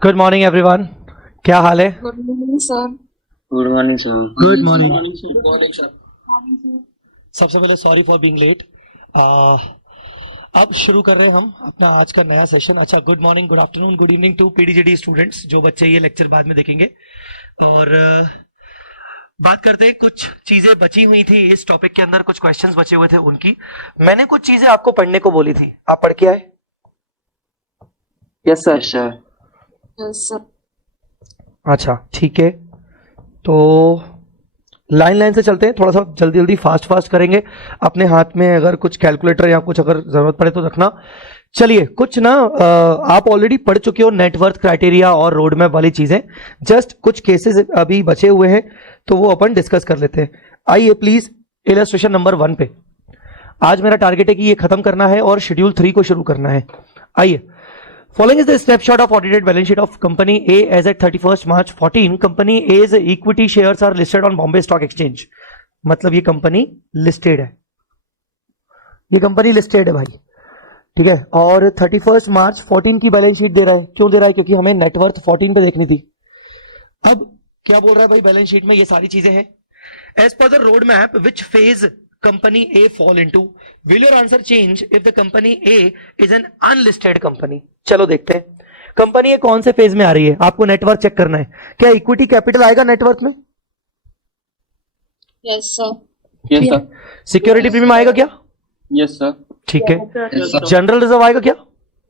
Good morning everyone, क्या हाल है? Good morning sir. Good morning sir. Good morning. Good morning sir. सबसे पहले sorry for being late. अब शुरू कर रहे हैं हम अपना आज का नया सेशन। अच्छा, good morning, good afternoon, good evening to PDGD students. जो बच्चे ये लेक्चर बाद में देखेंगे, और बात करते हैं कुछ चीजें बची हुई थी इस टॉपिक के अंदर, कुछ क्वेश्चंस बचे हुए थे उनकी। मैंने कुछ चीजें आपको पढ़ने को बोली थी, आप पढ़ के आए? Yes sir. Sir yes sir. अच्छा ठीक है, तो लाइन लाइन से चलते हैं, थोड़ा सा जल्दी जल्दी फास्ट करेंगे। अपने हाथ में अगर कुछ कैलकुलेटर या कुछ अगर जरूरत पड़े तो रखना। चलिए, कुछ ना आप ऑलरेडी पढ़ चुके हो नेटवर्थ क्राइटेरिया और रोड मैप वाली चीजें। जस्ट कुछ केसेस अभी बचे हुए हैं तो वो अपन डिस्कस कर लेते हैं। आइए प्लीज इलस्ट्रेशन नंबर 1 पे। आज मेरा टारगेट है कि ये खत्म करना है और शेड्यूल 3 को शुरू करना है। आइए, following is the snapshot of audited balance sheet of company A as at 31st March 14. Company A's equity shares are listed on Bombay Stock Exchange. मतलब ये कंपनी लिस्टेड है, ये कंपनी लिस्टेड है भाई, ठीक है। और 31st मार्च 14 की बैलेंस शीट दे रहा है। क्यों दे रहा है? क्योंकि हमें नेटवर्थ 14 पे देखनी थी। अब क्या बोल रहा है भाई बैलेंस शीट में? ये सारी चीजें हैं। As per the road map which phase company A fall into, will your answer change if the company A is an unlisted company? चलो देखते हैं कंपनी A कौन से फेज में आ रही है। आपको नेटवर्थ चेक करना है। क्या इक्विटी कैपिटल आएगा नेटवर्थ में? Yes sir. Yes sir. Security premium आएगा क्या? Yes sir. ठीक है। जनरल रिजर्व आएगा क्या?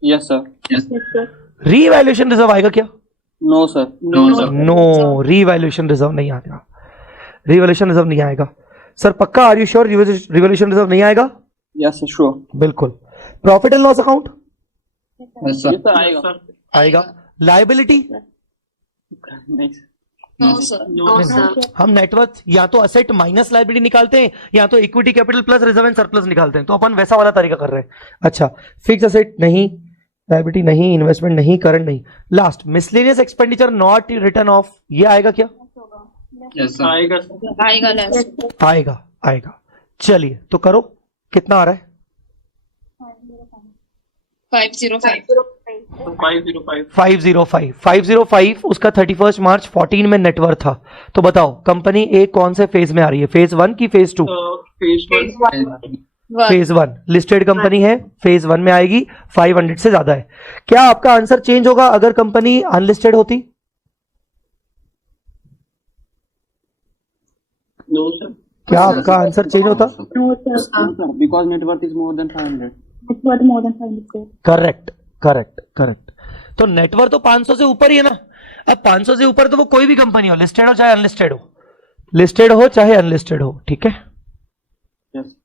Yes sir. रीवैल्यूएशन रिजर्व आएगा क्या? No sir. No sir. No, revaluation reserve नहीं आएगा। रीवैल्यूएशन रिजर्व नहीं आएगा सर, पक्का? Are you sure revolution reserve नहीं आएगा? Yes sir, sure. बिल्कुल। Profit and loss account yes sir. आएगा। आएगा। लायबिलिटी? नहीं नो सर। No sir. हम नेटवर्थ या तो असेट माइनस लायबिलिटी निकालते हैं या तो equity capital plus reserve and surplus निकालते हैं, तो अपन वैसा वाला तरीका कर रहे हैं। अच्छा, फिक्स असेट नहीं, लायबिलिटी नहीं, इन्वेस्टमेंट नहीं, करंट नहीं। Last, miscellaneous expenditure not return of, ये आएगा क्या? Yes sir. आएगा। आएगा लास्ट। आएगा, आएगा। चलिए तो करो, कितना आ रहा है? 505। 505 उसका 31 मार्च 14 में नेटवर्थ था। तो बताओ कंपनी ए कौन से फेज में आ रही है? फेज 1 की फेज 2? फेज 1 लिस्टेड कंपनी है, फेज 1 में आएगी। 500 से ज्यादा है। क्या आपका आंसर चेंज होगा अगर कंपनी अनलिस्टेड होती? No sir. क्या आपका आंसर चेंज होता? Because net worth is more than 500। Correct correct correct. तो नेटवर्थ तो 500 से ऊपर ही है ना। अब 500 से ऊपर तो वो कोई भी कंपनी हो, लिस्टेड हो चाहे अनलिस्टेड हो, लिस्टेड हो चाहे अनलिस्टेड हो, ठीक है। यस।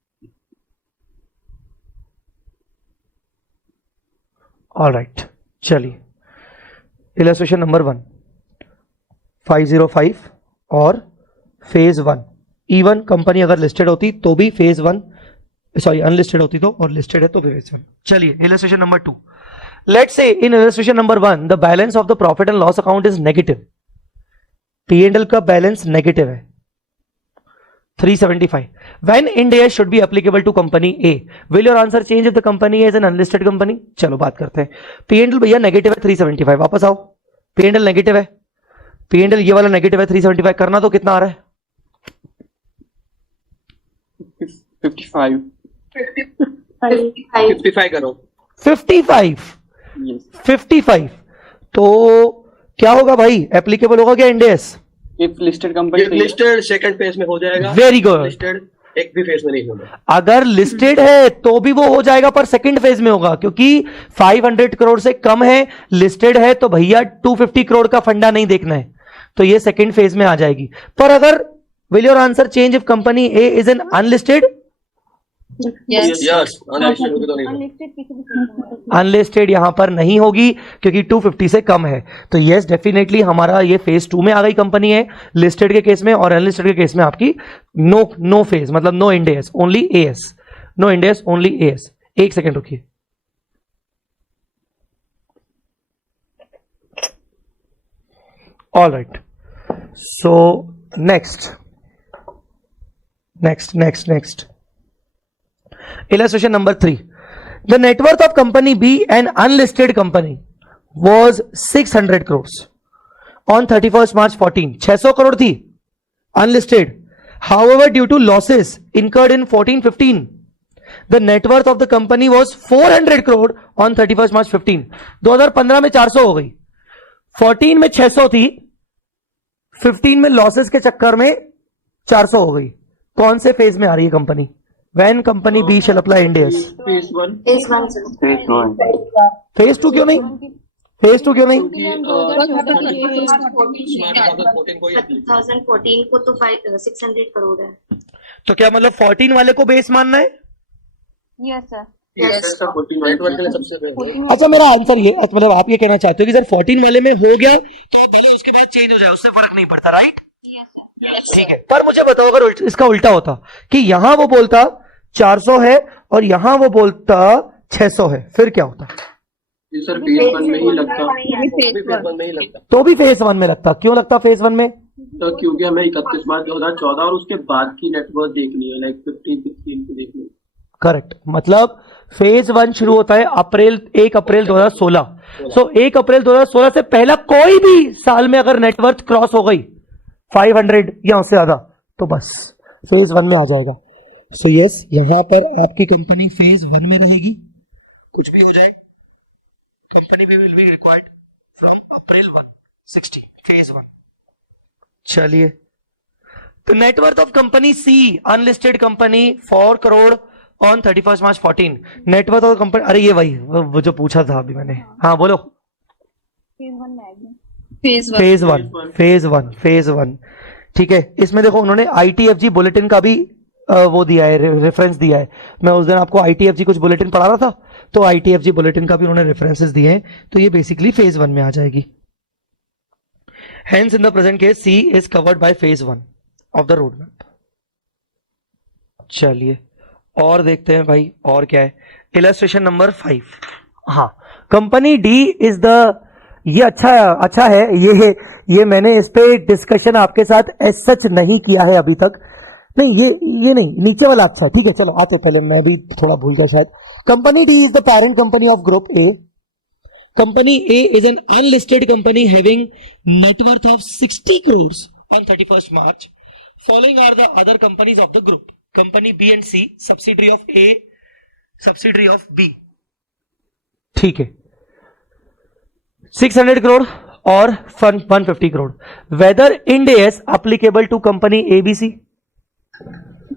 ऑलराइट, चलिए इलस्ट्रेशन नंबर 1, 505 और फेज 1। इवन कंपनी अगर लिस्टेड होती तो भी फेज 1, सॉरी अनलिस्टेड होती तो, और लिस्टेड है तो फेज 1। चलिए illustration number 2। Let's say in illustration number 1 the balance of the profit and loss account is negative. P&L का बैलेंस नेगेटिव है 375। When Ind AS should be applicable to company A? Will your answer change if the company A is an unlisted company? चलो बात करते हैं। P&L भैया negative है 375, वापस आओ। P&L नेगेटिव है, P&L ये वाला नेगेटिव है 375, करना तो कितना आ रहा है? 55। 55 करो। 55। यस। 55 तो क्या होगा भाई? एप्लीकेबल होगा क्या Ind AS? If listed company listed second phase में हो जाएगा। Very good. लिस्टेड एक भी फेज में नहीं होगा। अगर लिस्टेड है तो भी वो हो जाएगा, पर सेकंड फेज में होगा, क्योंकि 500 करोड़ से कम है। लिस्टेड है तो भैया 250 करोड़ का फंडा नहीं देखना है, तो ये सेकंड फेज में आ जाएगी। पर अगर will your answer change if company A is an unlisted? Yes. Yes, unlisted होगी तो नहीं होगा। अनलिस्टेड यहां पर नहीं होगी क्योंकि 250 से कम है। तो यस, डेफिनेटली हमारा ये फेज 2 में आ गई कंपनी है लिस्टेड के केस में, और अनलिस्टेड के केस में आपकी नो फेज, मतलब no Ind AS, only AS. No Ind AS, only AS. एक सेकेंड रुकिए। All right, so next illustration number 3. The net worth of company B, an unlisted company, was 600 crores on 31st March 14. 600 crore थी unlisted. However, due to losses incurred in 14-15, the net worth of the company was 400 crore on 31st March 15. 2015 में 400 हो गई, 14 में 600 थी, 15 में losses के चक्कर में 400 हो गई. कौन से फेज में आ रही है company? When company B shall apply Ind AS. Phase 1. Phase 2 क्यों नहीं? फेज 2 क्यों नहीं? स्मार्ट 2014 को ही 2014 को तो 600 करोड़ है. तो क्या मतलब 14 वाले को बेस मानना है? Yes sir. Yes, sir. 14 network के लिए सबसे बेस्ट है. अच्छा, मेरा आंसर ये, मतलब आप ये कहना चाहते हो कि सर 14 वाले में हो गया तो अब भले उसके बाद चेंज हो जाए, उससे फर्क नहीं पड़ता, राइट? Yes sir. ठीक है. पर मुझे बताओ, अगर इसका उल्टा होता कि यहां वो बोलता 400 है और यहां वो बोलता 600 है, फिर क्या होता? सर फेज 1 में ही लगता, फेज 1 में ही लगता है. तो भी फेज 1 में लगता. क्यों लगता फेज 1 में? तो क्योंकि हमें 31 मार्च 2014 और उसके बाद की नेटवर्क देखनी है, लाइक 15-16 को देखनी है. करेक्ट. मतलब फेज 1 शुरू होता है 1 अप्रैल 2016. सो 1 अप्रैल 2016 से पहला कोई भी साल में अगर नेटवर्थ क्रॉस हो गई 500 या उससे ज्यादा, तो बस फेज 1 में आ जाएगा. सो यस, यहां पर आपकी कंपनी फेज 1 में रहेगी. कुछ भी हो जाए, कंपनी भी will be required from April 1 phase 1. चलिए, तो net worth of company C, unlisted company 4 crore on 31st March 14. Net worth of company, अरे ये वही वो जो पूछा था अभी मैंने. हाँ बोलो. फेज 1. ठीक है. इसमें देखो उन्होंने ITFG बुलेटिन का भी वो दिया है, रेफरेंस दिया है. मैं उस दिन आपको ITFG कुछ बुलेटिन पढ़ा रहा था, तो ITFG बुलेटिन का भी उन्होंने रेफरेंसेस दिए हैं. तो ये बेसिकली फेज 1 में आ जाएगी. Hence in the present case C is covered by phase 1 of the roadmap. चलिए और देखते हैं भाई, और क्या है. Illustration number 5. हाँ, कंपनी डी इज द, ये अच्छा है. ये मैंने इस पे डिस्कशन आपके साथ एज सच नहीं किया है अभी तक. नहीं, ये नहीं, नीचे वाला अच्छा है. ठीक है, चलो आते, पहले मैं भी थोड़ा भूल गया शायद. Company D is the parent company of group A. Company A is an unlisted company having net worth of 60 crores on 31st March. Following are the other companies of the group. Company B and C, subsidiary of A, subsidiary of B. ठीक है. 600 crore और 150 crore. Whether Ind AS applicable to company ABC?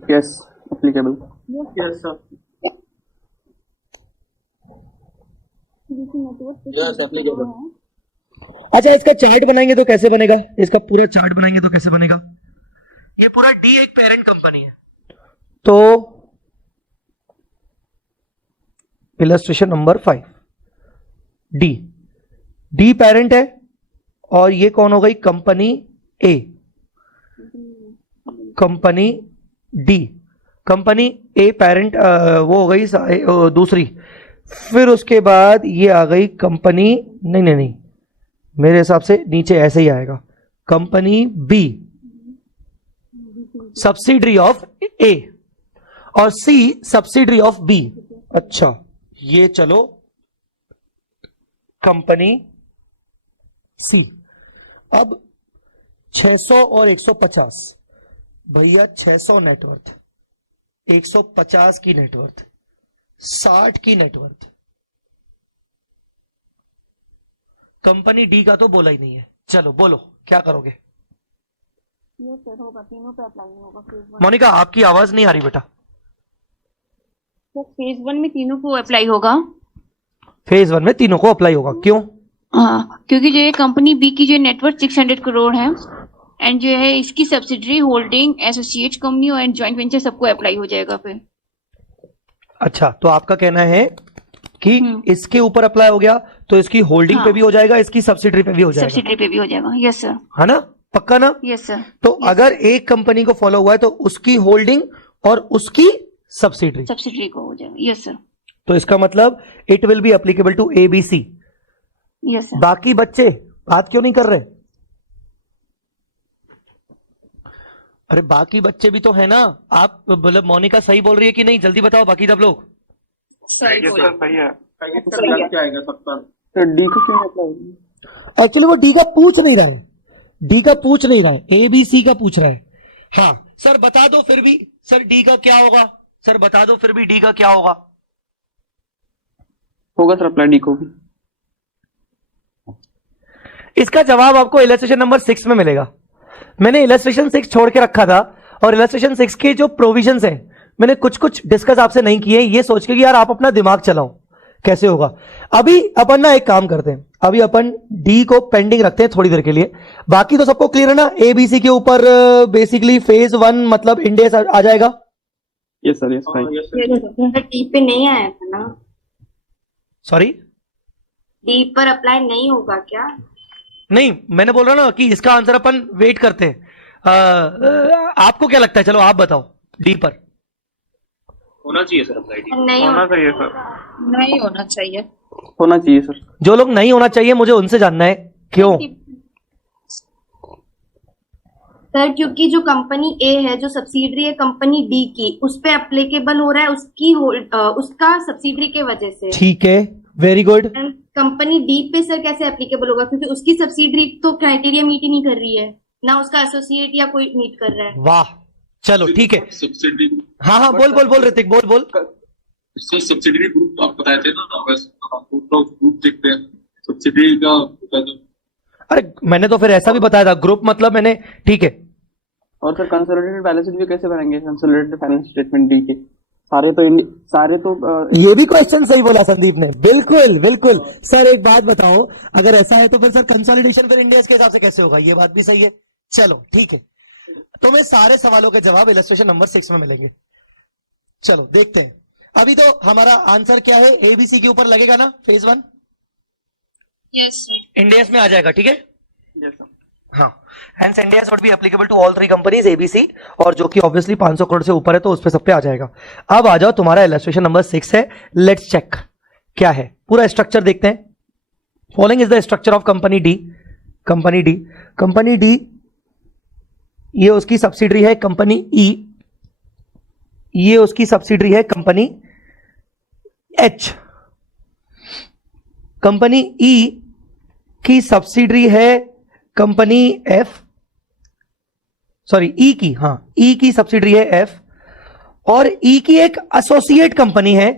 Yes, applicable. Yes, sir. Yes applicable. अच्छा, इसका chart बनाएंगे तो कैसे बनेगा? इसका पूरा चार्ट बनाएंगे तो कैसे बनेगा? ये पूरा डी एक पेरेंट कंपनी है, तो इलस्ट्रेशन नंबर 5. डी पेरेंट है और ये कौन हो गई? Company A. Company D, company a parent वो हो गई दूसरी. फिर उसके बाद ये आ गई कंपनी, नहीं, मेरे हिसाब से नीचे ऐसे ही आएगा. कंपनी बी सब्सिडरी ऑफ ए और सी सब्सिडरी ऑफ बी. अच्छा, ये चलो कंपनी सी. अब 600 और 150 भैया, 600 नेटवर्थ, 150 की नेटवर्थ, 60 की नेटवर्थ. कंपनी डी का तो बोला ही नहीं है. चलो बोलो क्या करोगे? ये सर होगा, तीनों पे अप्लाई होगा. मोनिका, आपकी आवाज नहीं आ रही बेटा. फेज 1 में तीनों को अप्लाई होगा. फेज 1 में तीनों को अप्लाई होगा. क्यों? हाँ, क्योंकि जो है कंपनी बी की जो नेटवर्थ 600 करोड़ है, एंड जो है इसकी सब्सिडरी, होल्डिंग, एसोसिएट कंपनी और ज्वाइंट वेंचर सबको अप्लाई हो जाएगा फिर. अच्छा, तो आपका कहना है कि इसके ऊपर अप्लाई हो गया तो इसकी होल्डिंग पे भी हो जाएगा, इसकी सब्सिडरी पे भी हो जाएगा. सब्सिडरी पे भी हो जाएगा. Yes sir. है ना? पक्का ना? Yes sir. तो अगर एक कंपनी को फॉलो हुआ है तो उसकी होल्डिंग और उसकी सब्सिडरी को हो जाएगा. Yes sir. तो इसका मतलब it will be applicable to ABC. Yes sir. बाकी बच्चे बात क्यों नहीं कर रहे? अरे बाकी बच्चे भी तो है ना. आप मतलब मोनिका सही बोल रही है कि नहीं? जल्दी बताओ बाकी सब लोग. सही बोल. सही है. क्या आएगा सबका? तो डी का क्यों अप्लाई? एक्चुअली वो डी का पूछ नहीं रहा है, डी का पूछ नहीं रहा है, ए बी सी का पूछ रहा है। हाँ सर बता दो फिर भी, सर डी का क्या होगा, सर बता दो फिर भी डी का क्या होगा। होगा सर अप्लाई डी को भी। इसका जवाब आपको इलस्ट्रेशन नंबर 6 में मिलेगा। मैंने इलस्ट्रेशन 6 छोड़ के रखा था और इलस्ट्रेशन 6 के जो प्रोविजंस हैं मैंने कुछ कुछ डिस्कस आपसे नहीं किए, ये सोच के कि यार आप अपना दिमाग चलाओ कैसे होगा। अभी अपन ना एक काम करते हैं, अभी अपन डी को पेंडिंग रखते हैं थोड़ी देर के लिए। बाकी तो सबको क्लियर है ना, एबीसी के ऊपर बेसिकली फेज 1 मतलब इंडिया आ जाएगा। Yes sir, yes fine. yes, sir. Sir D पे नहीं आया था ना, सॉरी डी पर अप्लाई नहीं होगा क्या? नहीं, मैंने बोल रहा ना कि इसका आंसर अपन वेट करते हैं। आपको क्या लगता है, चलो आप बताओ डी पर। होना चाहिए सर अप्लाई डी। नहीं होना होगा। चाहिए सर, नहीं होना चाहिए। होना चाहिए सर। जो लोग नहीं होना चाहिए मुझे उनसे जानना है क्यों। सर क्योंकि जो कंपनी ए है, जो सब्सिडरी है कंपनी डी की, उस पे एप्लीकेबल हो रहा है उसका सब्सिडरी के वजह से। ठीक है, वेरी गुड। कंपनी डी पे सर कैसे एप्लीकेबल होगा, क्योंकि उसकी सब्सिडरी तो क्राइटेरिया मीट ही नहीं कर रही है, ना उसका एसोसिएट या कोई मीट कर रहा है। वाह, चलो ठीक है। सब्सिडी हाँ हाँ बोल बोल बोल ऋतिक, बोल बोल। सर सब्सिडी ग्रुप आप बताए थे ना, बस हम ग्रुप देखते हैं सब्सिडी का। अरे मैंने तो फिर ऐसा भी बताया था, ग्रुप मतलब मैंने, ठीक है। और सर कंसोलिडेटेड बैलेंस शीट भी कैसे बनाएंगे, कंसोलिडेटेड फाइनेंशियल स्टेटमेंट डी के सारे तो ये भी क्वेश्चन सही बोला संदीप ने, बिल्कुल बिल्कुल। सर एक बात बताओ, अगर ऐसा है तो फिर सर कंसोलिडेशन फिर इंडिया के हिसाब से कैसे होगा, ये बात भी सही है। चलो ठीक है, तुम्हें सारे सवालों के जवाब इलस्ट्रेशन नंबर 6 में मिलेंगे। चलो देखते हैं। अभी तो हमारा आंसर क्या है, एबीसी के ऊपर लगेगा ना फेज 1, यस सर। इंडियस में आ जाएगा, ठीक है। Yes sir. हाँ, hence Ind AS would be applicable to all 3 companies ABC, और जो कि ऑब्वियसली 500 करोड़ से ऊपर है तो उस पे सब पे आ जाएगा। अब आ जाओ, तुम्हारा इलस्ट्रेशन नंबर 6 है, लेट्स चेक क्या है। पूरा स्ट्रक्चर देखते हैं। Following is the structure of company D. Company D ये उसकी सब्सिडरी है कंपनी ई, ये उसकी सब्सिडरी है कंपनी एच। कंपनी ई की सब्सिडरी है कंपनी एफ, सॉरी ई की, हाँ ई की सब्सिडरी है एफ, और ई की एक एसोसिएट कंपनी है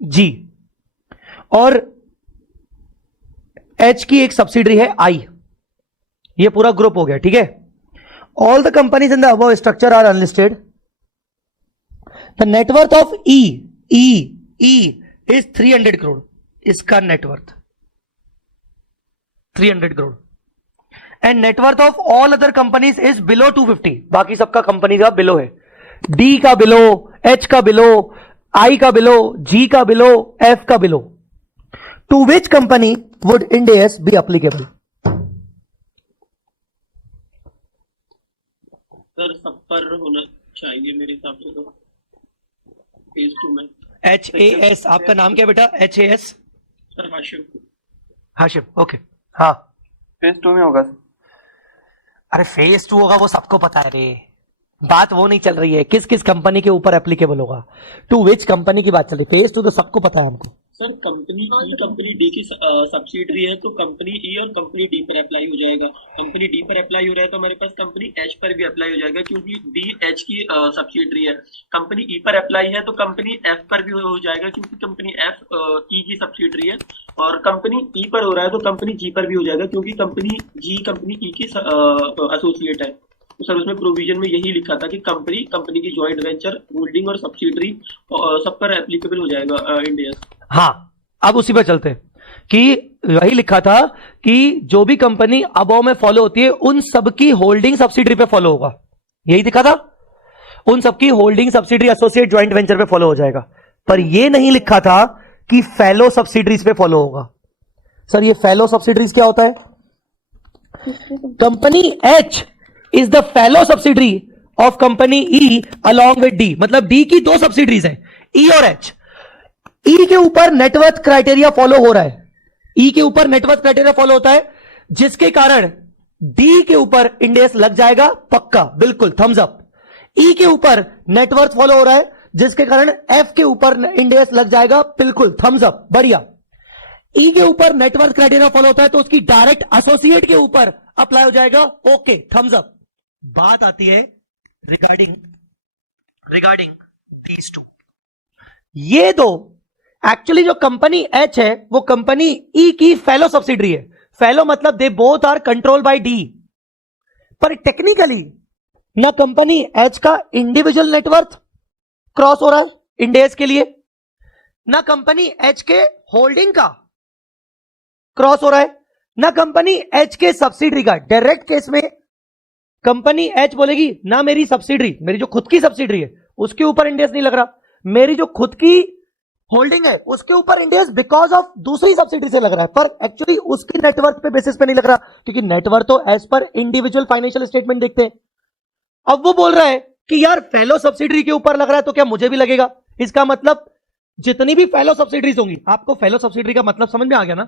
जी, और एच की एक सब्सिडरी है आई। ये पूरा ग्रुप हो गया, ठीक है। All the companies in the above structure are unlisted. The net worth ऑफ ई इज 300 करोड़, इसका net worth 300 crore. And net worth of all other companies is below 250, बाकी सबका कंपनीज का बिलो है। डी का बिलो, एच का बिलो, आई का बिलो, जी का बिलो, एफ का below. To which company would Ind AS be applicable? Sir सब पर होना चाहिए मेरे हिसाब से तो फेज 2 में। HAS, आपका नाम क्या बेटा? HAS sir Hashim. Hashim, okay. हाँ फेज 2 में होगा सर। अरे फेज 2 होगा वो सबको पता है रे, बात वो नहीं चल रही है किस किस कंपनी के ऊपर एप्लीकेबल होगा, टू विच कंपनी की बात चल रही है। फेज 2 तो सबको पता है हमको। सर कंपनी ई कंपनी डी की सब्सिडरी है तो कंपनी ई और कंपनी डी पर अप्लाई हो जाएगा। कंपनी डी पर अप्लाई हो रहा है तो हमारे पास कंपनी एच पर भी अप्लाई हो जाएगा, क्योंकि डी एच की सब्सिडरी है। कंपनी ई पर अप्लाई है तो कंपनी एफ पर भी हो जाएगा, क्योंकि कंपनी एफ ई की सब्सिडरी है। और कंपनी ई पर हो रहा है तो कंपनी जी पर भी हो जाएगा, क्योंकि कंपनी जी कंपनी ई की एसोसिएट है। तो सर उसमें प्रोविजन में यही लिखा था कि कंपनी की जॉइंट वेंचर, होल्डिंग और सब्सिडरी सब पर एप्लीकेबल हो जाएगा इंडिया। हाँ, अब उसी पर चलते हैं कि वही लिखा था कि जो भी कंपनी अबव में फॉलो होती है उन सबकी होल्डिंग सब्सिडरी पे फॉलो होगा, यही दिखा था। उन सबकी holding subsidiary, associate, joint venture पे फॉलो हो जाएगा, पर यह नहीं लिखा था कि फेलो सब्सिडरीज पे फॉलो होगा। सर ये फेलो सब्सिडरीज क्या होता है? Company H is the fellow subsidiary of company E along with D, मतलब डी की 2 सब्सिडरीज हैं, ई और एच। ई के ऊपर नेटवर्थ क्राइटेरिया फॉलो हो रहा है, ई के ऊपर नेटवर्थ क्राइटेरिया फॉलो होता है, जिसके कारण डी के ऊपर इंडेस लग जाएगा पक्का, बिल्कुल थम्स अप। ई के ऊपर नेटवर्थ फॉलो हो रहा है, जिसके कारण एफ के ऊपर इंडेस लग जाएगा, बिल्कुल थम्स अप, बढ़िया। ई के ऊपर नेटवर्थ क्राइटेरिया फॉलो होता है तो उसकी डायरेक्ट एसोसिएट के ऊपर अप्लाई हो जाएगा। Okay, thumbs up. बात आती है रिगार्डिंग दीज टू। ये दो एक्चुअली जो कंपनी एच है वो कंपनी ई की फेलो सब्सिडरी है। फेलो मतलब they both are control by D. पर टेक्निकली ना कंपनी एच का इंडिविजुअल नेटवर्थ क्रॉस हो रहा है इंडेस के लिए, ना कंपनी एच के होल्डिंग का क्रॉस हो रहा है, ना कंपनी एच के सब्सिडरी का। डायरेक्ट केस में कंपनी एच बोलेगी ना मेरी सब्सिडरी, मेरी जो खुद की सब्सिडरी है उसके ऊपर इंडेस नहीं लग रहा, मेरी जो खुद की होल्डिंग है उसके ऊपर इंडेस बिकॉज ऑफ दूसरी सब्सिडरी से लग रहा है, पर एक्चुअली उसकी नेटवर्थ पे बेसिस पे नहीं लग रहा, क्योंकि नेटवर्थ तो as per individual financial statement देखते हैं। अब वो बोल रहा है कि यार फेलो सब्सिडरी के ऊपर लग रहा है तो क्या मुझे भी लगेगा। इसका मतलब जितनी भी फेलो सब्सिडरीज होंगी, आपको फेलो सब्सिडरी का मतलब समझ में आ गया ना?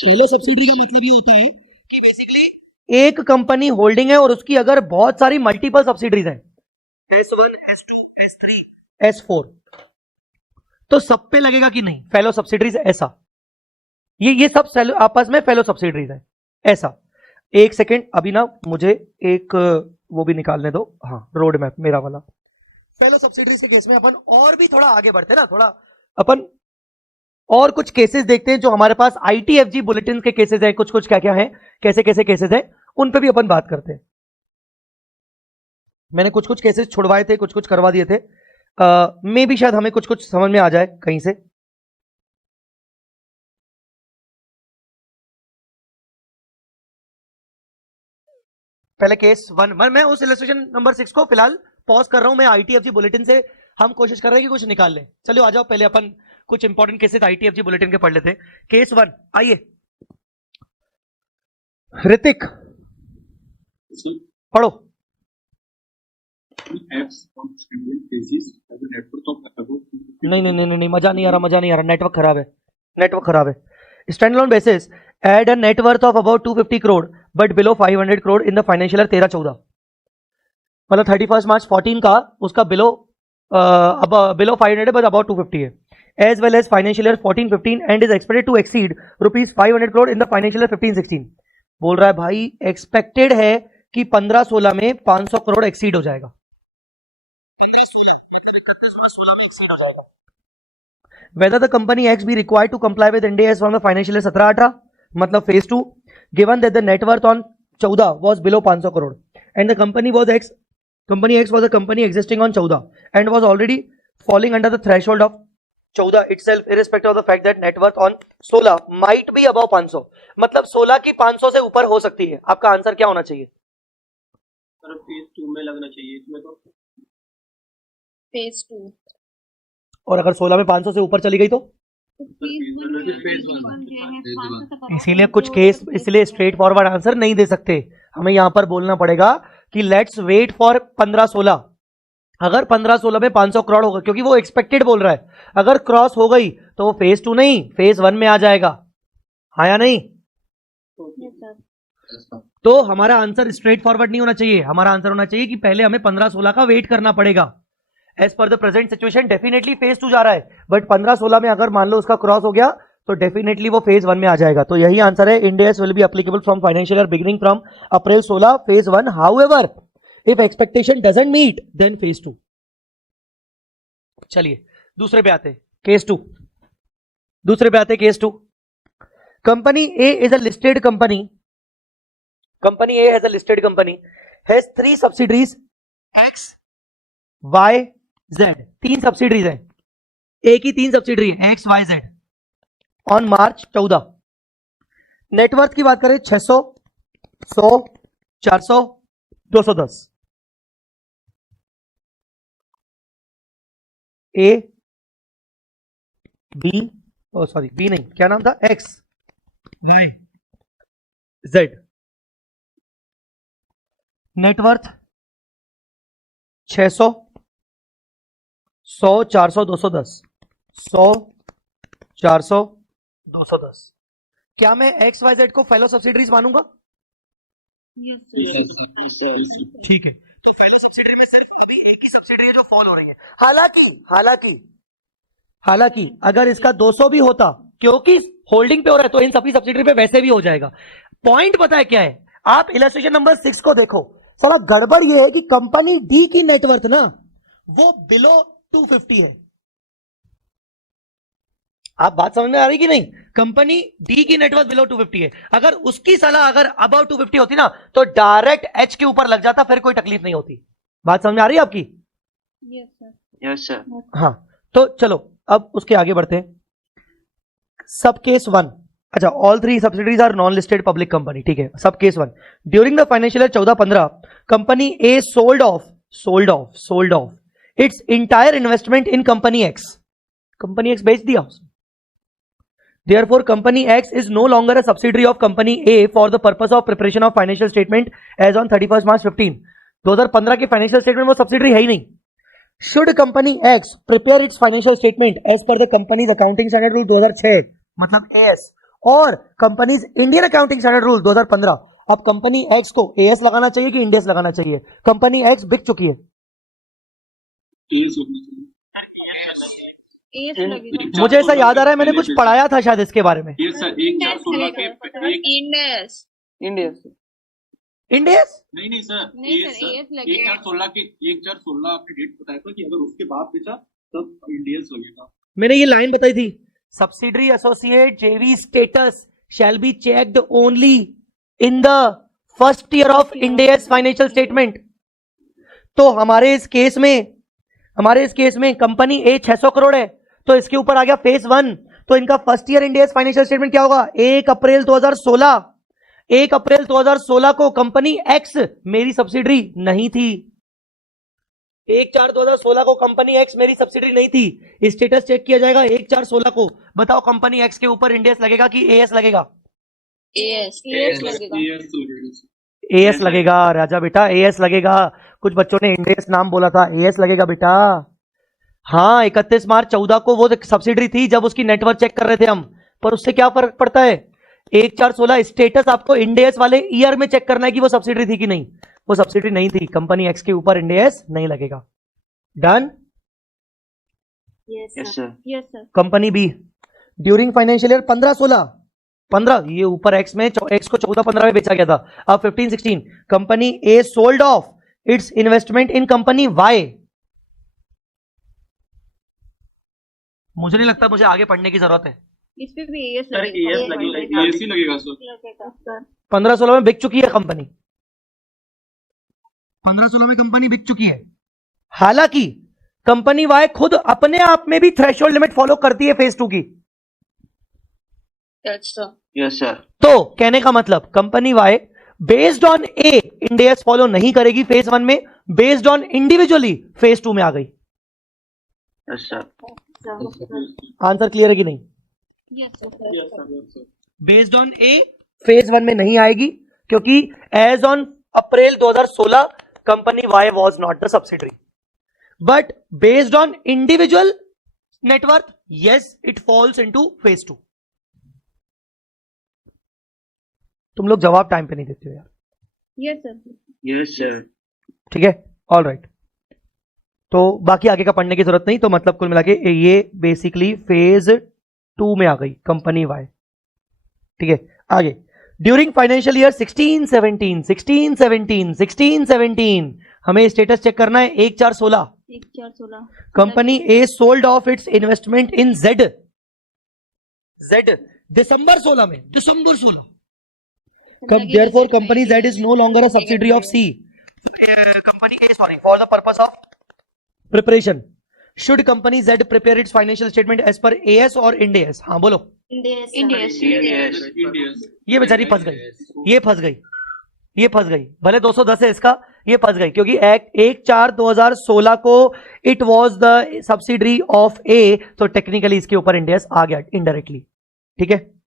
फेलो सब्सिडरी का मतलब ये होता है कि बेसिकली एक कंपनी होल्डिंग है और उसकी अगर बहुत सारी मल्टीपल सब्सिडरीज हैं, S1, S2, S3, S4, तो सब पे लगेगा कि नहीं फेलो सब्सिडरीज ऐसा। ये सब आपस में फेलो सब्सिडरीज है ऐसा। एक सेकेंड, अभी ना मुझे एक वो भी निकालने दो। हाँ, रोड मैप मेरा वाला। फेलो सब्सिडरीज के केस में अपन और भी थोड़ा आगे बढ़ते हैं ना, थोड़ा अपन और कुछ केसेस देखते हैं जो हमारे पास ITFG बुलेटिन के केसेस हैं, कुछ कुछ क्या क्या हैं, कैसे कैसे केसेस हैं, उन पे भी अपन बात करते हैं। मैंने कुछ कुछ केसेस छुड़वाए थे, कुछ कुछ करवा दिए थे। मे भी शायद हमें कुछ कुछ समझ में आ जाए कहीं से। पहले केस 1, मैं उस इलस्ट्रेशन नंबर 6 को फिलहाल पॉज कर रहा हूं। मैं ITFG बुलेटिन से हम कोशिश कर रहे हैं कि कुछ निकाल लें। चलो आ जाओ, पहले अपन कुछ इंपॉर्टेंट केसेस ITFG बुलेटिन के पढ़ लेते हैं। केस 1, आइए ऋतिक पढ़ो। नहीं, मजा नहीं आ रहा, नेटवर्क खराब है। Standalone basis had a net worth of about 250 crore but below 500 crore in the financial year 13-14, मतलब 31 मार्च 14 का उसका बिलो 500 बट अबाउट 250 है। As well as financial year 14-15 and is expected to exceed rupees 500 crore in the financial year 15-16। बोल रहा है भाई expected है कि 15-16 में 500 करोड़ एक्सीड हो जाएगा। 15-16 मतलब 31 मार्च 16 में एक्सीड हो जाएगा। Whether the company X be required to comply with Ind AS from the financial year 17-18, मतलब phase 2, given that the net worth on 14 was below 500 crore and the company X was a company existing on 14 and was already falling under the threshold of 14 itself, irrespective of the fact that net worth on 16 might be above 500, मतलब 16 की 500 से ऊपर हो सकती है। आपका answer क्या होना चाहिए? फेज 2 में लगना चाहिए इसमें तो। फेज 2। और अगर 16 में 500 से ऊपर चली गई तो इसीलिए कुछ केस इसलिए स्ट्रेट फॉरवर्ड आंसर नहीं दे सकते, हमें यहां पर बोलना पड़ेगा कि लेट्स वेट फॉर 15-16। अगर 15-16 में 500 करोड़ होगा, क्योंकि वो एक्सपेक्टेड बोल रहा है, अगर क्रॉस हो गई तो वो फेज 2 नहीं फेज 1 में आ जाएगा। हाँ या नहीं? तो हमारा आंसर स्ट्रेट फॉरवर्ड नहीं होना चाहिए, हमारा आंसर होना चाहिए कि पहले हमें 15-16 का वेट करना पड़ेगा। As per the present situation definitely phase 2 जा रहा है, बट 15-16 में अगर मान लो उसका क्रॉस हो गया तो डेफिनेटली वो फेज 1 में आ जाएगा। तो यही आंसर है। Ind AS will be applicable from financial year beginning from April 16 phase 1, however if expectation doesn't meet then phase 2। चलिए दूसरे पे आते हैं, case 2। Case 2, company A is a listed company, A has a listed company, has 3 subsidiaries X, Y, Z, 3 subsidiaries हैं, A की 3 subsidiary है X, Y, Z on March 14। नेटवर्थ की बात करें 600, 100, 400, 210। ए बी सॉरी बी नहीं, क्या नाम था, X, Y, Z। नेटवर्थ 600, 100, 400, 210, 100, 400, 210। क्या मैं XYZ को फेलो सब्सिडरीज मानूंगा? Yes sir. ठीक है, तो फेलो सब्सिडरी में सिर्फ अभी एक ही सब्सिडरी है जो फॉल हो रही है। हालांकि हालांकि अगर इसका 200 भी होता, क्योंकि होल्डिंग पे हो रहा है तो इन सभी सब्सिडरी पे वैसे भी हो जाएगा। पॉइंट पता है क्या है, आप इलस्ट्रेशन नंबर 6 को देखो, साला गड़बड़ ये है कि कंपनी डी की नेटवर्थ ना वो बिलो 250 है। आप बात समझ में आ रही कि नहीं? कंपनी डी की नेटवर्थ बिलो 250 है, अगर उसकी सलाह अगर अबाउ 250 होती ना तो डायरेक्ट एच के ऊपर लग जाता, फिर कोई तकलीफ नहीं होती। बात समझ में आ रही है आपकी? Yes sir. हाँ, तो चलो अब उसके आगे बढ़ते हैं। सब केस 1, अच्छा, all 3 subsidies are non listed public company, ठीक है। Sub case 1, during the financial year 14-15 company A sold off its entire investment in company X. Company X बेच दिया उसने। Therefore, company X is no longer a subsidiary of company A for the purpose of preparation of financial statement as on 31st March 15. 2015 के financial statement वो subsidiary है ही नहीं। Should company X prepare its financial statement as per the company's accounting standard rule 2006 मतलब AS और companies Indian accounting standard rule 2015, अब company X को AS लगाना चाहिए कि इंडेस लगाना चाहिए? कंपनी X बिक चुकी है, सर एएस करना चाहिए। मुझे ऐसा याद आ रहा है, मैंने कुछ पढ़ाया था शायद इसके बारे में। इंडेस नहीं सर, 1/4/16 के 1/4/16 आपने डेट बताया था कि अगर उसके बाद बेचा तब इंडियस लगेगा। मैंने ये लाइन बताई थी, सब्सिडरी एसोसिएट जेवी status shall be checked only in the first year of Indians financial statement. तो हमारे इस केस में कंपनी ए 600 करोड़ है, तो इसके ऊपर आ गया फेज 1, तो इनका first year Indians financial statement क्या होगा? 1 अप्रैल 2016 को कंपनी एक्स मेरी सब्सिडरी नहीं थी। 1/4/2016 को कंपनी एक्स मेरी सब्सिडरी नहीं थी। स्टेटस चेक किया जाएगा 1/4/16 को। बताओ कंपनी एक्स के ऊपर इंडियस लगेगा कि एएस लगेगा? एएस लगेगा राजा बेटा, एएस लगेगा। कुछ बच्चों ने इंडियस नाम बोला था, एएस लगेगा बेटा। हाँ, 31 मार्च 14 को वो सब्सिडरी थी जब उसकी नेटवर्क चेक कर रहे थे हम, पर उससे क्या फर्क पड़ता है? 1/4/16 स्टेटस आपको इंडियस वाले ईयर में चेक करना है कि वो सब्सिडरी थी कि नहीं। वो सब्सिडरी नहीं थी, कंपनी एक्स के ऊपर इंडियस नहीं लगेगा। Done? Yes sir. Company B during financial year 15-16 ये ऊपर एक्स को 14-15 में बेचा गया था। अब 15-16 company A sold off its investment in company Y. मुझे नहीं लगता मुझे आगे पढ़ने की जरूरत है। इस पे भी एएस सर लगेगा। एएस लगेगा। एसी लगेगा सर। 15-16 में बिक चुकी है कंपनी, 15-16 में कंपनी बिक चुकी है। हालांकि कंपनी वाई खुद अपने आप में भी थ्रेशोल्ड लिमिट फॉलो करती है फेज 2 की। Yes sir. तो कहने का मतलब company Y based on A Ind AS follow नहीं करेगी फेज 1 में, बेस्ड ऑन इंडिविजुअली फेज 2 में आ गई। Yes sir. आंसर क्लियर है कि नहीं? Yes sir. Yes sir. Based on A phase 1 में नहीं आएगी, क्योंकि as on April 2016 company Y was not the subsidiary, but based on individual net worth yes it falls into phase 2। तुम लोग जवाब टाइम पे नहीं देते हो यार। Yes sir. Yes sir. ठीक है, ऑल राइट। तो बाकी आगे का पढ़ने की जरूरत नहीं। तो मतलब कुल मिला के ये बेसिकली फेज 2 में आ गई कंपनी वाई। ठीक है, आगे ड्यूरिंग फाइनेंशियल ईयर 16-17 हमें स्टेटस चेक करना है। 1/4/16 company A sold off its investment in Z December 16 therefore company Z is no longer a subsidiary of C. Company A, sorry, for the purpose of preparation. Should company Z prepare its financial statement as per AS or Ind AS? हाँ बोलो। Indians. ये बेचारी फंस गई, भले 210 है इसका, ये फंस गई क्योंकि 1/4/2016 को it was the subsidiary of a, तो टेक्निकली इसके ऊपर इंडियस आ गया इनडायरेक्टली। ठीक है,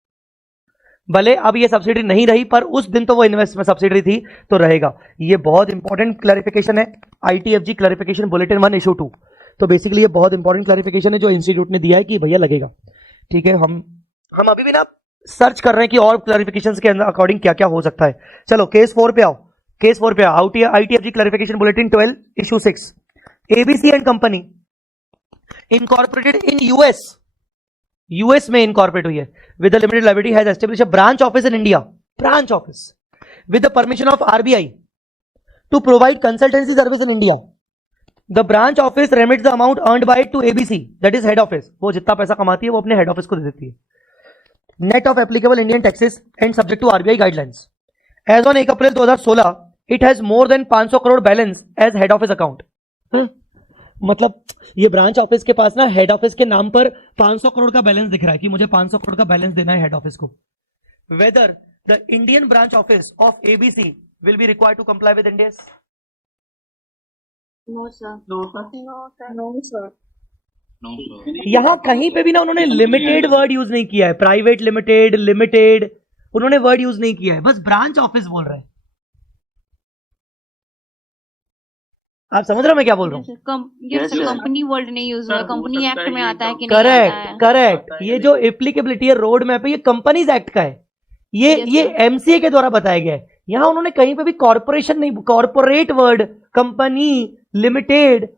भले अब ये सब्सिडी नहीं रही पर उस दिन तो वो इन्वेस्टमेंट सब्सिडी थी तो रहेगा। ये बहुत इंपॉर्टेंट क्लैरिफिकेशन है, ITFG क्लैरिफिकेशन बुलेटिन 1 इशू 2। तो बेसिकली ये बहुत इंपॉर्टेंट क्लैरिफिकेशन है जो इंस्टीट्यूट ने दिया है कि भैया लगेगा। ठीक है, हम अभी भी ना सर्च कर रहे हैं कि और क्लैरिफिकेशंस के अकॉर्डिंग क्या क्या हो सकता है। चलो केस 4 पे आओ। ITFG clarification bulletin 12 issue 6। ABC and company incorporated in US, US में इनकॉर्पोरेट हुई है, with the limited liability has established a branch office in India, branch office with the permission of RBI to provide consultancy service in India. The branch office remits the amount earned by to ABC, that is head office. वो जितना पैसा कमाती है वो अपने head office को दे देती है. Net of applicable Indian taxes and subject to RBI guidelines. As on 1 April 2016 it has more than 500 crore balance as head office account. मतलब ये ब्रांच ऑफिस के पास ना हेड ऑफिस के नाम पर 500 करोड़ का बैलेंस दिख रहा है कि मुझे 500 करोड़ का बैलेंस देना है हेड ऑफिस को. Whether the Indian branch office of ABC will be required to comply with India. No sir. No sir. No sir. यहां कहीं पे भी ना उन्होंने लिमिटेड वर्ड यूज नहीं किया है, प्राइवेट लिमिटेड, लिमिटेड, उन्होंने वर्ड यूज नहीं किया है, बस ब्रांच ऑफिस बोल रहे हैं. आप समझ रहे हो मैं क्या बोल रहा हूं? कंपनी वर्ड नहीं यूज हुआ, कंपनी एक्ट में आता है कि नहीं करेक्ट आता है? करेक्ट. ये जो एप्लीकेबिलिटी है रोड मैप है, ये कंपनीज एक्ट का है, ये एमसीए के द्वारा बताया गया है. यहां उन्होंने कहीं पे भी कॉर्पोरेशन नहीं, कॉर्पोरेट वर्ड, कंपनी, लिमिटेड,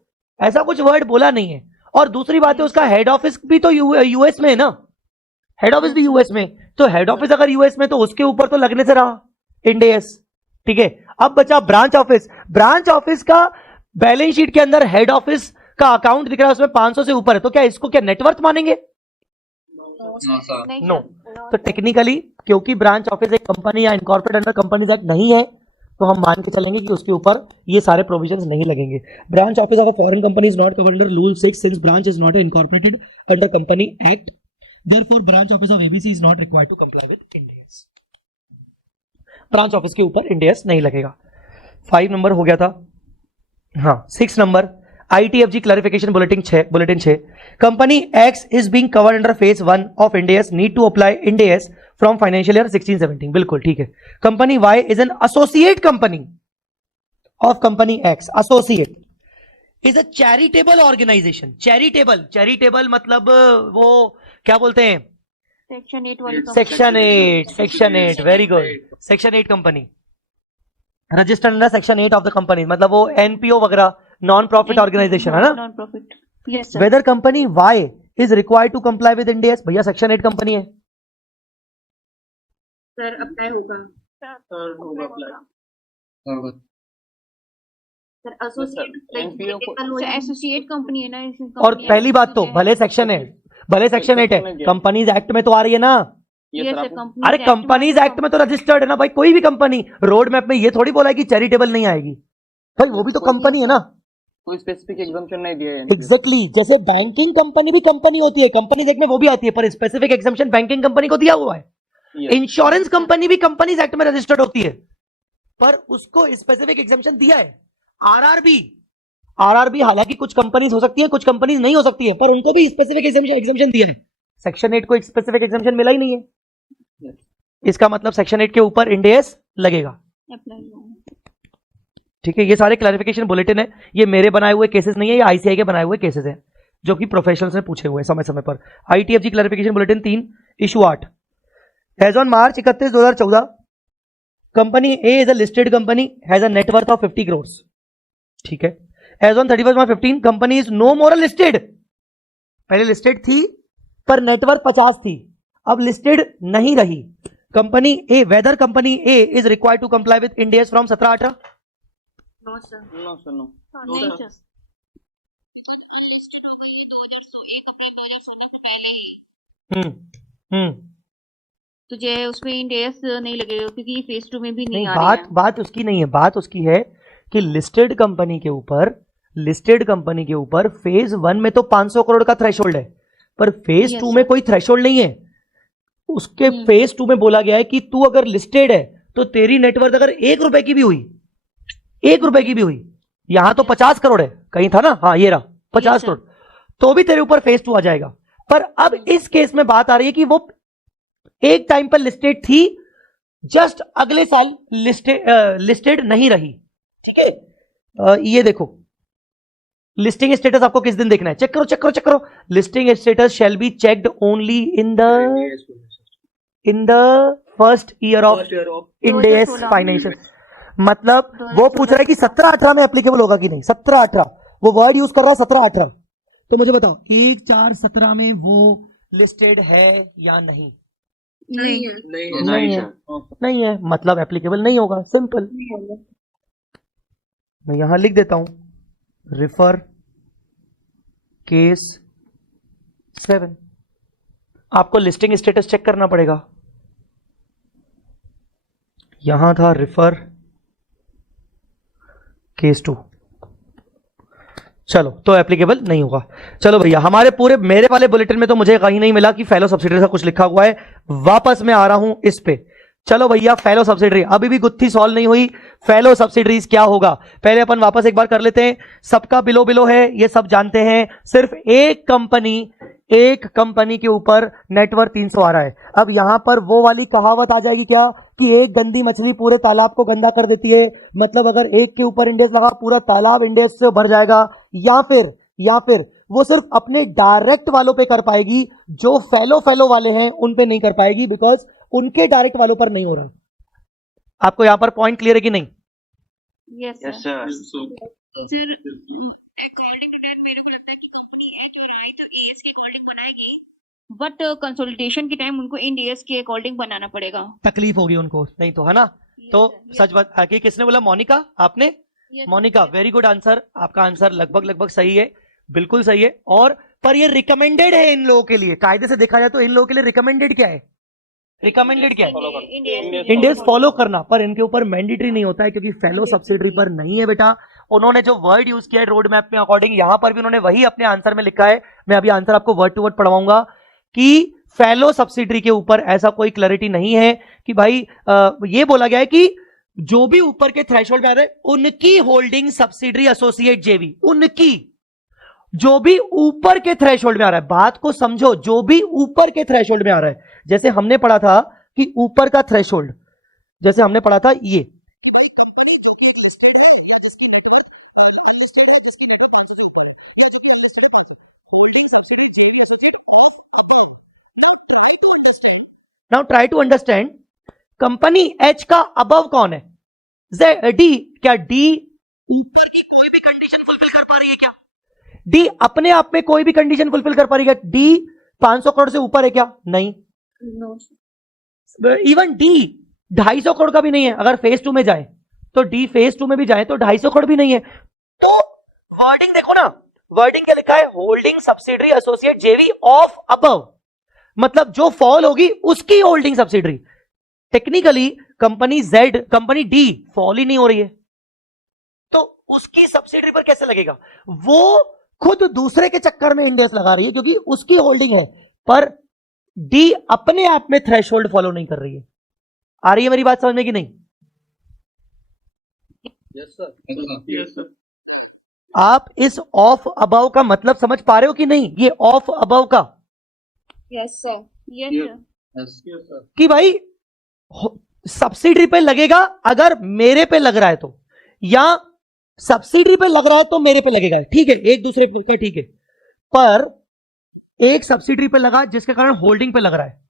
ऐसा कुछ वर्ड बोला नहीं है. और दूसरी बात है उसका हेड ऑफिस भी तो यूएस में है ना, हेड ऑफिस भी यूएस में, तो हेड ऑफिस अगर यूएस में तो उसके ऊपर तो लगने से रहा इंडियस. ठीक है, अब बचा ब्रांच ऑफिस. ब्रांच ऑफिस का बैलेंस शीट के अंदर हेड ऑफिस का अकाउंट दिख रहा है, उसमें 500 से ऊपर है, तो क्या इसको क्या नेटवर्थ मानेंगे? नहीं नो. सर. तो टेक्निकली क्योंकि ब्रांच ऑफिस एक कंपनी या इनकॉर्पोरेट अंडर कंपनीज एक्ट नहीं है, तो हम मान के चलेंगे कि उसके ऊपर ये सारे प्रोविजंस नहीं लगेंगे. Branch office of a foreign company is not covered under rule 6 since branch is not incorporated under company act. Therefore branch office of ABC is not required to comply with Ind AS. Branch office के ऊपर Ind AS नहीं लगेगा. 5 number हो गया था. हाँ, 6 number ITFG clarification bulletin 6. Company X is being covered under phase 1 of Ind AS, need to apply Ind AS from financial year 16-17. बिल्कुल ठीक है. Company Y is an associate company of company X. Associate is a charitable organisation. Charitable मतलब वो क्या बोलते हैं? Section 8 वाली section 8. Very good. Section 8 company registered under section 8 of the company, मतलब वो एनपीओ वगैरह, नॉन प्रॉफिट ऑर्गेनाइजेशन है ना. Non profit. Yes sir. Whether company Y is required to comply with Ind AS. भैया सेक्शन 8 कंपनी है. Sir apply होगा. Sir होगा apply. Sir associate associate company है ना. और पहली बात तो भले सेक्शन 8 है, कंपनीज एक्ट में तो आ रही है ना. अरे कंपनीज एक्ट में तो रजिस्टर्ड है ना भाई. कोई भी कंपनी रोड मैप में ये थोड़ी बोला है कि चैरिटेबल नहीं आएगी भाई, वो भी तो कंपनी है ना. कोई स्पेसिफिक एग्जम्पशन नहीं दिया है. एग्जैक्टली जैसे बैंकिंग कंपनी भी कंपनी होती है, कंपनीज एक्ट में वो भी आती है, पर स्पेसिफिक एग्जम्पशन बैंकिंग कंपनी को दिया हुआ है. इंश्योरेंस कंपनी भी कंपनीज एक्ट में रजिस्टर्ड होती है, पर उसको स्पेसिफिक एग्जम्पशन दिया है. आरआरबी हालांकि कुछ कंपनीज हो सकती है, कुछ कंपनीज नहीं हो सकती है, पर उनको भी स्पेसिफिक एग्जम्पशन दिया है. सेक्शन 8 को एक स्पेसिफिक एग्जम्पशन मिला ही नहीं है. इसका मतलब सेक्शन 8 के ऊपर इंडियस लगेगा. ठीक है, ये सारे क्लैरिफिकेशन बुलेटिन है. ये मेरे बनाए हुए केसेस नहीं है, ये आईसीआई के बनाए हुए केसेस हैं जो कि प्रोफेशनल्स ने पूछे हुए समय समय पर. ITFG clarification bulletin 3 issue 8. As on March 31, 2014 company A is a listed company, has a net worth of 50 crore. ठीक है. As on 31 March 15 company is no more listed. पहले लिस्टेड थी पर नेटवर्थ 50 थी, अब लिस्टेड नहीं रही. Company A, whether company A is required to comply with Ind AS from 17-18. No sir. नहीं सर, बिकॉज अनलिस्टेड हो गई है 1 अप्रैल 2016 से पहले ही. तो जो उसमें इंडियस नहीं लगेगा क्योंकि ये फेज 2 में भी नहीं आ रही है. बात उसकी नहीं है, बात उसकी है कि लिस्टेड कंपनी के ऊपर फेज 1 में तो 500 करोड़ का थ्रेशोल्ड है, पर फेज 2 में कोई थ्रेशोल्ड नहीं है. उसके फेज 2 में बोला गया है कि तू अगर लिस्टेड है तो तेरी नेटवर्थ अगर 1 रुपए की भी हुई, यहां तो 50 करोड़ है, कहीं था ना, हाँ ये रहा 50 करोड़, तो भी तेरे ऊपर फेज 2 आ जाएगा. पर अब इस केस में बात आ रही है कि वो एक टाइम पर लिस्टेड थी, जस्ट अगले साल लिस्टेड नहीं रही. ठीक है, ये देखो लिस्टिंग स्टेटस आपको किस दिन देखना है, चेक करो. Listing status shall be checked only in the first year of Indians financial. मतलब वो पूछ रहा है कि 17-18 में एप्लीकेबल होगा कि नहीं. 17-18 वो वर्ड यूज कर रहा है, 17-18. तो मुझे बताओ 1/4/17 में वो लिस्टेड है या नहीं? नहीं है। नहीं है, मतलब एप्लीकेबल नहीं होगा, सिंपल। मैं यहां लिख देता हूं, रिफर केस 7। आपको लिस्टिंग स्टेटस चेक करना पड़ेगा। यहां था रिफर केस 2। चलो, तो एप्लीकेबल नहीं होगा। चलो भैया, हमारे पूरे मेरे वाले बुलेटिन में तो मुझे कहीं नहीं मिला कि फेलो सब्सिडरी का कुछ लिखा हुआ है। वापस मैं आ रहा हूं इस पे। चलो भैया, फेलो सब्सिडरी अभी भी गुत्थी सॉल्व नहीं हुई। फेलो सब्सिडरीज क्या होगा, पहले अपन वापस एक बार कर लेते हैं। सबका बिलो बिलो है, ये सब जानते हैं। सिर्फ एक कंपनी के ऊपर नेटवर्क 300 आ रहा है। अब यहां पर वो वाली कहावत आ जाएगी क्या कि एक गंदी मछली पूरे तालाब को गंदा कर देती है। मतलब अगर एक के ऊपर इंडेक्स लगा, पूरा तालाब इंडेक्स से भर जाएगा। या फिर वो सिर्फ अपने डायरेक्ट वालों पे कर पाएगी, जो फेलो वाले हैं उन पे नहीं कर पाएगी, बिकॉज उनके डायरेक्ट वालों पर नहीं हो रहा। आपको यहां पर पॉइंट क्लियर है कि नहीं? Yes sir. According to that मेरे को लगता है कि कंपनी एच और आई तो एएस के अकॉर्डिंग बनाएगी, बट कंसोलिडेशन के टाइम उनको इंड एएस के अकॉर्डिंग बनाना पड़ेगा। तकलीफ होगी उनको, नहीं तो, है ना? तो सच बात आगे किसने बोला? मोनिका, आपने? Monica, very good answer. आपका आंसर लगभग सही है, बिल्कुल सही है। और पर ये रिकमेंडेड है इन लोगों के लिए। कायदे से देखा जाए तो इन लोगों के लिए रिकमेंडेड क्या है? इंडेक्स फॉलो करना, पर इनके ऊपर मैंडेटरी नहीं होता है, क्योंकि फेलो सब्सिडरी पर नहीं है बेटा। उन्होंने जो वर्ड यूज किया है रोड मैप में अकॉर्डिंग, यहां पर भी उन्होंने वही अपने आंसर में लिखा है। मैं अभी आंसर आपको वर्ड टू वर्ड पढ़वाऊंगा कि फेलो सब्सिडरी के ऊपर ऐसा कोई क्लैरिटी नहीं है कि भाई ये बोला गया है कि जो भी ऊपर के थ्रेशोल्ड में आ रहे हैं उनकी होल्डिंग सब्सिडरी एसोसिएट जेवी, उनकी, जो भी ऊपर के थ्रेशोल्ड में आ रहा है। बात को समझो, जो भी ऊपर के थ्रेशोल्ड में आ रहा है। जैसे हमने पढ़ा था कि ऊपर का थ्रेशोल्ड, जैसे हमने पढ़ा था ये कि भाई कंपनी जो कि एक लिस्टेड है या जिसकी नेटवर्थ अनलिस्टेड है, जिसकी नेटवर्थ 500 से ऊपर है, या जो कि अनलिस्टेड है 500, holding subsidiary JV associate of above. Now try to understand company H का अबव कौन है? डी। क्या डी ऊपर की कोई भी कंडीशन फुलफिल कर पा रही है क्या? डी अपने आप में कोई भी कंडीशन फुलफिल कर पा रही है? डी 500 करोड़ से ऊपर है क्या? नहीं। इवन डी 250 करोड़ का भी नहीं है। अगर फेज 2 में जाए तो डी फेज 2 में भी जाए तो 250 करोड़ भी नहीं है। तो वर्डिंग देखो ना, वर्डिंग क्या लिखा है? Holding subsidiary associate JV of above, मतलब जो फॉल होगी उसकी holding subsidiary. Technically company D fall ही नहीं हो रही है, तो उसकी सब्सिडरी पर कैसे लगेगा? वो खुद दूसरे के चक्कर में इंडेक्स लगा रही है क्योंकि उसकी होल्डिंग है, पर डी अपने आप में थ्रेशोल्ड फॉलो नहीं कर रही है। आ रही है मेरी बात समझ में कि नहीं? Yes sir. आप इस ऑफ अबव का मतलब समझ पा रहे हो कि नहीं? ये ऑफ अबव का यस सर कि भाई सब्सिडरी पे लगेगा अगर मेरे पे लग रहा है तो, या सब्सिडरी पे लग रहा है तो मेरे पे लगेगा। ठीक है, एक दूसरे का ठीक है, पर एक सब्सिडरी पे लगा जिसके कारण होल्डिंग पे लग रहा है,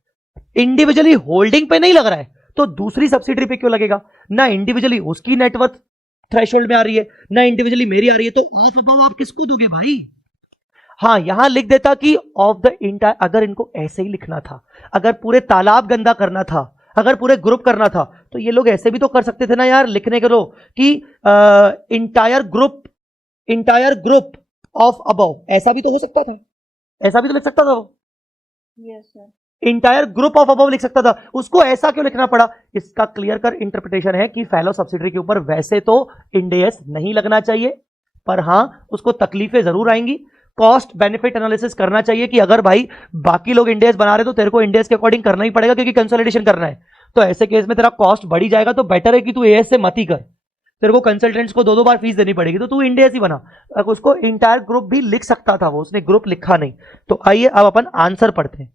इंडिविजुअली होल्डिंग पे नहीं लग रहा है, तो दूसरी सब्सिडरी पे क्यों लगेगा? ना इंडिविजुअली उसकी नेटवर्थ थ्रेशोल्ड में आ रही है, ना इंडिविजुअली मेरी आ रही है, तो ऑफ अबव आप किसको दोगे भाई? हां, यहां लिख देता कि ऑफ द इंटायर। अगर इनको ऐसे ही लिखना था, अगर पूरे तालाब गंदा करना था, अगर पूरे ग्रुप करना था, तो ये लोग ऐसे भी तो कर सकते थे ना यार, लिखने के लो कि इंटायर ग्रुप ऑफ अबव, ऐसा भी तो हो सकता था, ऐसा भी तो लिख सकता था वो। Yes sir, entire group of above लिख सकता था, उसको ऐसा क्यों लिखना पड़ा? इसका क्लियर कर इंटरप्रिटेशन है कि फेलो सब्सिडरी के ऊपर वैसे तो इंड एएस नहीं लगना चाहिए, पर हां उसको तकलीफें जरूर आएंगी। कॉस्ट बेनिफिट एनालिसिस करना चाहिए कि अगर भाई बाकी लोग इंड एएस बना रहे तो तेरे को इंड एएस के अकॉर्डिंग करना ही पड़ेगा क्योंकि कंसोलिडेशन करना है। तो ऐसे केस में तेरा कॉस्ट बढ़ी जाएगा, तो बेटर है कि तू एएस से मत ही कर, तेरे को कंसल्टेंट्स को 2-2 बार फीस देनी पड़ेगी, तो तू इंड एएस ही बना। उसको इंटायर ग्रुप भी लिख सकता था वो, उसने ग्रुप लिखा नहीं। तो आइए अब अपन आंसर पढ़ते हैं।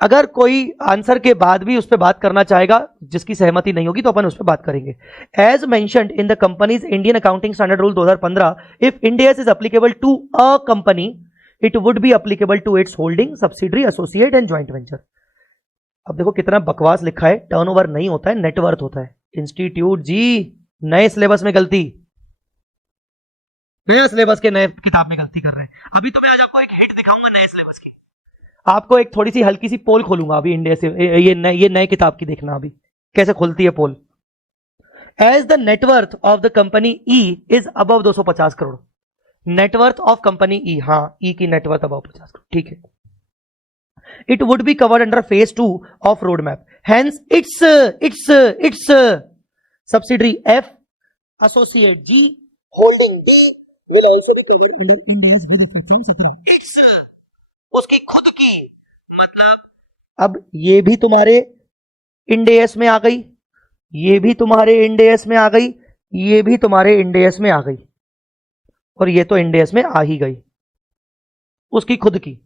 अगर कोई आंसर के बाद भी उस पर बात करना चाहेगा जिसकी सहमति नहीं होगी तो अपन उस पर बात करेंगे। As mentioned in the companies Indian accounting standard rule 2015, if Ind AS is applicable to a company, it would be applicable to its holding subsidiary associate and joint venture. अब देखो कितना बकवास लिखा है, टर्नओवर नहीं होता है, नेटवर्थ होता है। इंस्टीट्यूट जी, नए सिलेबस में गलती। नया सिलेबस के नए किताब में गलती कर रहे हैं। अभी तो मैं आज आपको एक हिट दिखाऊंगा नए सिलेबस की, आपको एक थोड़ी सी हल्की सी पोल खोलूंगा अभी इंडिया से, ये नए किताब की देखना अभी कैसे खुलती है पोल। As the net worth of the company E is above 250 crore, net worth of company E, हाँ ई की नेटवर्थ अबव 50 करोड़, ठीक है। It would be covered under phase 2 of road map, hence its subsidiary F, associate G, holding D will also be covered under Ind AS with effect from 17। Its उसकी खुद की, मतलब अब ये भी तुम्हारे इंड एस में आ गई, ये भी तुम्हारे इंड एस में आ गई, ये भी तुम्हारे इंड एस में आ गई, और ये तो इंड एस में आ ही गई, उसकी खुद की।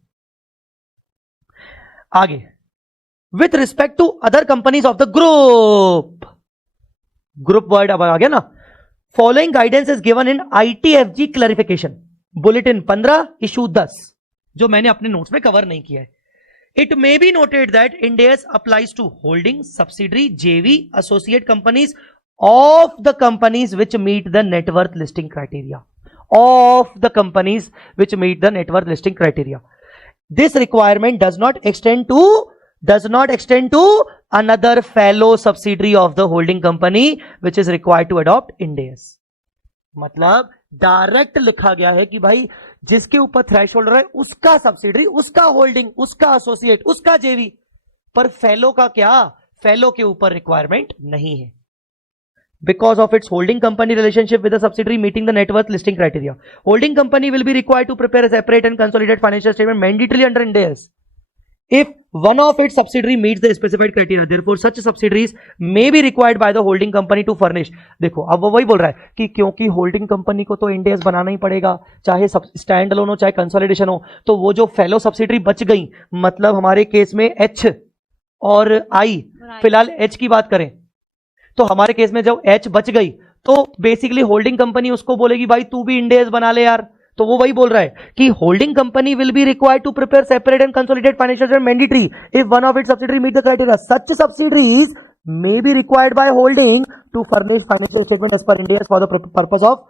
आगे, with respect to other companies of the group word अब आ गया ना। Following guidance is given in ITFG clarification bulletin 15 issue 10, जो मैंने अपने नोट्स में कवर नहीं किया है। It may be noted that Ind AS applies to holding, subsidiary, JV, associate companies of the companies which meet the net worth listing criteria. Of the companies which meet the net worth listing criteria. This requirement does not extend to another fellow subsidiary of the holding company which is required to adopt Ind AS. मतलब direct लिखा गया है कि भाई जिसके ऊपर threshold है उसका सब्सिडरी, उसका होल्डिंग, उसका एसोसिएट, उसका जेवी, पर फेलो का क्या, फेलो के ऊपर रिक्वायरमेंट नहीं है। Because of its holding company relationship with the subsidiary meeting the net worth listing criteria, holding company will be required to prepare a separate and consolidated financial statement mandatory under Ind AS if one of its subsidiary meets the specified criteria, therefore such subsidiaries may be required by the holding company to furnish। देखो अब वो वही बोल रहा है कि क्योंकि holding company को तो इंड एस बनाना ही पड़ेगा, चाहे स्टैंड अलोन हो चाहे कंसोलिडेशन हो, तो वो जो फेलो सब्सिडरी बच गई, मतलब हमारे केस में एच और आई, फिलहाल एच की बात करें तो हमारे केस में जब एच बच गई तो बेसिकली होल्डिंग कंपनी उसको बोलेगी भाई तू भी इंड एस बना ले यार। तो वो वही बोल रहा है कि holding company will be required to prepare separate and consolidated financial statement mandatory if one of its subsidiary meet the criteria, such subsidiaries may be required by holding to furnish financial statement as per Ind AS for the purpose of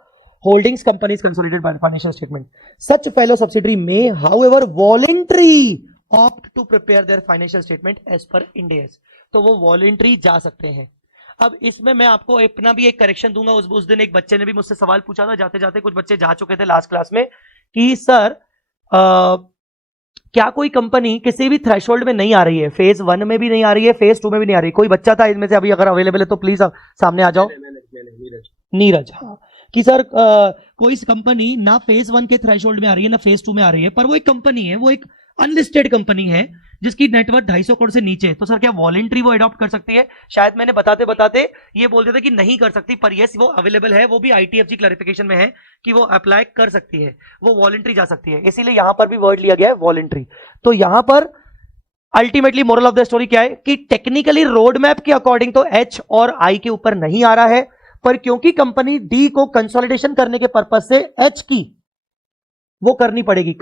holdings companies consolidated financial statement. Such fellow subsidiary may however voluntary opt to prepare their financial statement as per Ind AS। तो वो voluntary जा सकते हैं। अब इसमें मैं आपको अपना भी एक करेक्शन दूंगा। उस दिन एक बच्चे ने भी मुझसे सवाल पूछा था, जाते जाते कुछ बच्चे जा चुके थे लास्ट क्लास में, कि सर क्या कोई कंपनी किसी भी थ्रेशोल्ड में नहीं आ रही है, फेज 1 में भी नहीं आ रही है, फेज 2 में भी नहीं आ रही। कोई बच्चा था इनमें से अभी अगर अवेलेबल है तो प्लीज सामने आ जाओ। नीरज, हाँ, कि सर कोई कंपनी ना फेज 1 के थ्रेशोल्ड में आ रही है ना फेज 2 में आ रही है, पर वो एक कंपनी है, वो एक अनलिस्टेड कंपनी है जिसकी नेटवर्थ 250 करोड़ से नीचे है, तो सर क्या वॉलंटरी वो अडॉप्ट कर सकती है? शायद मैंने बताते बताते ये बोल दिया था कि नहीं कर सकती, पर यस वो अवेलेबल है, वो भी ITFG क्लैरिफिकेशन में है कि वो अप्लाई कर सकती है, वो वॉलंटरी जा सकती है। इसीलिए यहां पर भी वर्ड लिया गया है वॉलंटरी। तो यहां पर ultimately moral of the story क्या है कि टेक्निकली रोड मैप के अकॉर्डिंग तो H और I के ऊपर नहीं आ रहा है, पर क्योंकि कंपनी D को कंसोलिडेशन करने के पर्पज से H की वो करनी पड़ेगी,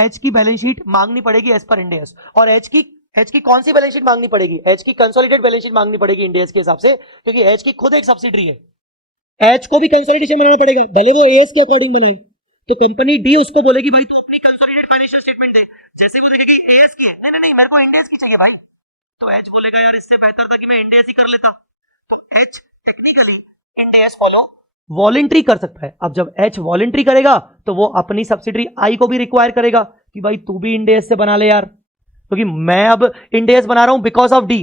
H की बैलेंस शीट मांगनी पड़ेगी एज पर इंड एस। और H की कौन सी बैलेंस शीट मांगनी पड़ेगी? H की कंसोलिडेटेड बैलेंस शीट मांगनी पड़ेगी इंड एस के हिसाब से, क्योंकि H की खुद एक सब्सिडरी है। H को भी कंसोलिडेशन बनाना पड़ेगा, भले वो AS के अकॉर्डिंग बनाए। तो कंपनी D उसको बोलेगी भाई तू अपनी कंसोलिडेटेड फाइनेंशियल स्टेटमेंट दे, जैसे वो देखेगी AS की है, नहीं मेरे को इंड एस की चाहिए भाई, तो H बोलेगा यार इससे बेहतर था कि मैं इंड एस ही कर लेता। तो H technically end S follow voluntary कर सकता है। अब जब H वॉलंटरी करेगा तो वो अपनी सब्सिडरी I को भी रिक्वायर करेगा कि भाई तू भी इंड एस से बना ले यार, क्योंकि मैं अब इंड एस बना रहा हूं बिकॉज ऑफ D,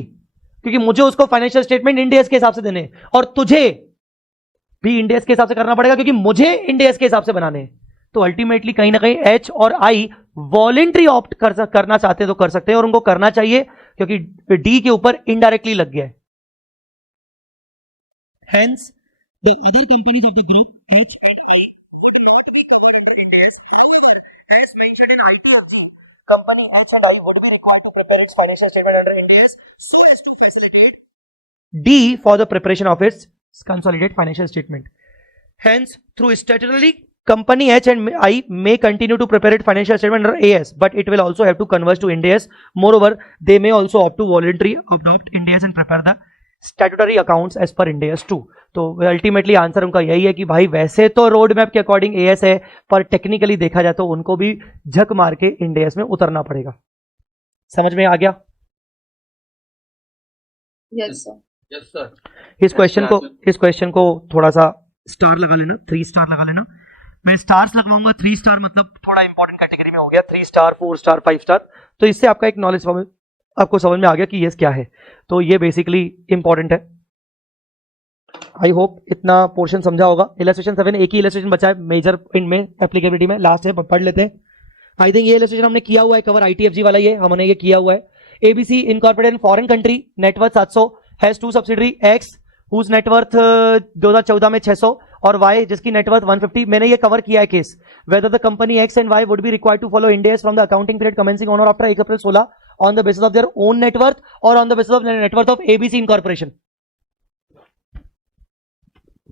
क्योंकि मुझे उसको फाइनेंशियल स्टेटमेंट इंड एस के हिसाब से देने हैं, और तुझे भी इंड एस के हिसाब से करना पड़ेगा क्योंकि मुझे इंड एस के हिसाब से बनाने हैं। तो अल्टीमेटली कहीं ना कहीं H और I वॉलंटरी ऑप्ट करना चाहते हैं तो कर सकते हैं, और उनको करना चाहिए क्योंकि D के ऊपर इनडायरेक्टली लग गया है। Hence the other companies of the group H and I would not be covered under Ind AS. However, as mentioned in ITFG, company H and I would be required to prepare its financial statement under Ind AS so as to facilitate D for the preparation of its consolidated financial statement. Hence, through statutorily, company H and I may continue to prepare its financial statement under AS, but it will also have to converge to Ind AS. Moreover, they may also opt to voluntarily adopt Ind AS and prepare the statutory accounts as per Ind AS 2। तो ultimately answer उनका यही है कि भाई वैसे तो road map के according AS है, पर टेक्निकली देखा जाए तो उनको भी झक मार के इंड AS में उतरना पड़ेगा। समझ में आ गया? Yes sir. Yes sir. इस क्वेश्चन को थोड़ा सा स्टार लगा लेना, 3 स्टार लगा लेना। मैं स्टार्स लगवाऊंगा, 3 स्टार मतलब थोड़ा इंपॉर्टेंट कैटेगरी में हो गया, 3 स्टार 4 स्टार 5 स्टार। तो इससे आपका एक नॉलेज आपको समझ में आ गया कि ये क्या है। तो ये बेसिकली इंपॉर्टेंट है। आई होप इतना पोर्शन समझा होगा। इलस्ट्रेशन 7 एक ही इलस्ट्रेशन बचा है मेजर इनमें, एप्लीकेबिलिटी में लास्ट है, पढ़ लेते हैं। आई थिंक ये इलस्ट्रेशन हमने किया हुआ है कवर, ITFG वाला ये हमने ये किया हुआ है। ABC incorporated in foreign country, net worth 700, has 2 subsidiary, X whose net worth 2014 में 600 और Y जिसकी नेटवर्थ 150। मैंने ये कवर किया है case. Whether the company X and Y would be required to follow Ind AS from the accounting period commencing on or after 1 April 16 on the basis of their own net worth or on the basis of net worth of ABC incorporation.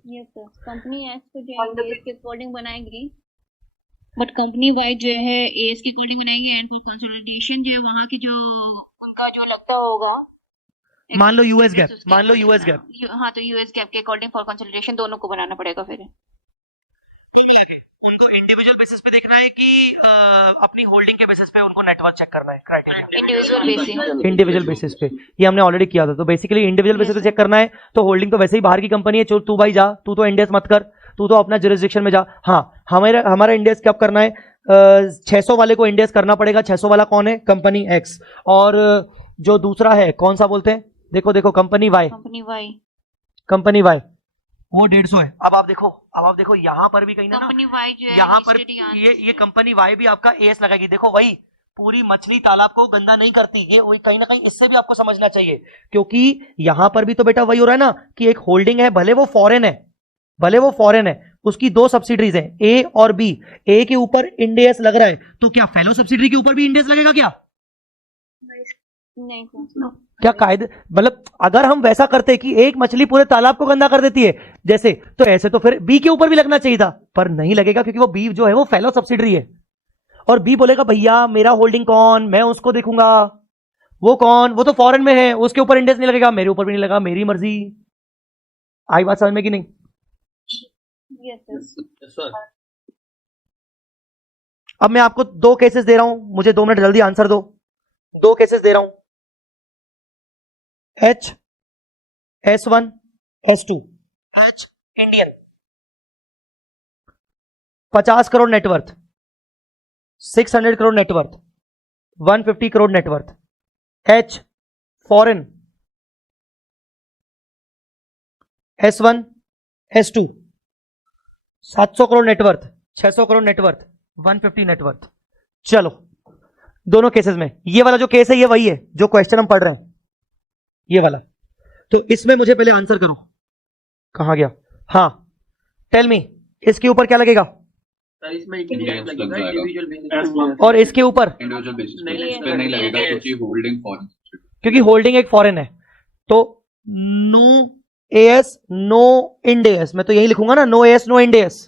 Yes sir. Company X को जो है AS के according बनाएगी, but company Y जो है AS के according बनाएंगे। And for consolidation जो है वहाँ की जो उनका जो लगता होगा, मान लो US गैप, मान लो US गैप, हाँ तो US गैप के अकॉर्डिंग फॉर कंसोलिडेशन दोनों को बनाना पड़ेगा। फिर कुल मिला के उनको इंडिविजुअल बेसिस पे देखना है कि अपनी होल्डिंग के बेसिस पे उनको नेटवर्क चेक करना है, criteria individual basis, individual basis पे। ये हमने ऑलरेडी किया था। तो बेसिकली इंडिविजुअल बेसिस पे चेक करना है। तो होल्डिंग तो वैसे ही बाहर की कंपनी है, तू भाई जा, तू तो इंड AS मत कर, तू तो अपना जुरिस्डिक्शन में जा। हाँ हमारा इंड AS कब करना है, 600 वाले को इंड AS करना पड़ेगा। 600 वाला कौन है, कंपनी X। और जो दूसरा है कौन सा बोलते हैं, देखो कंपनी Y, कंपनी Y वो 150 है। अब आप देखो यहाँ पर भी कहीं ना कंपनी वाई जो है यहाँ पर ये कंपनी वाई भी आपका AS लगाएगी। देखो वही पूरी मछली तालाब को गंदा नहीं करती, ये वही कहीं ना कहीं इससे भी आपको समझना चाहिए, क्योंकि यहां पर भी तो बेटा वही हो रहा है ना कि एक होल्डिंग है, भले वो फॉरेन है, उसकी 2 सब्सिडरीज हैं A और B। A के ऊपर इंड AS लग रहा है, तो क्या फेलो सब्सिडरी के ऊपर भी इंड AS लगेगा क्या? नहीं क्या कायदे, मतलब अगर हम वैसा करते कि एक मछली पूरे तालाब को गंदा कर देती है जैसे, तो ऐसे तो फिर B के ऊपर भी लगना चाहिए था, पर नहीं लगेगा क्योंकि वो B जो है वो फेलो सब्सिडरी है। और B बोलेगा भैया मेरा होल्डिंग कौन, मैं उसको देखूंगा, वो कौन, वो तो फॉरेन में है, उसके ऊपर इंड AS नहीं लगेगा, मेरे ऊपर भी नहीं लगा, मेरी मर्जी। आई बात समझ में कि नहीं? Yes sir. अब मैं आपको 2 केसेस दे रहा हूं, मुझे 2 मिनट जल्दी आंसर दो। 2 केसेस दे रहा हूं, H S1 S2। H Indian 50 crore net worth, 600 crore net worth, 150 crore net worth. H foreign S1 S2 700 crore net worth, 600 crore net worth, 150 net worth. चलो दोनों केसेस में ये वाला जो केस है ये वही है जो क्वेश्चन हम पढ़ रहे हैं, ये वाला। तो इसमें मुझे पहले आंसर करो, कहां गया? हाँ टेल मी, इसके ऊपर क्या लगेगा? इसमें इंडिविजुअल बेसिस और इसके ऊपर इंडिविजुअल बेसिस पे नहीं लगेगा क्योंकि होल्डिंग फॉरेन, क्योंकि होल्डिंग एक फॉरेन है। तो no AS no Ind AS, मैं तो यही लिखूंगा ना, no AS no Ind AS।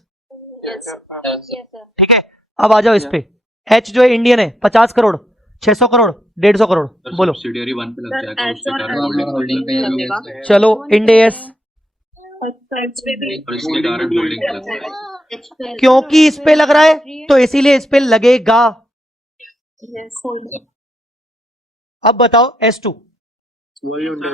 ठीक है, अब आ जाओ इस पे। H जो है इंडियन है, 50 करोड़, 600 करोड़, 150 करोड़, बोलो। सब्सिडियरी 1 पे लग जाएगा, उसके कारण होल्डिंग पे चलो इंड AS, और इसके कारण होल्डिंग लग जाएगा। क्योंकि इस पे लग रहा है तो इसीलिए इस पे लगेगा। अब बताओ S2 वॉलंटरी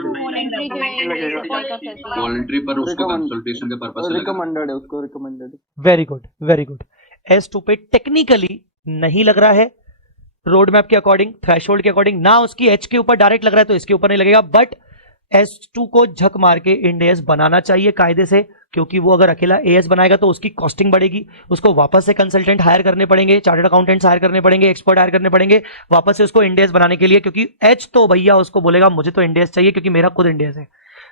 पर उसको कंसल्टेशन के पर्पस से रिकमेंडेड है, उसको recommended. Very good very good. S2 पे टेक्निकली नहीं लग रहा है रोड मैप के अकॉर्डिंग, थ्रेशोल्ड के अकॉर्डिंग, ना उसकी H के ऊपर डायरेक्ट लग रहा है तो इसके ऊपर नहीं लगेगा, बट S2 को झक मार के इंड AS बनाना चाहिए कायदे से, क्योंकि वो अगर अकेला AS बनाएगा तो उसकी कॉस्टिंग बढ़ेगी, उसको वापस से कंसल्टेंट हायर करने पड़ेंगे, चार्टर्ड अकाउंटेंट्स हायर करने पड़ेंगे, एक्सपर्ट हायर करने पड़ेंगे वापस से उसको इंड AS बनाने के लिए, क्योंकि H तो भैया उसको बोलेगा मुझे तो इंड AS चाहिए क्योंकि मेरा खुद इंड AS है।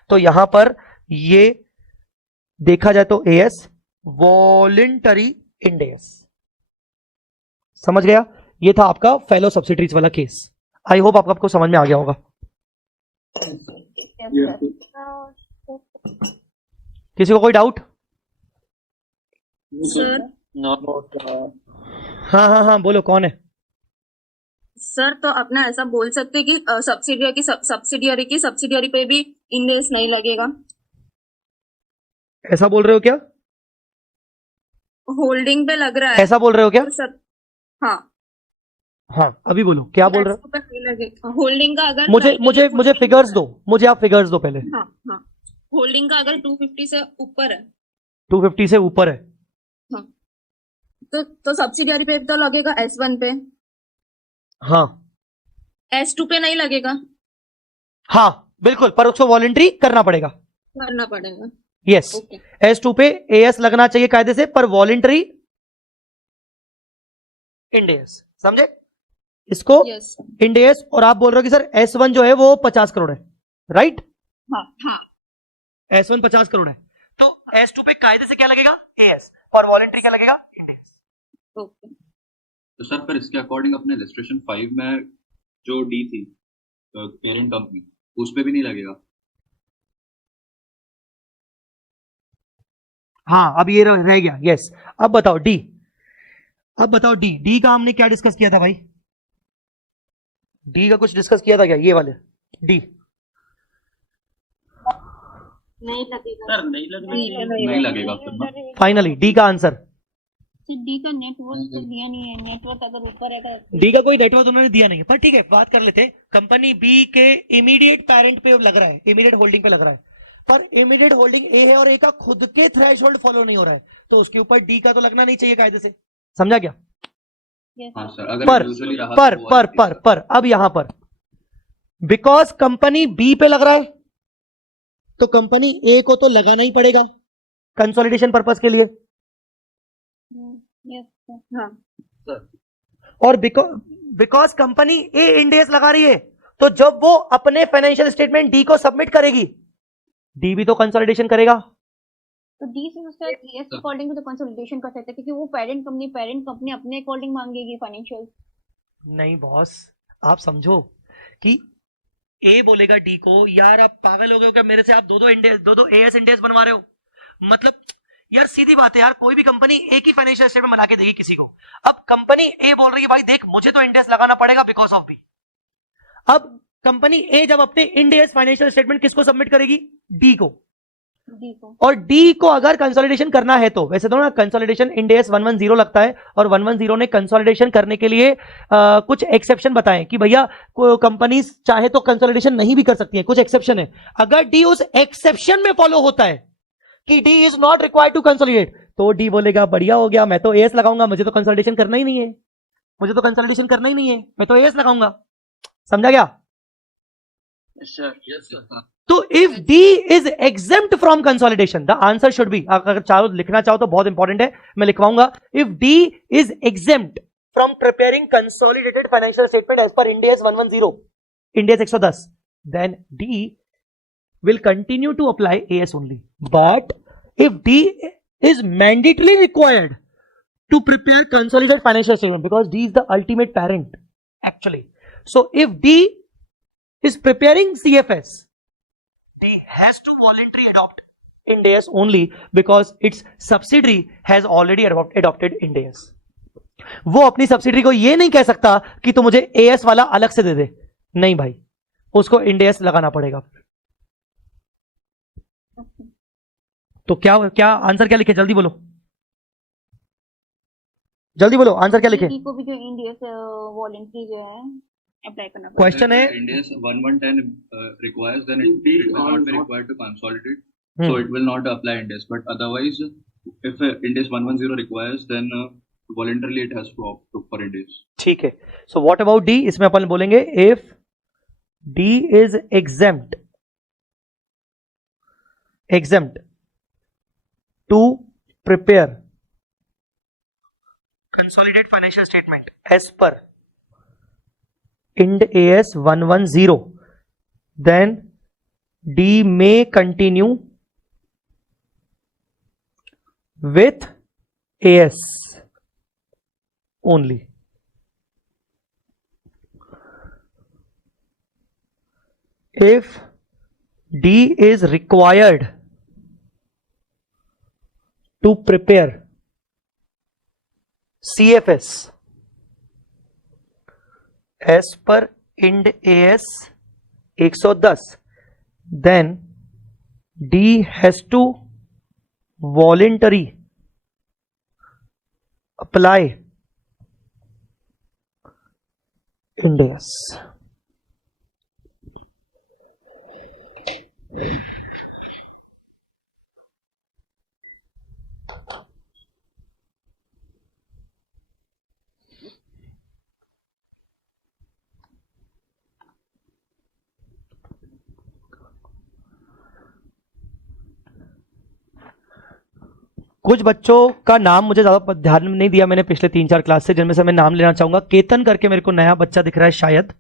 तो यहां पर ये देखा जाए तो AS वॉलंटरी इंड AS, समझ गया? ये था आपका फेलो सब्सिडरीज वाला केस। आई होप आपको समझ में आ गया होगा। किसी को कोई डाउट? सर हाँ बोलो, कौन है? सर तो अपना ऐसा बोल सकते कि सब्सिडियरी की सब्सिडियरी पे भी इंड एस नहीं लगेगा। ऐसा बोल रहे हो क्या? होल्डिंग पे लग रहा है। ऐसा बोल रहे हो क्या? तो सब हाँ हाँ अभी बोलो क्या बोल रहे हो? S2 पे नहीं लगेगा। होल्डिंग का अगर मुझे criteria मुझे मुझे 40 फिगर्स दो, मुझे आप फिगर्स दो पहले। हाँ हाँ होल्डिंग का अगर 250 से ऊपर है 250 से ऊपर है हाँ तो सब्सिडियरी पे तो लगेगा S1 पे, हाँ S2 पे नहीं लगेगा, हाँ बिल्कुल, पर उसको वॉलंटरी करना पड़ेगा। करना पड़ेगा। यस ओके S2 पे AS लगना चाहिए कायदे से, पर वॉलंटरी इंड AS, समझे इसको? Yes Ind AS। और आप बोल रहे हो कि सर S1 जो है वो 50 करोड़ है, राइट? हाँ हाँ S1 50 करोड़ है, तो S2 पे कायदे से क्या लगेगा? AS, पर वॉलंटरी क्या लगेगा? Ind AS। ओके तो सर पर इसके अकॉर्डिंग अपने रजिस्ट्रेशन 5 में जो डी थी पेरेंट कंपनी, उस पे भी नहीं लगेगा? हाँ अब ये रह गया। यस अब बताओ डी, अब बताओ डी, डी का हमने क्या डिस्कस किया था भाई? डी का कुछ डिस्कस किया था क्या? ये वाले डी नहीं लगेगा। सर नहीं लगना चाहिए। नहीं लगेगा फिर ना। फाइनली डी का आंसर। डी का नेटवर्क तो दिया नहीं है, नेटवर्क अगर ऊपर है डी का कोई नेटवर्क उन्होंने दिया नहीं है, पर ठीक है बात कर लेते हैं। कंपनी बी के इमीडिएट पेरेंट पे लग रहा है, इमीडिएट होल्डिंग पे लग रहा है, पर इमीडिएट होल्डिंग ए है और ए का खुद के थ्रेशोल्ड फॉलो नहीं हो रहा है, तो उसके ऊपर डी का तो लगना नहीं चाहिए कायदे से, समझा क्या? हाँ सर, अगर पर usually रहा पर तो वो पर already पर पर अब यहां पर बिकॉज कंपनी बी पे लग रहा है, तो कंपनी ए को तो लगाना ही पड़ेगा कंसोलिडेशन पर्पस के लिए। हाँ और because company A end S लगा रही है, तो जब वो अपने फाइनेंशियल स्टेटमेंट डी को सबमिट करेगी, डी भी तो कंसोलिडेशन करेगा। तो डी से उसका एस अकॉर्डिंग तो कंसोलिडेशन कर सकते हैं, क्योंकि वो पेरेंट कंपनी अपने अकॉर्डिंग मांगेगी फाइनेंशियल। नहीं बॉस, आप समझो कि ए बोलेगा डी को, यार आप पागल हो गए हो क्या? मेरे से आप दो एएस इंडेस बनवा रहे हो? मतलब यार सीधी बात है यार, कोई भी कंपनी एक ही फाइनेंशियल स्टेटमेंट बना के देगी किसी को। अब कंपनी ए बोल रही है भाई देख मुझे तो इंडेस लगाना पड़ेगा बिकॉज ऑफ बी। अब कंपनी ए जब अपने इंडेस फाइनेंशियल स्टेटमेंट किसको सबमिट करेगी? डी को। और डी को अगर कंसोलिडेशन करना है तो वैसे तो ना कंसोलिडेशन इंडेस 110 लगता है, और 110 ने कंसोलिडेशन करने के लिए कुछ एक्सेप्शन बताएं कि भैया कंपनी चाहे तो कंसोलिडेशन नहीं भी कर सकती है, कुछ एक्सेप्शन है। अगर डी उस एक्सेप्शन में फॉलो होता है कि D is not required to consolidate, तो डी बोलेगा बढ़िया हो गया, मैं तो एएस लगाऊंगा, मुझे तो कंसोलिडेशन करना ही नहीं है, मुझे तो कंसोलिडेशन करना ही नहीं है, मैं तो एएस लगाऊंगा। समझा क्या? Yes sir. तो if D is exempt from consolidation, the answer should be, अगर चाहो लिखना चाहो तो बहुत इंपॉर्टेंट है, मैं लिखवाऊंगा, if D is exempt from preparing consolidated financial statement as per Ind AS 110, Ind AS 110, then D will continue to apply AS only. But if D is mandatorily required to prepare consolidated financial statement, because D is the ultimate parent actually, so if D is preparing CFS, D has to voluntarily adopt Ind AS only because its subsidiary has already adopted Ind AS. वो अपनी subsidiary को ये नहीं कह सकता कि तू मुझे AS वाला अलग से दे दे, नहीं भाई, उसको Ind AS लगाना पड़ेगा। तो क्या आंसर क्या लिखे? जल्दी बोलो, जल्दी बोलो आंसर क्या लिखे? को भी जो इंडियस वॉलंटरी जो है अप्लाई करना पड़ेगा। क्वेश्चन है इंडेस 1110 requires, then it will not be required to consolidate, so it will not apply index. But otherwise, if index 110 requires, then voluntarily it has to opt for index. ठीक है। So what about D? इसमें अपन बोलेंगे if D is exempt to prepare consolidated financial statement as per Ind AS 110, then D may continue with AS only. If D is required to prepare CFS as per Ind AS 110, then D has to voluntarily apply Ind AS. कुछ बच्चों का नाम मुझे ज्यादा ध्यान में नहीं दिया मैंने पिछले 3-4 क्लास से, जिनमें से मैं नाम लेना चाहूंगा। केतन करके मेरे को नया बच्चा दिख रहा है शायद।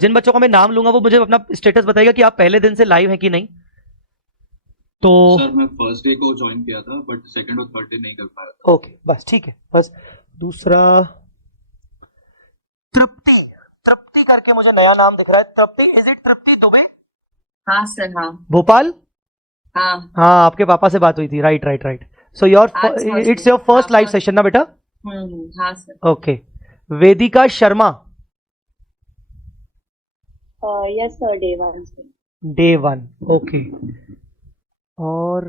जिन बच्चों का मैं नाम लूंगा वो मुझे अपना स्टेटस बताएगा कि आप पहले दिन से लाइव हैं कि नहीं। तो सर मैं फर्स्ट डे को ज्वाइन किया था बट सेकंड और थर्ड डे नहीं कर पाया था। ओके बस ठीक है। बस दूसरा तृप्ति, तृप्ति करके मुझे नया नाम दिख रहा है। तृप्ति, इज इट तृप्ति दुबे? हाँ सर, हाँ भोपाल। हाँ हाँ आपके पापा से बात हुई थी। Right right right. So your it's your first live session ना बेटा? हाँ सर। ओके। वेदिका शर्मा? यस सर, डे 1 से। Day 1 okay. और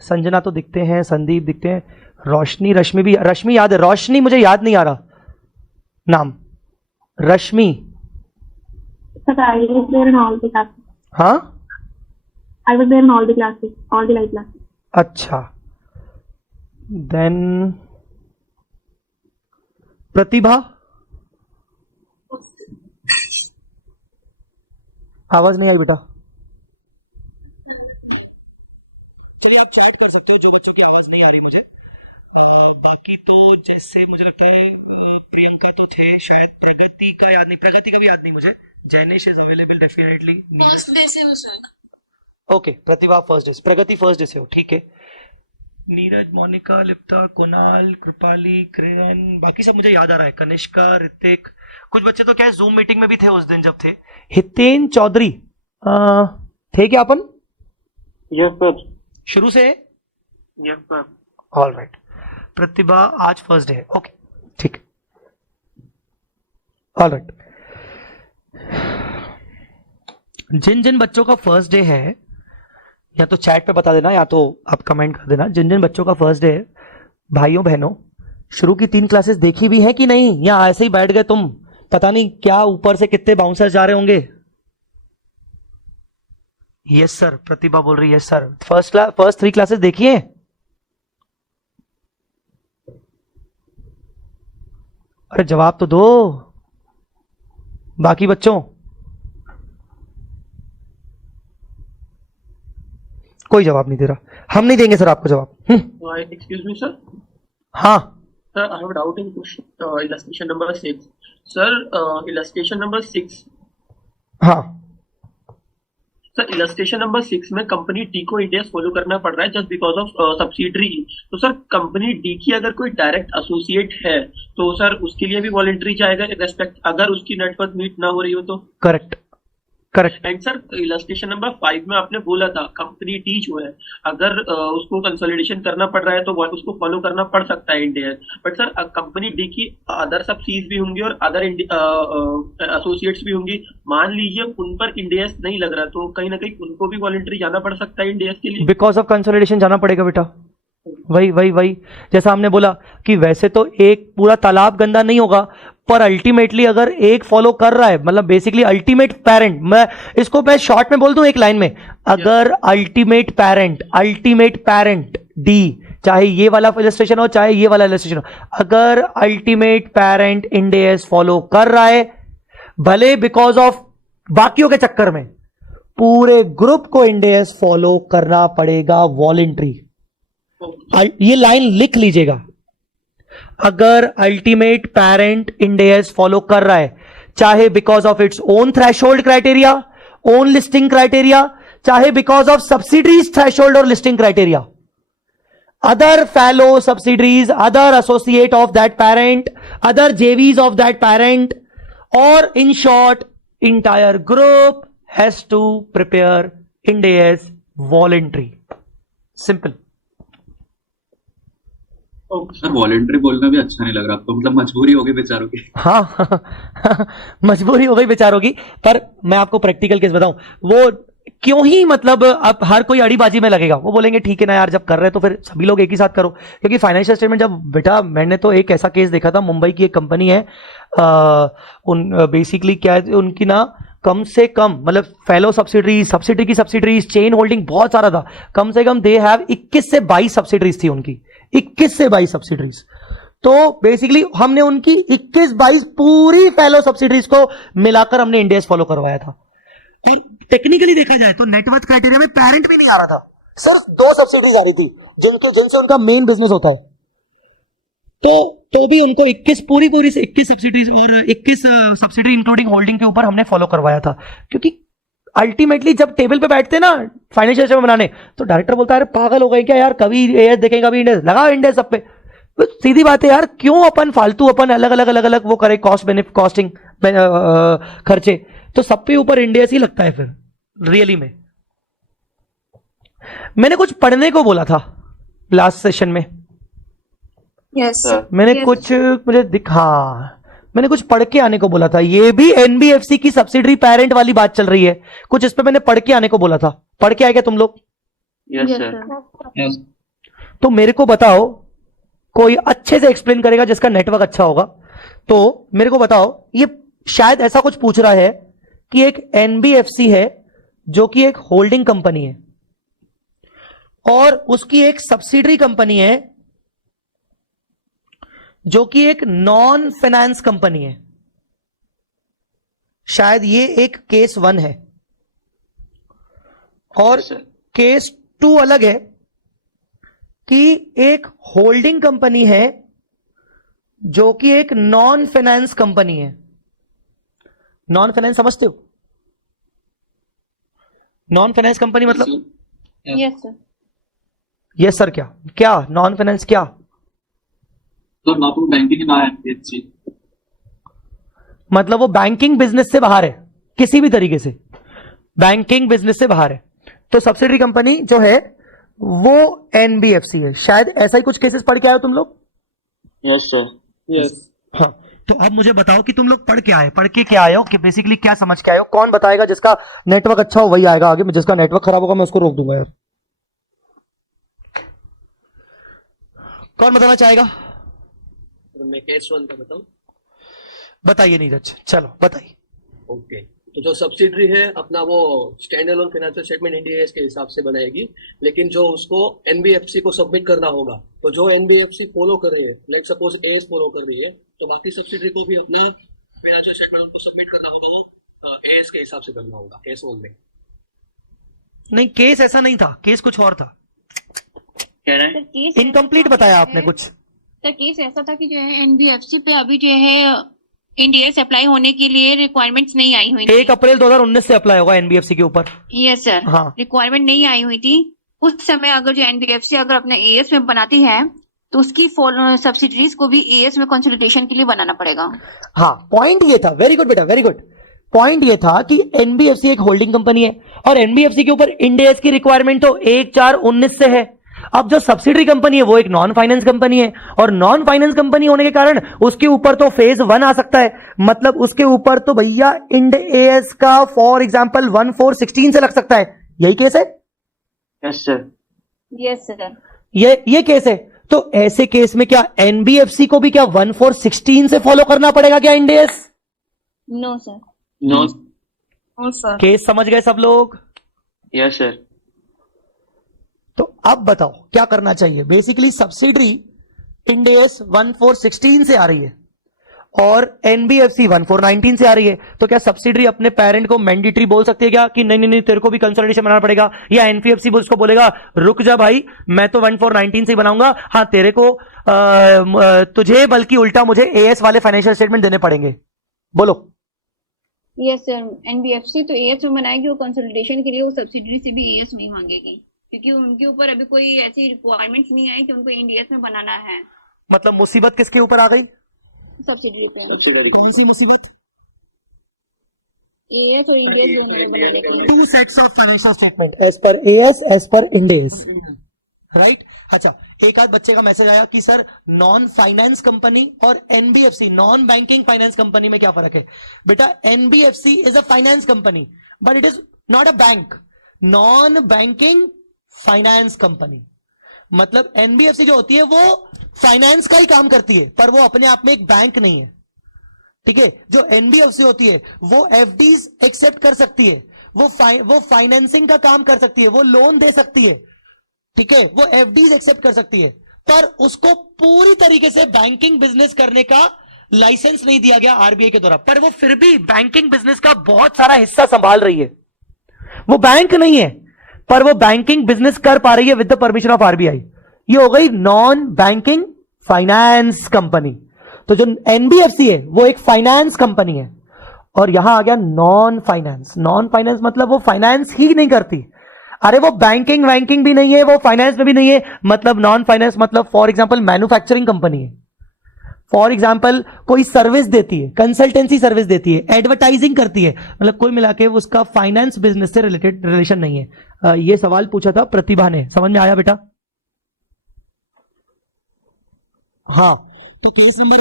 संजना तो दिखते हैं, संदीप दिखते हैं, रोशनी, रश्मि भी, रश्मि याद है, रोशनी मुझे याद नहीं आ रहा नाम। रश्मि हाँ I was there in all the classes, all the live classes. अच्छा। देन प्रतिभा? आवाज नहीं आई बेटा। चलिए आप चैट कर सकते हो जो बच्चों की आवाज नहीं आ रही मुझे। बाकी तो जैसे मुझे लगता है प्रियंका तो थे शायद, प्रगति का याद नहीं, प्रगति का भी याद नहीं मुझे। Jainish is available definitely. First day से हूँ सर। ओके प्रतिभा फर्स्ट डे से, प्रगति फर्स्ट डे से हो, ठीक है। नीरज, मोनिका, लिप्ता, कुणाल, कृपाली, किरण, बाकी सब मुझे याद आ रहा है। कनिष्का, ऋतिक, कुछ बच्चे तो क्या है जूम मीटिंग में भी थे उस दिन जब थे। हितेन चौधरी थे क्या अपन? Yes sir. शुरू से? Yes sir. All right. Pratibha आज फर्स्ट डे है, ओके ठीक है। All right. जिन जिन बच्चों का फर्स्ट डे है या तो चैट पे बता देना या तो आप कमेंट कर देना। जिन जिन बच्चों का फर्स्ट डे है, भाइयों बहनों, शुरू की 3 क्लासेस देखी भी हैं कि नहीं, या ऐसे ही बैठ गए तुम? पता नहीं क्या ऊपर से कितने बाउंसर्स जा रहे होंगे। यस सर, प्रतिभा बोल रही है यस सर। फर्स्ट 3 क्लासेस देखिए। अरे जवाब तो दो बाकी बच्चों। कोई जवाब नहीं दे रहा। हम नहीं देंगे सर आपको जवाब। Excuse me sir. हाँ sir I have doubt in illustration number 6 sir. Illustration number 6 हाँ सर, इलस्ट्रेशन नंबर 6 में कंपनी डी को इंडेक्स फॉलो करना पड़ रहा है जस्ट बिकॉज ऑफ सब्सिडरी। तो सर कंपनी डी की अगर कोई डायरेक्ट एसोसिएट है तो सर उसके लिए भी वॉलंटरी जाएगा रेस्पेक्ट, अगर उसकी नेटवर्क मीट ना हो रही हो तो? Correct correct. And sir illustration number 5 में आपने बोला था कंपनी टी जो है अगर उसको कंसोलिडेशन करना पड़ रहा है तो उसको फॉलो करना पड़ सकता है India. But sir company D की अदर सब्सिडीज भी होंगी और अदर एसोसिएट्स भी होंगी। मान लीजिए उन पर इंडिया नहीं लग रहा तो कहीं ना कहीं उनको भी वॉलंटरी जाना पड़ सकता है इंडिया के लिए। बिकॉज ऑफ कंसोलिडेशन जाना पड़ेगा बेटा। वही जैसा हमने बोला कि वैसे तो एक पूरा तालाब गंदा नहीं होगा, पर अल्टीमेटली अगर एक फॉलो कर रहा है, मतलब बेसिकली अल्टीमेट पेरेंट, मैं शॉर्ट में बोल दूं एक लाइन में, अगर अल्टीमेट पेरेंट डी, चाहे ये वाला इलस्ट्रेशन हो चाहे ये वाला इलस्ट्रेशन हो, अगर ultimate parent Ind AS follow कर रहा है, भले बिकॉज ऑफ बाकियों के चक्कर में, पूरे ग्रुप को इंड एएस फॉलो करना पड़ेगा वॉलंटरी। ये लाइन लिख लीजिएगा। अगर ultimate parent Ind AS follow कर रहा है, चाहे because of its own threshold criteria, own listing criteria, चाहे बिकॉज ऑफ सब्सिडरीज थ्रेशोल्ड और listing criteria, other fellow subsidiaries, other associate of that parent, other JVs of that parent, or in short, entire group has to prepare Ind AS voluntary. Simple. Sir voluntary बोलना भी अच्छा नहीं लग रहा आपको, मतलब मजबूरी हो गई बेचारों की। हाँ मजबूरी हो गई बेचारों की। पर मैं आपको प्रैक्टिकल केस बताऊं, वो क्यों ही मतलब अब हर कोई अड़ीबाजी में लगेगा, वो बोलेंगे ठीक है ना यार, जब कर रहे हैं तो फिर सभी लोग एक ही साथ करो। क्योंकि फाइनेंशियल स्टेटमेंट जब बेटा, मैंने तो एक ऐसा केस देखा था, मुंबई की एक कंपनी है, बेसिकली क्या है उनकी ना, कम से कम मतलब फेलो सब्सिडरी की सब्सिडरीज, चेन होल्डिंग बहुत सारा था, कम से कम दे हैव 21 से 22 सब्सिडरीज थी उनकी, 21 से 22 सब्सिडरीज। तो बेसिकली हमने उनकी 21-22 पूरी फेलो सब्सिडरीज को मिलाकर हमने इंड एस फॉलो करवाया था। और टेक्निकली देखा जाए तो नेटवर्थ क्राइटेरिया में पेरेंट भी नहीं आ रहा था, सिर्फ 2 सब्सिडरीज आ रही थी जिनसे उनका मेन बिजनेस होता है। तो भी उनको 21 पूरी से 21 सब्सिडरीज और 21 सब्सिडरी इंक्लूडिंग होल्डिंग के ऊपर हमने फॉलो करवाया था। क्योंकि अल्टीमेटली जब टेबल पे बैठते ना फाइनेंशियल स्टेटमेंट बनाने, तो डायरेक्टर बोलता है अरे पागल हो गए क्या यार, कभी एएस देखेंगे कभी इंडेस, लगाओ इंडेस सब पे। तो सीधी बात है यार, क्यों अपन फालतू अपन अलग अलग वो करें, कॉस्टिंग खर्चे, तो सब पे ऊपर इंडेस ही लगता है फिर रियली में। मैंने कुछ पढ़ने को बोला था लास्ट सेशन में। यस मैंने कुछ मैंने कुछ पढ़ के आने को बोला था। ये भी एनबीएफसी की सब्सिडरी पेरेंट वाली बात चल रही है, कुछ इस पे मैंने पढ़ के आने को बोला था। पढ़ के आए क्या तुम लोग? Yes sir. तो मेरे को बताओ, कोई अच्छे से एक्सप्लेन करेगा जिसका नेटवर्क अच्छा होगा, तो मेरे को बताओ, ये शायद ऐसा कुछ पूछ रहा है कि एक एनबीएफसी है जो कि एक होल्डिंग कंपनी है और उसकी एक सब्सिडरी कंपनी है जो कि एक नॉन फाइनेंस कंपनी है। शायद ये एक केस 1 है और केस 2 अलग है कि एक होल्डिंग कंपनी है जो कि एक नॉन फाइनेंस कंपनी है। नॉन फाइनेंस समझते हो? नॉन फाइनेंस कंपनी मतलब? Yes sir. Yes sir. क्या नॉन फाइनेंस क्या? तो बैंकिंग ना है, मतलब वो बैंकिंग बिजनेस से बाहर है, किसी भी तरीके से बैंकिंग बिजनेस से बाहर है। तो सब्सिडरी कंपनी जो है वो एनबीएफसी है। शायद ऐसा ही कुछ केसेस पढ़ के आए हो तुम लोग? Yes sir. यस। हाँ, तो अब मुझे बताओ कि तुम लोग पढ़ के क्या आए हो, कि बेसिकली क्या समझ के आए हो। कौन बताएगा? जिसका नेटवर्क अच्छा हो वही आएगा आगे, जिसका नेटवर्क खराब होगा मैं उसको रोक दूंगा यार। कौन बताना चाहेगा? मैं केस 1 का बताऊं? बताइए नीरज, चलो बताइए। ओके, तो जो सब्सिडरी है अपना वो stand alone financial statement India के हिसाब से बनाएगी, लेकिन जो उसको एनबीएफसी को सबमिट करना होगा, तो जो एनबीएफसी फॉलो कर रही है, लेट सपोज एएस फॉलो कर रही है, तो बाकी सब्सिडरी को भी अपना फाइनेंशियल स्टेटमेंट उनको सबमिट करना होगा, वो एएस के हिसाब से करना होगा। केस 1 में नहीं, केस ऐसा नहीं था, केस कुछ और था। क्या रहा है? इनकम्प्लीट बताया आपने कुछ। सर केस ऐसा था कि जो है एनबीएफसी पे अभी जो है इंडियस अप्लाई होने के लिए रिक्वायरमेंट्स नहीं आई हुई थी। 1 अप्रैल 2019 से अप्लाई होगा एनबीएफसी के ऊपर। Yes sir. हाँ, रिक्वायरमेंट नहीं आई हुई थी उस समय। अगर जो एनबीएफसी अगर अपने एएस में बनाती है तो उसकी सब्सिडरीज को भी एएस में कंसोलिडेशन के लिए बनाना पड़ेगा। हाँ, पॉइंट ये था। वेरी गुड बेटा, वेरी गुड। पॉइंट ये था कि एनबीएफसी एक होल्डिंग कंपनी है और एनबीएफसी के ऊपर इंडियस की रिक्वायरमेंट तो 1/4/19 से है। अब जो सब्सिडरी कंपनी है वो एक नॉन फाइनेंस कंपनी है और नॉन फाइनेंस कंपनी होने के कारण उसके ऊपर तो फेज 1 आ सकता है। मतलब उसके ऊपर तो भैया इंड एएस का फॉर एग्जांपल 1/4/16 से लग सकता है। यही केस है? Yes sir. Yes sir. ये केस है। तो ऐसे केस में क्या एनबीएफसी को भी क्या 1/4/16 से फॉलो करना पड़ेगा क्या Ind AS? No sir. No sir. Case समझ गए सब लोग? Yes sir. तो अब बताओ क्या करना चाहिए। बेसिकली सब्सिडरी इंड एएस 1/4/16 से आ रही है और एनबीएफसी 1/4/19 से आ रही है। तो क्या सब्सिडरी अपने पेरेंट को मैंडेटरी बोल सकती है क्या कि नहीं नहीं नहीं तेरे को भी कंसोलिडेशन बनाना पड़ेगा, या एनपीएफसी उसको बोलेगा रुक जा भाई मैं तो 1/4/19 से ही बनाऊंगा, हाँ तेरे को तुझे बल्कि उल्टा मुझे एएस वाले फाइनेंशियल स्टेटमेंट देने पड़ेंगे? बोलो। Yes sir. एनबीएफसी तो एएस में बनाएगी और कंसोलिडेशन के लिए वो सब्सिडरी से भी एएस में ही मांगेगी, क्योंकि उनके ऊपर अभी कोई ऐसी रिक्वायरमेंट्स नहीं आई कि उनको इंडियस में बनाना है। मतलब मुसीबत किसके ऊपर आ गई? सब्सिडरी पे। सब्सिडरी कौन सी मुसीबत? एएस और इंडियस दोनों में बनाने के लिए। 2 sets of financial statement as per AS as per Ind AS. Right अच्छा, एक आध बच्चे का मैसेज आया कि सर नॉन फाइनेंस कंपनी और NBFC non banking finance company में क्या फर्क है? बेटा NBFC is a finance company but it is not a bank, non banking finance company. मतलब एनबीएफसी जो होती है वो फाइनेंस का ही काम करती है पर वो अपने आप में एक बैंक नहीं है, ठीक है। जो एनबीएफसी होती है वो एफडीज एक्सेप्ट कर सकती है, वो फाइनेंसिंग का काम कर सकती है, वो लोन दे सकती है, ठीक है, वो एफडीज एक्सेप्ट कर सकती है, पर उसको पूरी तरीके से बैंकिंग बिजनेस करने का लाइसेंस नहीं दिया गया आरबीआई के द्वारा। पर वो फिर भी बैंकिंग बिजनेस का बहुत सारा हिस्सा संभाल रही है। वो बैंक नहीं है पर वो बैंकिंग बिजनेस कर पा रही है with the permission of RBI. ये हो गई नॉन बैंकिंग फाइनेंस कंपनी। तो जो एनबीएफसी है वो एक फाइनेंस कंपनी है और यहां आ गया नॉन फाइनेंस। नॉन फाइनेंस मतलब वो फाइनेंस ही नहीं करती। अरे वो बैंकिंग भी नहीं है, वो फाइनेंस में भी नहीं है। मतलब नॉन फाइनेंस मतलब फॉर एग्जांपल मैन्युफैक्चरिंग कंपनी है, फॉर एग्जाम्पल कोई सर्विस देती है, कंसल्टेंसी सर्विस देती है, एडवर्टाइजिंग करती है, मतलब कुल मिला के उसका फाइनेंस बिजनेस से रिलेटेड रिलेशन नहीं है। ये सवाल पूछा था प्रतिभा ने, समझ में आया बेटा? हां, तो केस नंबर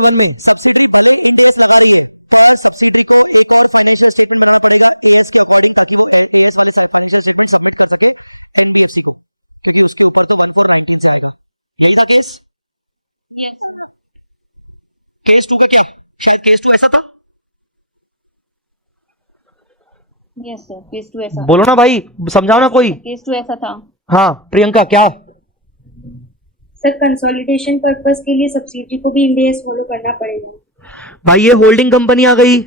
वन में सब्सिडरी भले इंड एस लगा रही है पर सब्सिडरी को एक और फाइनेंशियल स्टेटमेंट बनाना पड़ेगा एएस के अकॉर्डिंग, ताकि वो एएस वाले फाइनेंशियल स्टेटमेंट सबमिट कर सके एनबीएफसी को, क्योंकि उसके ऊपर तो 1419 से आएगा। यही था केस। Yes sir. केस 2 का क्या? शायद केस 2 ऐसा था। यस सर, केस 2 ऐसा। बोलो ना भाई, समझाओ ना कोई। केस 2 ऐसा था। हाँ प्रियंका क्या? सर कंसोलिडेशन पर्पस के लिए सब्सिडी को भी इंड एस फॉलो करना पड़ेगा। भाई ये होल्डिंग कंपनी आ गई,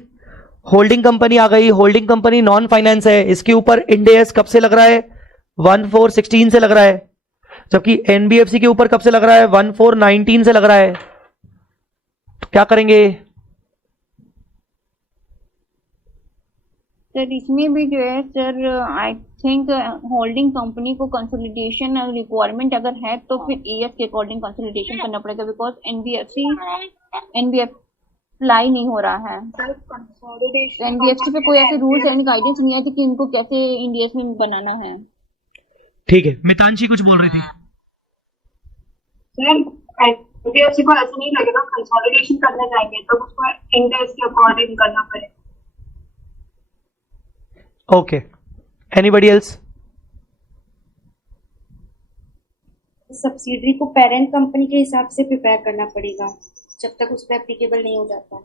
होल्डिंग कंपनी नॉन फाइनेंस है, इसके ऊपर इंड एस कब से लग रहा है? 1416 से लग रहा है, जबकि एनबीएफसी के ऊपर कब से लग रहा है? 1419 से लग रहा है। तो क्या करेंगे सर? इसमें भी जो है sir I think holding company को कंसोलिडेशन रिक्वायरमेंट अगर है तो फिर एएस के अकॉर्डिंग कंसोलिडेशन करना पड़ेगा, बिकॉज एनबीएफसी अप्लाई नहीं हो रहा है। एनबीएफसी पे कोई ऐसे रूल्स एंड गाइडेंस नहीं आती कि उनको कैसे इंडियस में बनाना है। ठीक है, मितांशी कुछ बोल रही थी। सर एनबीएफसी को ऐसा नहीं लगेगा कंसोलिडेशन करने जाएंगे तो उसको इंडेक्स के अकॉर्डिंग करना पड़ेगा। Okay, anybody else? सब्सिडरी को पेरेंट कंपनी के हिसाब से प्रिपेयर करना पड़ेगा जब तक उस पर एप्लीकेबल नहीं हो जाता।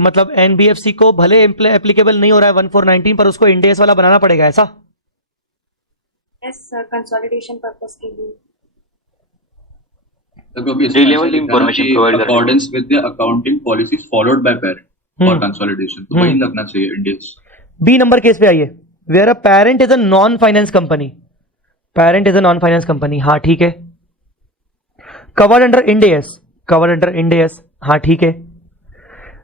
मतलब एनबीएफसी को भले एप्लीकेबल नहीं हो रहा है 1419 पर उसको इंड एस वाला बनाना पड़ेगा, ऐसा? यस सर, कंसोलिडेशन पर्पस के लिए। accordance with the accounting policies followed by parent for consolidation, तो वही लगना चाहिए इंडेक्स। बी नंबर केस पे आइए, where a parent is a non finance company. Parent is a non finance company, हाँ ठीक है। कवर्ड अंडर इंड एस, हाँ ठीक है।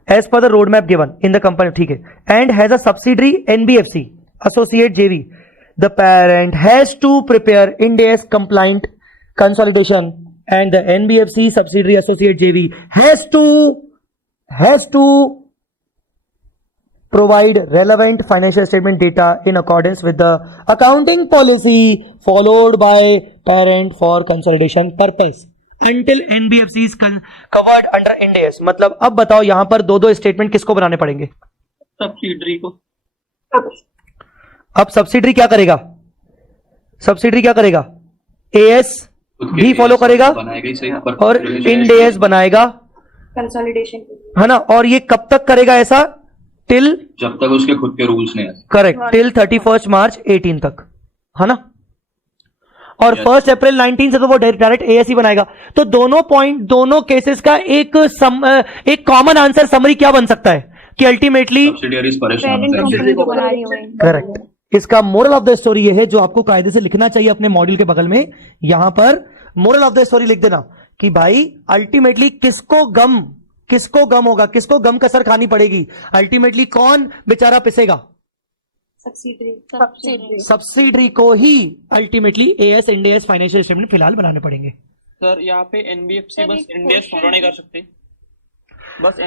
As per the road map given in the company, ठीक है। And has a subsidiary NBFC associate JV, the parent has to prepare Ind AS compliant consolidation and the NBFC subsidiary associate JV has to provide relevant financial statement data in accordance with the accounting policy followed by parent for consolidation purpose until NBFC is covered under Ind AS। मतलब अब बताओ यहां पर दो statement किसको बनाने पड़ेंगे? Subsidiary को। अब सब्सिडरी क्या करेगा? एएस भी फॉलो करेगा और इंड एस बनाएगा कंसोलिडेशन, है ना। और ये कब तक करेगा ऐसा? टिल जब तक उसके खुद के रूल्स नहीं आए। करेक्ट, टिल 31 मार्च 18 तक, है ना। और 1 अप्रैल 19 से तो वो डायरेक्ट एएस ही बनाएगा। तो दोनों केसेस का एक कॉमन आंसर समरी क्या बन सकता है कि अल्टीमेटली करेक्ट। इसका मोरल ऑफ द स्टोरी ये है, जो आपको कायदे से लिखना चाहिए अपने मॉड्यूल के बगल में, यहां पर मोरल ऑफ द स्टोरी लिख देना कि भाई अल्टीमेटली किसको गम होगा, किसको गम कसर खानी पड़ेगी, अल्टीमेटली कौन बेचारा पिसेगा? सब्सिडरी को ही ultimately AS Ind AS financial statement फिलहाल बनाने पड़ेंगे। सर यहाँ पे एनबीएफसी बस इंड एस फॉलो नहीं कर सकती, बस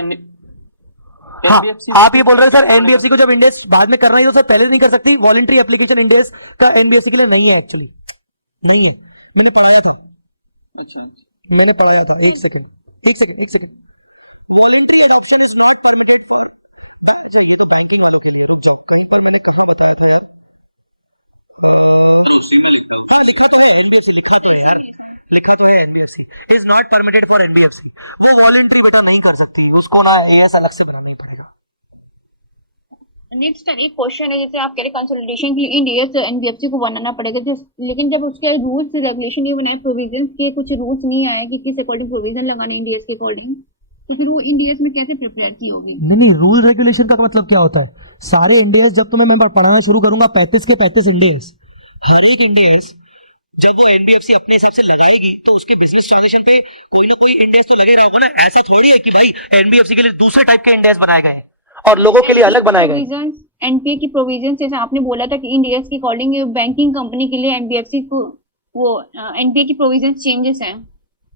हाँ, NBFC आप ये बोल रहे हो सर एनबीएफसी को जब इंडेस बाद में करना ही तो सर पहले नहीं कर सकती? वॉलंटरी एप्लीकेशन इंडेस का एनबीएफसी के लिए नहीं है, एक्चुअली नहीं है, मैंने पढ़ाया था। अच्छा मैंने पढ़ाया था। एक second. Voluntary adoption is not permitted for, अच्छा ये तो बैंकिंग वालों के लिए, रुक जाओ, कहीं पर मैंने कहां बताया था यार? उसी में लिखा है। हाँ लिखा तो है एनबीएफसी, लिखा तो है यार, लिखा तो है NBFC is not permitted for NBFC. वो वॉलंटरी बेटा नहीं कर सकती, उसको ना एएस अलग से बनाना ही पड़ेगा। नेक्स्ट एक क्वेश्चन है, जैसे आप कह रहे कंसोलिडेशन के लिए इंडियस एनबीएफसी को बनाना पड़ेगा, लेकिन जब उसके रूल्स रेगुलेशन नहीं बनाए, प्रोविजंस के कुछ रूल्स नहीं आए कि किस अकॉर्डिंग प्रोविजन लगाने इंडियस के अकॉर्डिंग, तो फिर वो इंडियस में कैसे प्रिपेयर की होगी? नहीं, रूल रेगुलेशन का मतलब क्या होता है? सारे इंडियस जब तुम्हें मैं पढ़ाना शुरू करूंगा 35 के 35 इंडियस, हर एक इंडियस जब वो एनबीएफसी अपने हिसाब से लगाएगी तो उसके बिजनेस ट्रांजेक्शन पे कोई ना कोई इंडेक्स तो लगे रहा होगा ना। ऐसा थोड़ी है कि भाई एनबीएफसी के लिए दूसरे टाइप के इंडेक्स बनाए गए और लोगों के लिए अलग बनाए गए। एनपीए की प्रोविजन जैसे आपने बोला था कि इंडियस के अकॉर्डिंग बैंकिंग कंपनी के लिए एनबीएफसी को वो एनपीए की प्रोविजन चेंजेस हैं।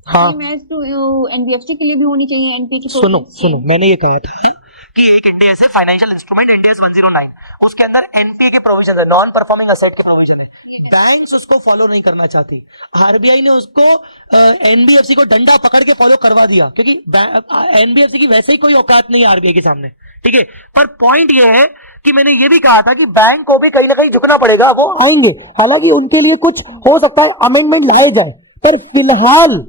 हाँ, एनबीएफसी के लिए भी होनी चाहिए एनपीए की। सुनो मैंने ये कहा था कि एक इंडियस है फाइनेंशियल इंस्ट्रूमेंट इंडियस 109, उसके अंदर एनपीए के प्रोविजन है, नॉन परफॉर्मिंग एसेट के प्रोविजन है। बैंक्स उसको फॉलो नहीं करना चाहती, आरबीआई ने उसको एनबीएफसी को डंडा पकड़ के फॉलो करवा दिया, क्योंकि एनबीएफसी की वैसे ही कोई औकात नहीं है आरबीआई के सामने, ठीक है। पर पॉइंट ये है कि मैंने ये भी कहा था कि बैंक को भी कहीं ना कहीं झुकना पड़ेगा, वो आएंगे, हालांकि उनके लिए कुछ हो सकता है अमेंडमेंट लाए जाए, पर फिलहाल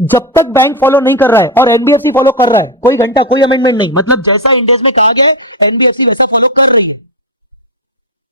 जब तक बैंक फॉलो नहीं कर रहा है और एनबीएफसी फॉलो कर रहा है, कोई घंटा कोई अमेंडमेंट नहीं, मतलब जैसा इंडेक्स में कहा गया है एनबीएफसी वैसा फॉलो कर रही है।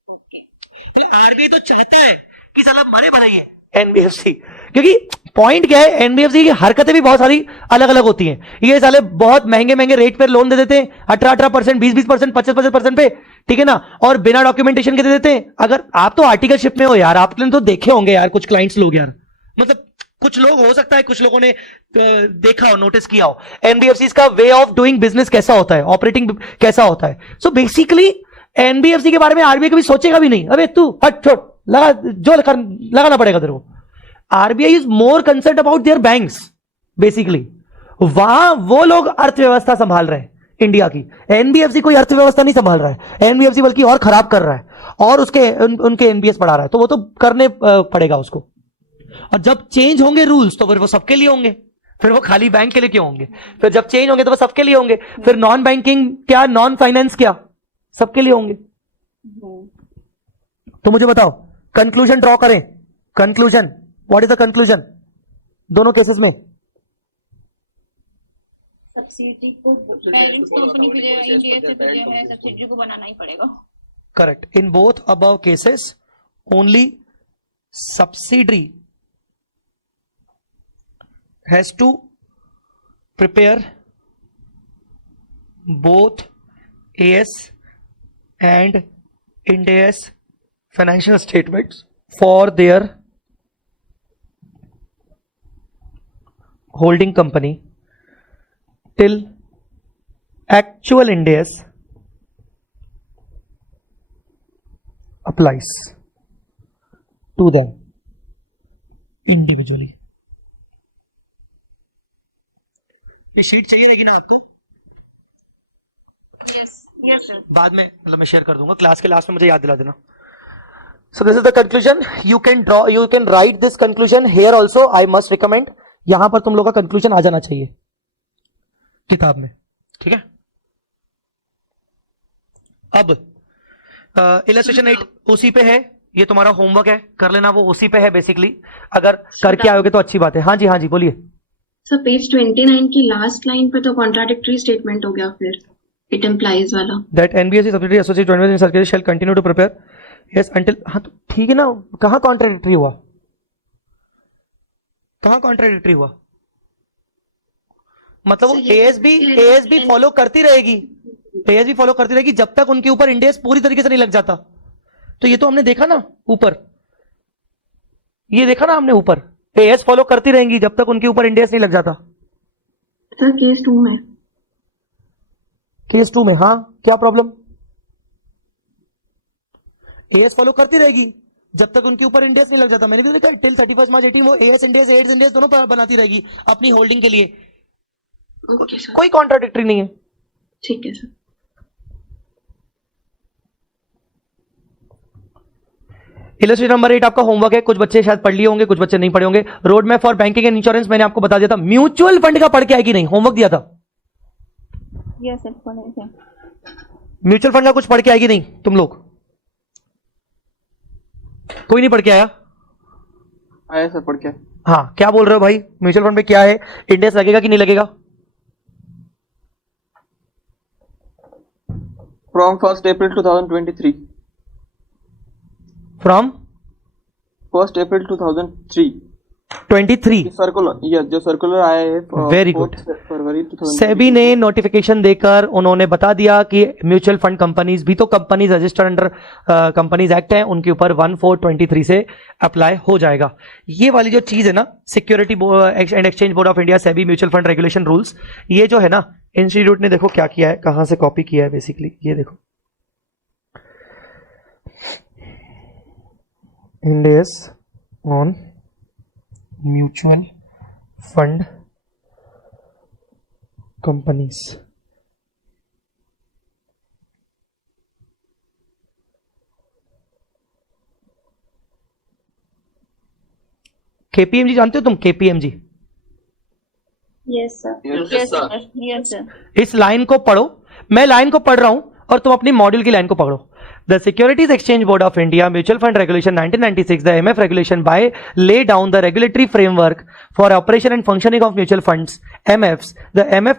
ओके, मतलब आरबीआई तो चाहता है कि साला मरे भले ही एनबीएफसी, क्योंकि पॉइंट क्या है, एनबीएफसी की हरकतें भी बहुत सारी अलग अलग होती हैं। ये साले बहुत महंगे महंगे रेट पर लोन दे देते हैं, 18%, 20% 25% पे, ठीक है ना, और बिना डॉक्यूमेंटेशन के दे देते हैं। अगर आप तो आर्टिकलशिप में हो यार, आपने तो देखे होंगे यार कुछ क्लाइंट्स लोग यार, मतलब कुछ लोग हो सकता है कुछ लोगों ने देखा हो, नोटिस किया हो एनबीएफसी का वे ऑफ डूइंग बिजनेस कैसा होता है, ऑपरेटिंग कैसा होता है। सो बेसिकली एनबीएफसी के बारे में आरबीआई कभी सोचेगा भी नहीं, अबे तू हट छोड़, लगा जो लगाना पड़ेगा तेरे को। RBI is more concern about their banks, basically वहां वो लोग अर्थव्यवस्था संभाल रहे हैं इंडिया की। एनबीएफसी कोई अर्थव्यवस्था नहीं संभाल रहा है, एनबीएफसी बल्कि और खराब कर रहा है और उनके एनबीएस बढ़ा रहा है, तो वो तो करने पड़ेगा उसको। और जब चेंज होंगे रूल्स तो फिर वो सबके लिए होंगे, फिर वो खाली बैंक के लिए क्यों होंगे? फिर जब चेंज होंगे तो वो सबके लिए होंगे, फिर नॉन बैंकिंग क्या, नॉन फाइनेंस क्या, सबके लिए होंगे। तो मुझे बताओ, कंक्लूजन ड्रॉ करें, conclusion, what is the conclusion दोनों केसेस में? सब्सिडी को पेरेंट्स कंपनी के लिए इंडिया से तो जो है सब्सिडी को बनाना ही पड़ेगा। Correct, in both above cases only subsidiary has to prepare both AS and Ind AS financial statements for their holding company till actual Ind AS applies to them individually। ये sheet चाहिए रहेगी ना आपको? Yes sir, बाद में मतलब मैं share कर दूंगा, क्लास के लास्ट में मुझे याद दिला देना। So this is the conclusion, you can write this conclusion here also, I must recommend, यहां पर तुम लोग का कंक्लूजन आ जाना चाहिए किताब में, ठीक है। अब इलस्ट्रेशन 8 उसी पे है, ये तुम्हारा होमवर्क है, कर लेना, वो उसी पे है बेसिकली, अगर करके आओगे तो अच्छी बात है। हाँ जी बोलिए सर। पेज 29 की लास्ट लाइन पे तो कॉन्ट्राडिक्टरी स्टेटमेंट हो गया, फिर इट इंप्लाइज वाला, that NBFC subsidiary associate joint venture circle shall continue to prepare yes until, हाँ तो ठीक है ना, कहां कॉन्ट्राडिक्टरी हुआ, कहां कॉन्ट्राडिक्टरी हुआ? मतलब वो एएसबी फॉलो करती रहेगी, एएसबी फॉलो करती रहेगी जब तक उनके ऊपर इंडेक्स पूरी तरीके से नहीं लग जाता। तो ये तो हमने देखा ना ऊपर, ये देखा ना हमने ऊपर, एएस फॉलो करती रहेंगी जब तक उनके ऊपर इंडेक्स नहीं लग जाता। सर केस 2 में, केस 2 में हाँ, क्या प्रॉब्लम? एएस फॉलो करती रहेगी जब तक उनके ऊपर इंडेक्स नहीं लग जाता। मैंने भी देखा टिल 31 मार्च 18 वो एएस इंडेक्स एड्स इंडेक्स दोनों बनाती रहेगी अपनी होल्डिंग के लिए। ओके सर, कोई कॉन्ट्राडिक्टरी नहीं है। ठीक है सर। इलस्ट्रेशन नंबर 8 आपका होमवर्क है, कुछ बच्चे शायद पढ़ लिए होंगे, कुछ बच्चे नहीं पढ़े होंगे। Road map for banking and insurance मैंने आपको बता दिया था। म्यूचुअल फंड का पढ़ के आए कि नहीं, होमवर्क दिया था। यस सर, पढ़े थे। म्यूचुअल फंड का कुछ पढ़ के आएगी नहीं तुम लोग? कोई नहीं पढ़ के आया? आया सर, पढ़ के। हाँ, क्या बोल रहे हो भाई? म्यूचुअल फंड में क्या है? इंडेक्स लगेगा कि नहीं लगेगा? From 1st April 2023। From 1st April 2003। 23 circular, yes, जो सर्कुलर आया है। Very good. फरवरी 2023। सेबी ने नोटिफिकेशन देकर उन्होंने बता दिया कि म्यूचुअल फंड कंपनीज भी तो companies registered under companies act है, उनके ऊपर 1423 से अप्लाई हो जाएगा। ये वाली जो चीज है ना, security and exchange board of India SEBI mutual fund regulation rules, ये जो है ना, इंस्टीट्यूट ने देखो क्या किया है, कहां से कॉपी किया है बेसिकली, ये देखो। Ind AS on mutual fund companies. KPMG जानते हो तुम? KPMG, yes sir. Yes sir, yes sir. इस लाइन को पढ़ो, मैं लाइन को पढ़ रहा हूं और तुम अपनी मॉड्यूल की लाइन को पढ़ो। The Securities Exchange Board of India Mutual Fund Regulation 1996, the MF regulation by lay down the regulatory framework for operation and functioning of mutual funds, MFs. The MF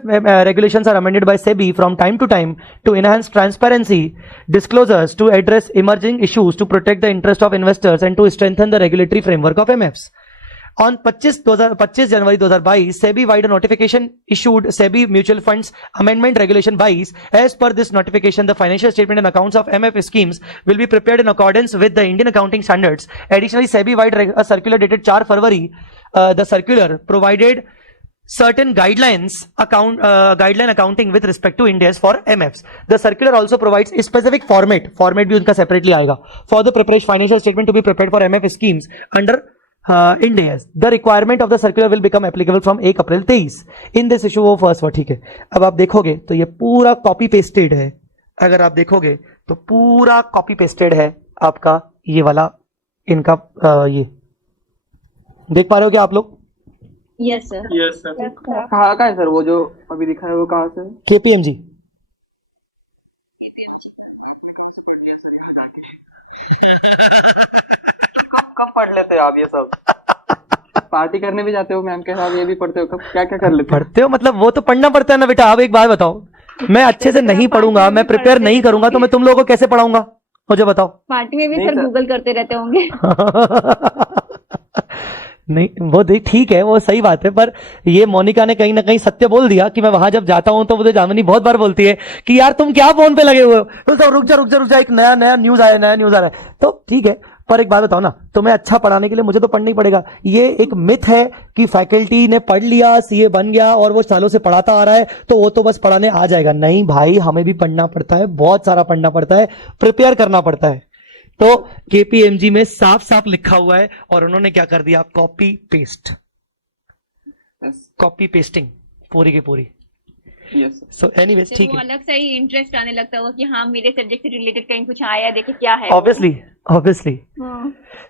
regulations are amended by SEBI from time to time to enhance transparency, disclosures, to address emerging issues, to protect the interest of investors and to strengthen the regulatory framework of MFs. On 25 January 2022, SEBI wide notification issued SEBI Mutual Funds Amendment Regulation 22. As per this notification, the financial statement and accounts of MF schemes will be prepared in accordance with the Indian accounting standards. Additionally, SEBI wide a circular dated 4 February, the circular provided certain guidelines guideline accounting with respect to Indias for MFs. The circular also provides a specific format भी उनका separately आएगा, for the preparation financial statement to be prepared for MF schemes under Indias. The requirement of the circular will become applicable from 1 April 23 in this issue of first. ठीक है, अब आप देखोगे तो ये पूरा कॉपी पेस्टेड है। अगर आप देखोगे तो पूरा कॉपी पेस्टेड है आपका ये वाला इनका ये देख पा रहे हो क्या आप लोग? Yes sir, yes sir. कहाँ का है सर वो जो अभी दिखा है, वो कहाँ से? केपीएमजी। केपीएमजी का आपने कहाँ से पढ़ लिया सर यहाँ जाके? तो कब पढ़ लेते हो आप ये सब? पार्टी करने भी जाते हो मैम के साथ, ये भी पढ़ते हो? कब क्या क्या कर लेते हो? पढ़ते हो मतलब वो तो पढ़ना पड़ता है ना बेटा। अब एक बात बताओ, मैं अच्छे से नहीं पढ़ूंगा, मैं प्रिपेयर नहीं करूंगा तो मैं तुम लोगों को कैसे पढ़ाऊंगा? मुझे बताओ। पार्टी में भी सर गूगल करते रहते होंगे। नहीं, वो ठीक है, वो सही बात है, पर ये मोनिका ने कहीं ना कहीं सत्य बोल दिया कि मैं वहां जब जाता हूं तो मुझे जामिनी बहुत बार बोलती है कि यार तुम क्या फोन पे लगे हुए हो, तो रुक जा, एक नया न्यूज आ रहा है। तो ठीक है, पर एक बात बताओ ना, तुम्हें अच्छा पढ़ाने के लिए मुझे तो पढ़ना ही पड़ेगा। ये एक मिथ है कि फैकल्टी ने पढ़ लिया, सीए बन गया और वो सालों से पढ़ाता आ रहा है तो वो तो बस पढ़ाने आ जाएगा। नहीं भाई, हमें भी पढ़ना पड़ता है, बहुत सारा पढ़ना पड़ता है, प्रिपेयर करना पड़ता है। तो केपीएमजी में साफ साफ लिखा हुआ है और उन्होंने क्या कर दिया? कॉपी पेस्ट, कॉपी पेस्टिंग पूरी की पूरी। यस सो एनीवेज ठीक है, अलग सा ही इंटरेस्ट आने लगता होगा कि हाँ मेरे सब्जेक्ट से रिलेटेड कहीं कुछ आया, देखिए क्या है। ऑब्वियसली।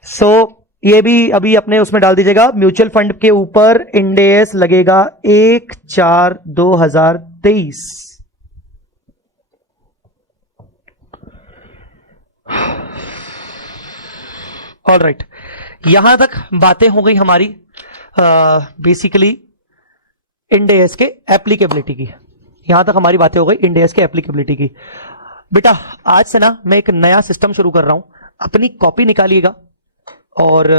सो ये भी अभी अपने उसमें डाल दीजिएगा। म्यूचुअल फंड के ऊपर इंडेस लगेगा 1/4/2023। ऑल राइट, यहां तक बातें हो गई हमारी बेसिकली इंडेस के एप्लीकेबिलिटी की। यहां तक हमारी बातें हो गई इंडेस के एप्लीकेबिलिटी की। बेटा आज से ना मैं एक नया सिस्टम शुरू कर रहा हूं, अपनी कॉपी निकालिएगा और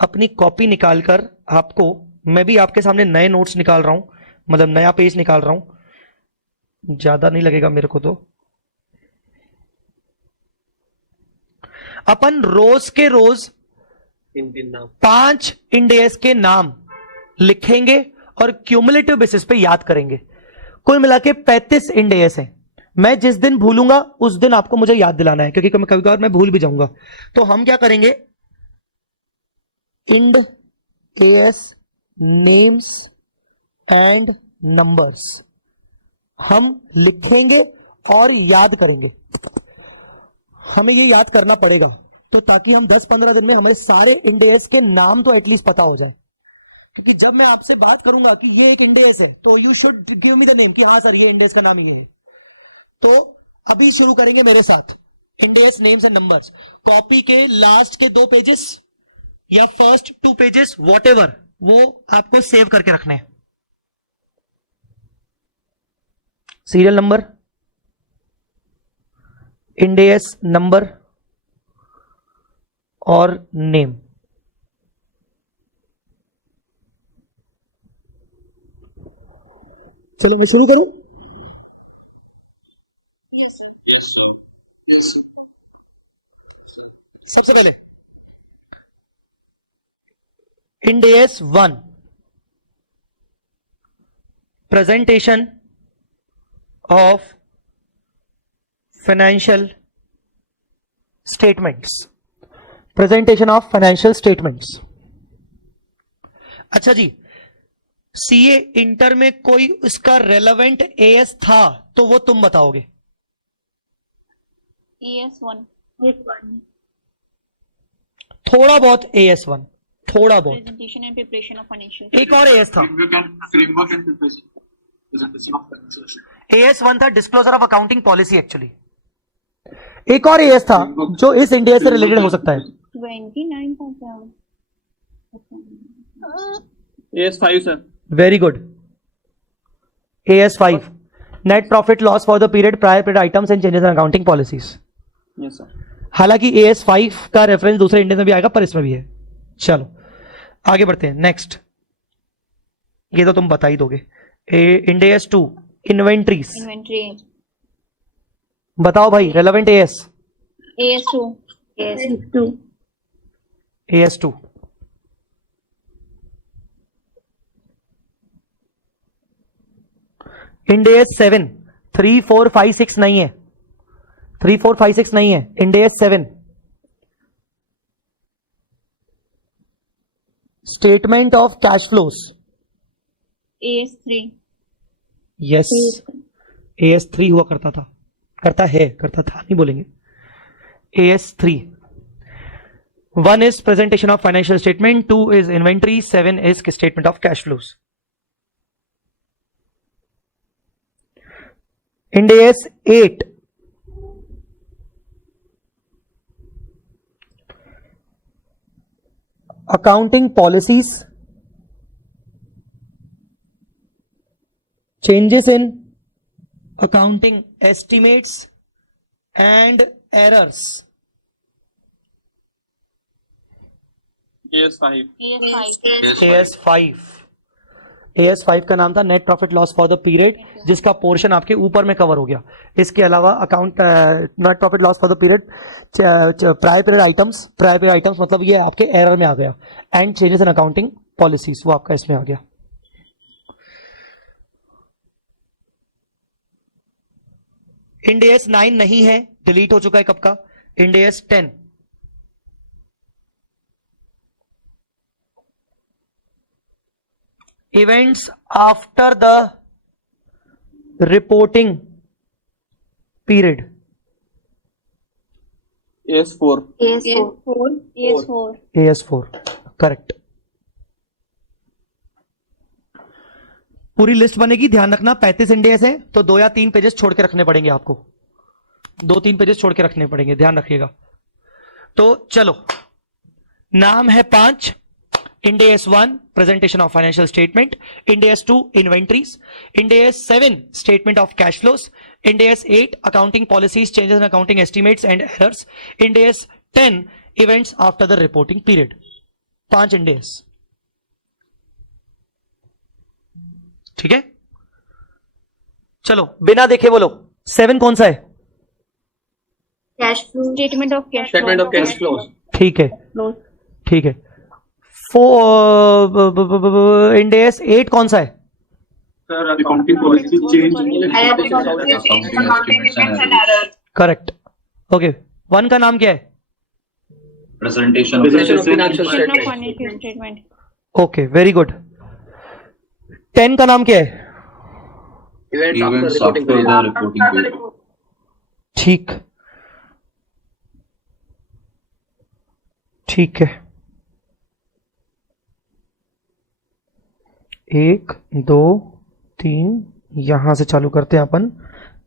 अपनी कॉपी निकालकर आपको, मैं भी आपके सामने नए नोट्स निकाल रहा हूं, मतलब नया पेज निकाल रहा हूं, ज्यादा नहीं लगेगा मेरे को तो। अपन रोज के रोज 5 इंडेस के नाम लिखेंगे और क्यूमुलेटिव बेसिस पे याद करेंगे। कुल मिला के 35 इंडेस हैं। मैं जिस दिन भूलूंगा उस दिन आपको मुझे याद दिलाना है, क्योंकि कभी कभार मैं भूल भी जाऊंगा। तो हम क्या करेंगे, Ind AS names and numbers हम लिखेंगे और याद करेंगे। हमें ये याद करना पड़ेगा, तो ताकि हम 10-15 दिन में हमारे सारे इंडेस के नाम तो एटलीस्ट पता हो जाए। क्योंकि जब मैं आपसे बात करूंगा कि ये एक इंडेस है, तो you should give me the name कि हाँ सर ये इंडेस का नाम ये है। तो अभी शुरू करेंगे मेरे साथ, इंडेस नेम्स एंड नंबर्स। कॉपी के लास्ट के 2 पेजेस या फर्स्ट 2 पेजेस वॉटएवर, वो आपको सेव करके रखने। सीरियल नंबर, इंडेस नंबर और नेम। चलो मैं शुरू करूं। Yes sir. Yes, sir. Yes sir. सबसे पहले इंडेस 1, presentation of financial statements. Presentation of financial statements. अच्छा जी, सीए इंटर में कोई उसका रेलेवेंट एएस था तो वो तुम बताओगे। ES1 थोड़ा बहुत AS1, थोड़ा बहुत। Presentation and preparation of financial. एक और AS था, framework and preparation of financial. AS1 था disclosure of accounting policy actually. एक और AS था जो इस इंडिया से रिलेटेड हो सकता है। 29 था क्या? AS5 sir. Very good. AS5, net profit loss for the period prior period items and changes in accounting policies. Yes sir. हालांकि AS5 का रेफरेंस दूसरे इंडियन में भी आएगा, पर इसमें भी है। चलो आगे बढ़ते हैं। नेक्स्ट, ये तो तुम बता ही दोगे। इंडेस 2, इन्वेंट्रीज। इन्वेंट्री। बताओ भाई, रेलेवेंट AS। AS2। AS2। इंडेस 7, 3, 4, 5, 6 नहीं है। 3, 4, 5, 6 नहीं है। इंडेस 7, statement of cash flows. AS3। Yes, AS3 हुआ करता था, करता है, करता था नहीं बोलेंगे। AS3, 1 is presentation of financial statement, 2 is inventory, 7 is statement of cash flows. Index 8, accounting policies, changes in accounting estimates and errors. AS5 का नाम था net profit loss for the period, जिसका पोर्शन आपके ऊपर में कवर हो गया। इसके अलावा account net profit loss for the period prior period items मतलब ये आपके एरर में आ गया। And changes in accounting policies, वो आपका इसमें आ गया। इंडेस 9 नहीं है, डिलीट हो चुका है कब का। इंडेस 10, events after the reporting period। AS4 correct. पूरी लिस्ट बनेगी, ध्यान रखना 35 इंडेस है तो 2 या 3 पेजेस छोड़ के रखने पड़ेंगे आपको, 2-3 पेजेस छोड़ के रखने पड़ेंगे, ध्यान रखिएगा। तो चलो, नाम है 5। Ind AS 1 presentation of financial statement, Ind AS 2 inventories, Ind AS 7 statement of cash flows, Ind AS 8 accounting policies, changes in accounting estimates and errors, Ind AS 10 events after the reporting period. 5 Ind AS, ठीक है। चलो बिना देखे बोलो, 7 कौन सा है? Cash flow, statement of cash flow. ठीक है, ठीक है। इंडेस 8 कौन सा है? Accounting policy change. Correct. Okay, 1 का नाम क्या है? Presentation of financial statement. Okay, very good. 10 का नाम क्या है? Events after Events reporting after period. the reporting period. ठीक, ठीक है। 1 2 3 यहां से चालू करते हैं अपन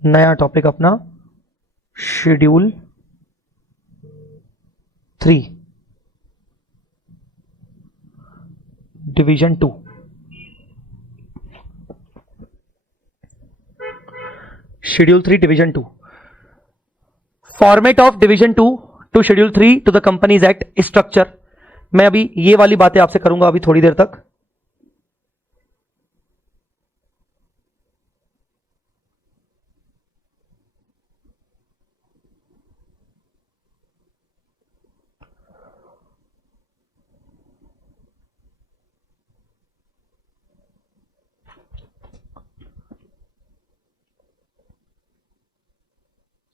नया टॉपिक अपना, schedule 3 division 2। Schedule 3 division 2, format of division 2 to schedule 3 to the companies act structure. मैं अभी ये वाली बातें आपसे करूंगा अभी थोड़ी देर तक।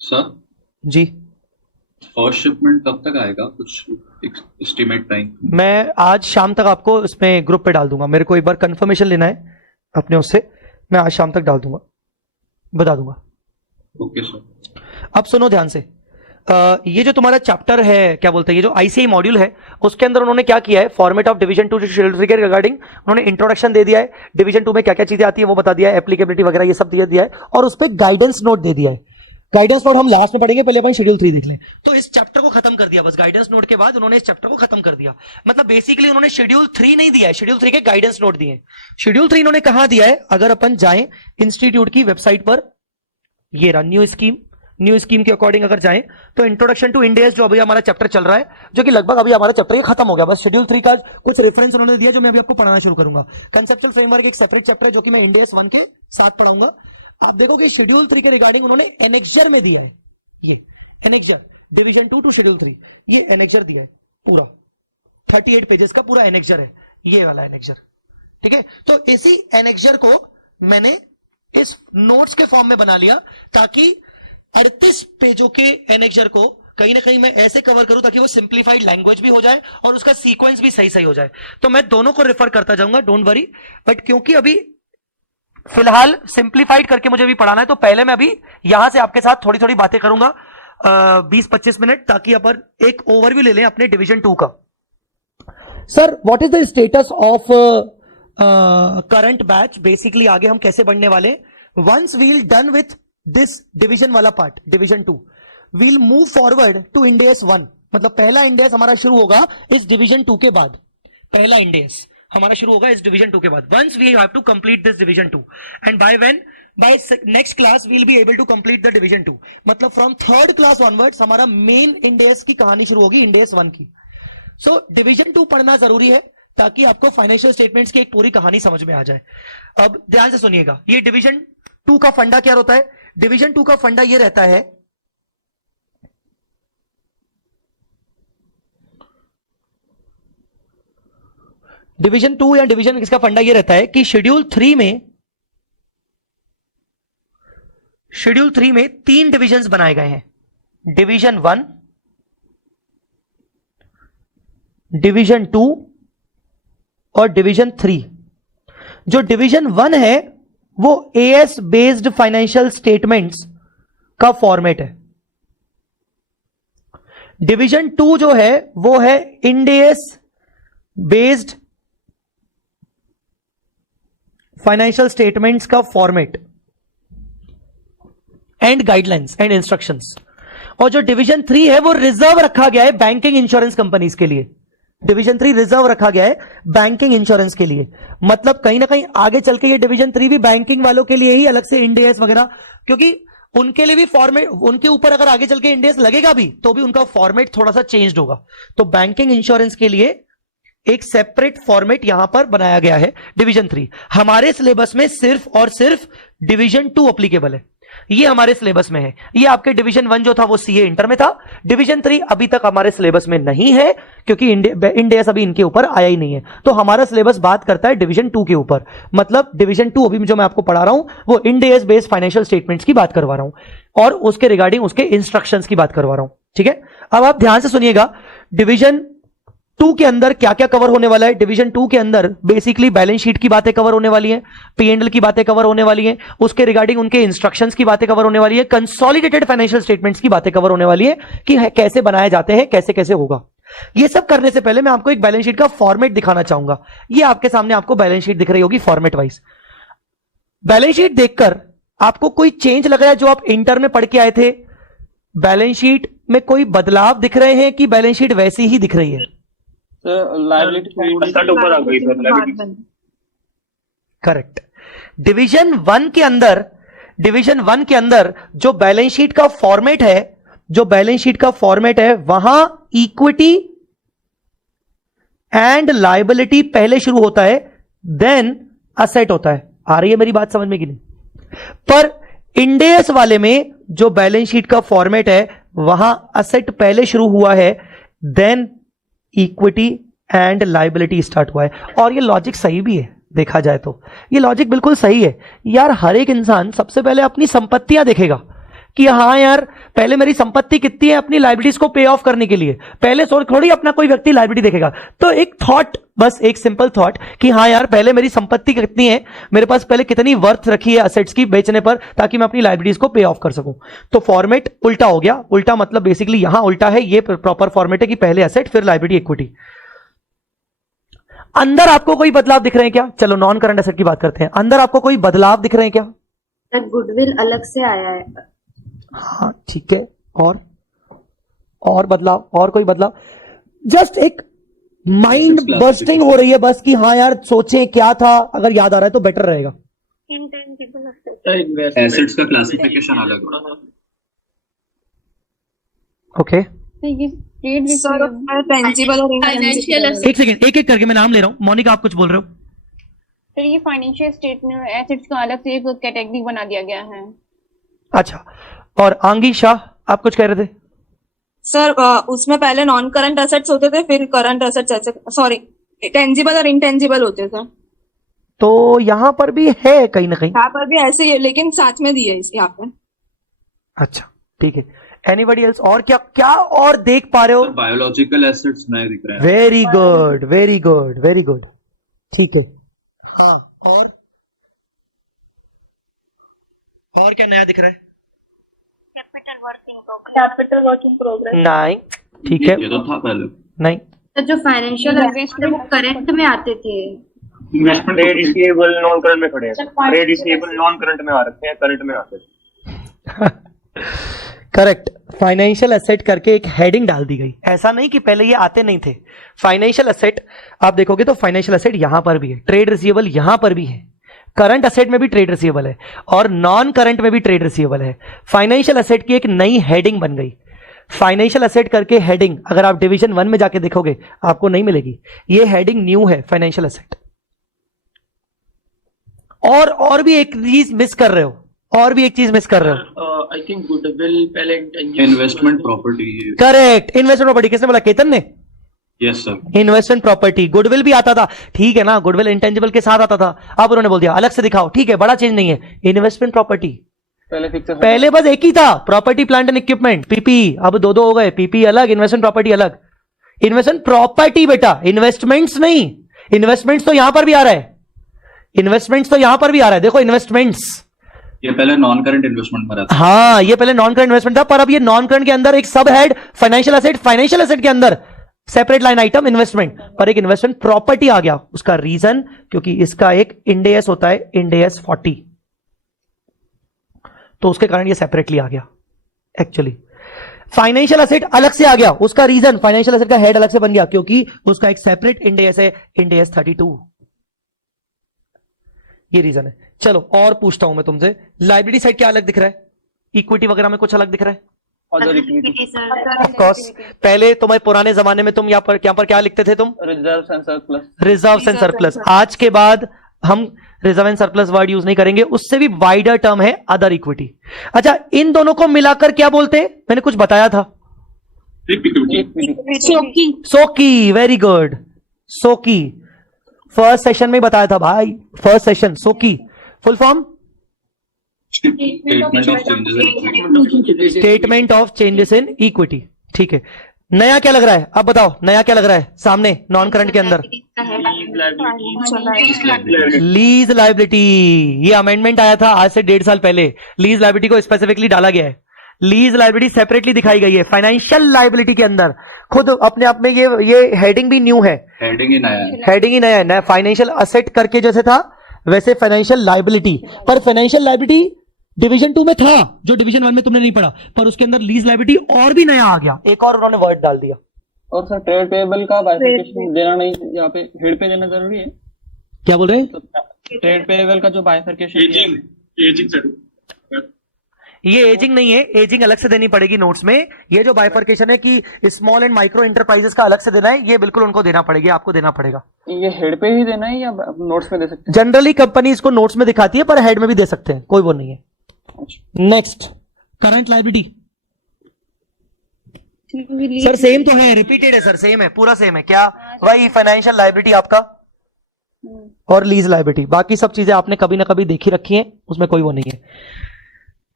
सर जी, फर्स्ट शिपमेंट कब तक आएगा, कुछ एस्टिमेट टाइम? मैं आज शाम तक आपको इसमें ग्रुप पे डाल दूंगा। मेरे को एक बार कंफर्मेशन लेना है अपने उससे, मैं आज शाम तक डाल दूंगा, बता दूंगा। Okay sir. अब सुनो ध्यान से, ये जो तुम्हारा चैप्टर है, क्या बोलते हैं, ये जो आईसीआई मॉड्यूल है, उसके अंदर उन्होंने क्या किया है, फॉर्मेट ऑफ डिवीजन 2 शेड्यूल 3 के रिगार्डिंग उन्होंने इंट्रोडक्शन दे दिया है, डिवीजन 2 में क्या क्या चीजें आती है वो बता दिया है, एप्लीकेबिलिटी वगैरह ये सब दे दिया है, और उस पर गाइडेंस नोट दे दिया है। गाइडेंस नोट हम लास्ट में पढ़ेंगे, पहले अपन शेड्यूल 3 देख लें। तो इस चैप्टर को खत्म कर दिया, बस गाइडेंस नोट के बाद उन्होंने इस चैप्टर को खत्म कर दिया। मतलब बेसिकली उन्होंने शेड्यूल 3 नहीं दिया है, शेड्यूल 3 के गाइडेंस नोट दिए। शेड्यूल 3 इन्होंने कहां दिया है, अगर अपन जाएं इंस्टीट्यूट की वेबसाइट पर, ये रहा न्यू स्कीम के अकॉर्डिंग अगर जाएं तो इंट्रोडक्शन टू इंडिया जो अभी हमारा चैप्टर चल रहा है, जो कि लगभग अभी हमारा चैप्टर ये खत्म हो गया, बस शेड्यूल 3 का कुछ रेफरेंस उन्होंने दिया जो मैं अभी आपको पढ़ाना शुरू करूंगा। कंसेप्चुअल फ्रेमवर्क एक सेपरेट चैप्टर है जो कि मैं इंडिया 1 के साथ पढ़ाऊंगा। आप देखोगे शेड्यूल 3 के रिगार्डिंग उन्होंने एनेक्जर में दिया है, ये एनेक्जर डिवीजन 2 टू शेड्यूल 3, ये एनेक्जर दिया है पूरा, 38 पेजेस का पूरा एनेक्जर है, ये वाला एनेक्जर। ठीक है, तो इसी एनेक्जर को मैंने इस नोट्स के फॉर्म में बना लिया ताकि 38 पेजों के एनेक्जर को कहीं ना कहीं मैं ऐसे कवर करूं ताकि वो सिंप्लीफाइड लैंग्वेज भी हो जाए और उसका सीक्वेंस भी सही सही हो जाए। तो मैं दोनों को रेफर करता जाऊंगा, डोंट वरी। बट क्योंकि अभी फिलहाल सिंप्लीफाइड करके मुझे भी पढ़ाना है, तो पहले मैं अभी यहां से आपके साथ थोड़ी थोड़ी बातें करूंगा 20-25 मिनट, ताकि अपन एक ओवरव्यू ले लें अपने डिवीजन 2 का। Sir, what is the status of current batch? Basically आगे हम कैसे बढ़ने वाले, once we'll done with this division वाला part, division 2 we'll move forward to Ind AS 1। मतलब पहला इंडेस हमारा शुरू होगा इस डिवीजन 2 के बाद, पहला इंडेस हमारा शुरू होगा इस डिवीजन 2 के बाद। Once we have to complete this division 2 and by when, by next class will be able to complete the division 2। मतलब फ्रॉम थर्ड क्लास ऑनवर्ड्स हमारा मेन इंडेस की कहानी शुरू होगी, इंडेस 1 की। सो डिवीजन 2 पढ़ना जरूरी है ताकि आपको फाइनेंशियल स्टेटमेंट्स की एक पूरी कहानी समझ में आ जाए। अब ध्यान से सुनिएगा, ये डिवीजन 2 का फंडा क्या होता है? डिवीजन 2 का फंडा ये रहता है, डिवीजन 2 या डिवीजन इसका फंडा ये रहता है कि शेड्यूल 3 में 3 डिविजन्स बनाए गए हैं, डिवीजन 1, डिवीजन 2 और डिवीजन 3। जो डिवीजन 1 है वो एएस बेस्ड फाइनेंशियल स्टेटमेंट्स का फॉर्मेट है। डिवीजन 2 जो है वो है इंडेस बेस्ड फाइनेंशियल स्टेटमेंट्स का format and guidelines and instructions. और जो डिवीजन 3 है वो रिजर्व रखा गया है बैंकिंग इंश्योरेंस कंपनीज के लिए। डिवीजन 3 रिजर्व रखा गया है बैंकिंग इंश्योरेंस के लिए। मतलब कहीं ना कहीं आगे चल के ये डिवीजन 3 भी बैंकिंग वालों के लिए ही अलग से इंडेस वगैरह, क्योंकि उनके लिए भी फॉर्मेट, उनके ऊपर अगर आगे चल के इंडेस लगेगा भी तो भी उनका फॉर्मेट थोड़ा सा चेंज होगा। तो बैंकिंग इंश्योरेंस के लिए एक सेपरेट फॉर्मेट यहां पर बनाया गया है डिवीजन 3। हमारे सिलेबस में सिर्फ और सिर्फ डिवीजन 2 एप्लीकेबल है, ये हमारे सिलेबस में है। ये आपके डिवीजन 1 जो था वो सीए इंटर में था, डिवीजन 3 अभी तक हमारे सिलेबस में नहीं है क्योंकि इंडेस अभी इनके ऊपर आया ही नहीं है। तो हमारा सिलेबस बात करता है डिवीजन 2 के ऊपर। मतलब डिवीजन 2 अभी जो मैं आपको पढ़ा रहा हूं वो इंडेस बेस्ड फाइनेंशियल स्टेटमेंट्स की बात करवा रहा हूं और उसके रिगार्डिंग उसके इंस्ट्रक्शंस की बात करवा रहा हूं। ठीक है, अब आप ध्यान से सुनिएगा, डिवीजन 2 के अंदर क्या क्या कवर होने वाला है? डिवीजन 2 के अंदर बेसिकली बैलेंस शीट की बातें कवर होने वाली हैं, P&L की बातें कवर होने वाली हैं, उसके रिगार्डिंग उनके इंस्ट्रक्शंस की बातें कवर होने वाली है, कंसोलिडेटेड फाइनेंशियल स्टेटमेंट्स की बातें कवर होने वाली है कि कैसे बनाए जाते हैं, कैसे कैसे होगा। ये सब करने से पहले मैं आपको एक बैलेंस शीट का फॉर्मेट दिखाना चाहूंगा। ये आपके सामने आपको बैलेंस शीट दिख रही होगी फॉर्मेट वाइज। बैलेंस शीट देखकर आपको कोई चेंज लग रहा है जो आप इंटर में पढ़ के आए थे? बैलेंस शीट में कोई बदलाव दिख रहे हैं कि बैलेंस शीट वैसी ही दिख रही है? करेक्ट। डिवीजन 1 के अंदर जो बैलेंस शीट का फॉर्मेट है, वहां इक्विटी एंड लायबिलिटी पहले शुरू होता है, देन असेट होता है। आ रही है मेरी बात समझ में कि नहीं? पर इंडेस वाले में जो बैलेंस शीट का फॉर्मेट है, वहां असेट पहले शुरू हुआ है, then equity and liability start हुआ है। और ये लॉजिक सही भी है, देखा जाए तो ये लॉजिक बिल्कुल सही है यार। हर एक इंसान सबसे पहले अपनी संपत्तियां देखेगा कि हाँ यार पहले मेरी संपत्ति कितनी है अपनी लायबिलिटीज को पे ऑफ करने के लिए, पहले थोड़ी अपना कोई व्यक्ति लायबिलिटी देखेगा। तो एक थॉट, बस एक सिंपल थॉट कि हाँ यार पहले मेरी संपत्ति कितनी है, मेरे पास पहले कितनी वर्थ रखी है असेट्स की बेचने पर, ताकि मैं अपनी लायबिलिटीज को पे ऑफ कर सकूं। तो फॉर्मेट उल्टा हो गया। उल्टा मतलब बेसिकली यहां उल्टा है, ये प्रॉपर फॉर्मेट है कि पहले असेट फिर लायबिलिटी इक्विटी। अंदर आपको कोई बदलाव दिख रहे हैं क्या? चलो नॉन करंट एसेट की बात करते हैं। अंदर आपको कोई बदलाव दिख रहे हैं क्या? गुडविल अलग से आया है। हाँ ठीक है। और बदलाव, और कोई बदलाव? जस्ट एक माइंड बर्स्टिंग हो रही है बस कि हाँ यार सोचें क्या था, अगर याद आ रहा है तो बेटर रहेगा। एसेट्स का क्लासिफिकेशन अलग। ओके टेंजिबल और फाइनेंशियल एक सेकेंड, एक एक करके मैं नाम ले रहा हूं। मोनिका आप कुछ बोल रहे हो? सर ये फाइनेंशियल स्टेटमेंट एसेट्स का अलग से एक कैटेगरी बना दिया गया है। अच्छा, और आंगी शाह आप कुछ कह रहे थे? सर उसमें पहले नॉन करंट एसेट्स होते थे, फिर करंट एसेट्स, सॉरी टेंजिबल और इनटेंजिबल होते थे। तो यहां पर भी है कहीं ना कहीं, यहाँ पर भी ऐसे ही है, लेकिन साथ में दिया है यहाँ पर। अच्छा ठीक है। Anybody else? और क्या क्या और देख पा रहे हो? बायोलॉजिकल एसेट्स नए दिख रहे हैं। Very good very good very good, ठीक है। हाँ, और क्या नया दिख रहा है? Capital working progress. नहीं, ठीक है। ये तो था पहले। नहीं, तो जो फाइनेंशियल एसेट वो करंट में आते थे। Investment trade receivable non current में खड़े हैं। ट्रेड रिसीवेबल नॉन करंट में आ रखे हैं, करंट में आते थे। करेक्ट। फाइनेंशियल एसेट करके एक हेडिंग डाल दी गई। ऐसा नहीं कि पहले ये आते नहीं थे। फाइनेंशियल एसेट आप देखोगे तो फाइनेंशियल एसेट यहां पर भी है, ट्रेड रिसीवेबल यहां पर भी है, करंट एसेट में भी ट्रेड रिसीवेबल है और नॉन करंट में भी ट्रेड रिसीवेबल है। फाइनेंशियल एसेट की एक नई हेडिंग बन गई। फाइनेंशियल एसेट करके हेडिंग अगर आप डिवीजन 1 में जाके देखोगे आपको नहीं मिलेगी। ये हेडिंग न्यू है, फाइनेंशियल एसेट। और भी एक चीज मिस कर रहे हो, और भी एक चीज मिस कर रहे हो। आई थिंक गुडविल पहले investment property. Correct, investment property. किसने बोला? केतन ने। Yes sir. Investment property, goodwill भी आता था, ठीक है ना, गुडविल इंटेंजिबल के साथ आता था। अब उन्होंने बोल दिया अलग से दिखाओ, ठीक है, बड़ा चेंज नहीं है। इन्वेस्टमेंट प्रॉपर्टी पहले बस एक ही था, property plant and equipment, PP. अब दो हो गए, पीपी अलग, इन्वेस्टमेंट प्रॉपर्टी अलग। इन्वेस्टमेंट प्रॉपर्टी बेटा, इन्वेस्टमेंट्स नहीं। इन्वेस्टमेंट्स तो यहां पर भी आ रहा है, इन्वेस्टमेंट्स तो यहां पर भी आ रहा है। देखो इन्वेस्टमेंट्स, ये पहले नॉन करंट इन्वेस्टमेंट में रहता। हाँ, ये पहले नॉन करंट इन्वेस्टमेंट था, पर अब ये नॉन करंट के अंदर एक सब head financial asset, financial asset के अंदर सेपरेट लाइन आइटम इन्वेस्टमेंट, पर एक इन्वेस्टमेंट प्रॉपर्टी आ गया। उसका रीजन क्योंकि इसका एक इंडेस होता है, इंडेस 40, तो उसके कारण ये सेपरेटली आ गया। एक्चुअली फाइनेंशियल एसेट अलग से आ गया, उसका रीजन फाइनेंशियल एसेट का हेड अलग से बन गया क्योंकि उसका एक सेपरेट इंडेस है, इंडेस 32। ये रीजन है। चलो और पूछता हूं मैं तुमसे, लायबिलिटी साइड क्या अलग दिख रहा है? इक्विटी वगैरह में कुछ अलग दिख रहा है? ऑफ कोर्स, पहले तुम्हारे पुराने जमाने में तुम यहाँ पर क्या लिखते थे तुम? Reserve and surplus. Reserve and surplus. आज के बाद हम reserve and surplus word use नहीं करेंगे, उससे भी वाइडर टर्म है अदर इक्विटी। अच्छा, इन दोनों को मिलाकर क्या बोलते हैं? मैंने कुछ बताया था, SOCIE. Very good, SOCIE. First session में बताया था भाई, first session. SOCIE full form statement of changes in equity, ठीक है। नया क्या लग रहा है? अब बताओ नया क्या लग रहा है सामने नॉन करंट के अंदर? Lease liability. ये अमेंडमेंट आया था आज से 1.5 साल पहले, लीज लायबिलिटी को स्पेसिफिकली डाला गया है। लीज लायबिलिटी सेपरेटली दिखाई गई है फाइनेंशियल लायबिलिटी के अंदर। खुद अपने आप में ये हेडिंग भी न्यू है, हेडिंग ही नया है, हेडिंग ही नया है। नया फाइनेंशियल असेट करके जैसे था वैसे फाइनेंशियल लायबिलिटी, पर फाइनेंशियल लायबिलिटी डिवीजन 2 में था जो डिवीजन 1 में तुमने नहीं पढ़ा, पर उसके अंदर लीज लायबिलिटी और भी नया आ गया, एक और उन्होंने वर्ड डाल दिया। और सर ट्रेड पेएबल का बाइफरकेशन देना नहीं, यहाँ पे हेड पे देना जरूरी है? क्या बोल रहे हैं? ट्रेड पेएबल का जो बाइफरकेशन, ये एजिंग नहीं है, एजिंग अलग से देनी पड़ेगी नोट्स में। ये जो बाइफरकेशन है कि स्मॉल एंड माइक्रो एंटरप्राइजेस का अलग से देना है, ये बिल्कुल उनको देना पड़ेगी, आपको देना पड़ेगा। ये हेड पे ही देना है या नोट्स में दे सकते हैं? जनरली कंपनी इसको नोट्स में दिखाती है, पर हेड में भी दे सकते हैं, कोई वो नहीं है। Next current liability. Sir same तो है, रिपीटेड है सर, सेम है, पूरा सेम है। क्या? वही फाइनेंशियल लायबिलिटी आपका और लीज लायबिलिटी, बाकी सब चीजें आपने कभी ना कभी देखी रखी हैं, उसमें कोई वो नहीं है।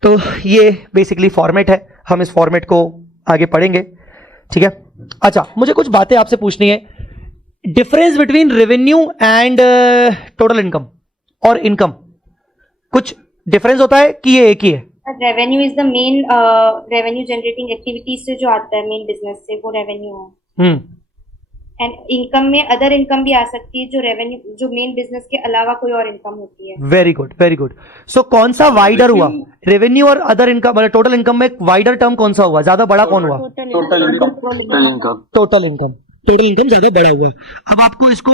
तो ये बेसिकली फॉर्मेट है, हम इस फॉर्मेट को आगे पढ़ेंगे, ठीक है। अच्छा, मुझे कुछ बातें आपसे पूछनी है। Difference between revenue and total income और इनकम, कुछ डिफरेंस होता है कि ये एक ही है? Revenue is the main revenue generating activities से जो आता है मेन बिजनेस से, वो रेवेन्यू है। एंड इनकम में अदर इनकम भी आ सकती है जो रेवेन्यू, जो मेन बिजनेस के अलावा कोई और इनकम होती है। Very good, very good. So कौन सा वाइडर हुआ? रेवेन्यू और अदर इनकम, मतलब टोटल इनकम में वाइडर टर्म कौन सा हुआ? ज्यादा बड़ा कौन हुआ? Total income. Total income, total income ज्यादा बड़ा हुआ। अब आपको इसको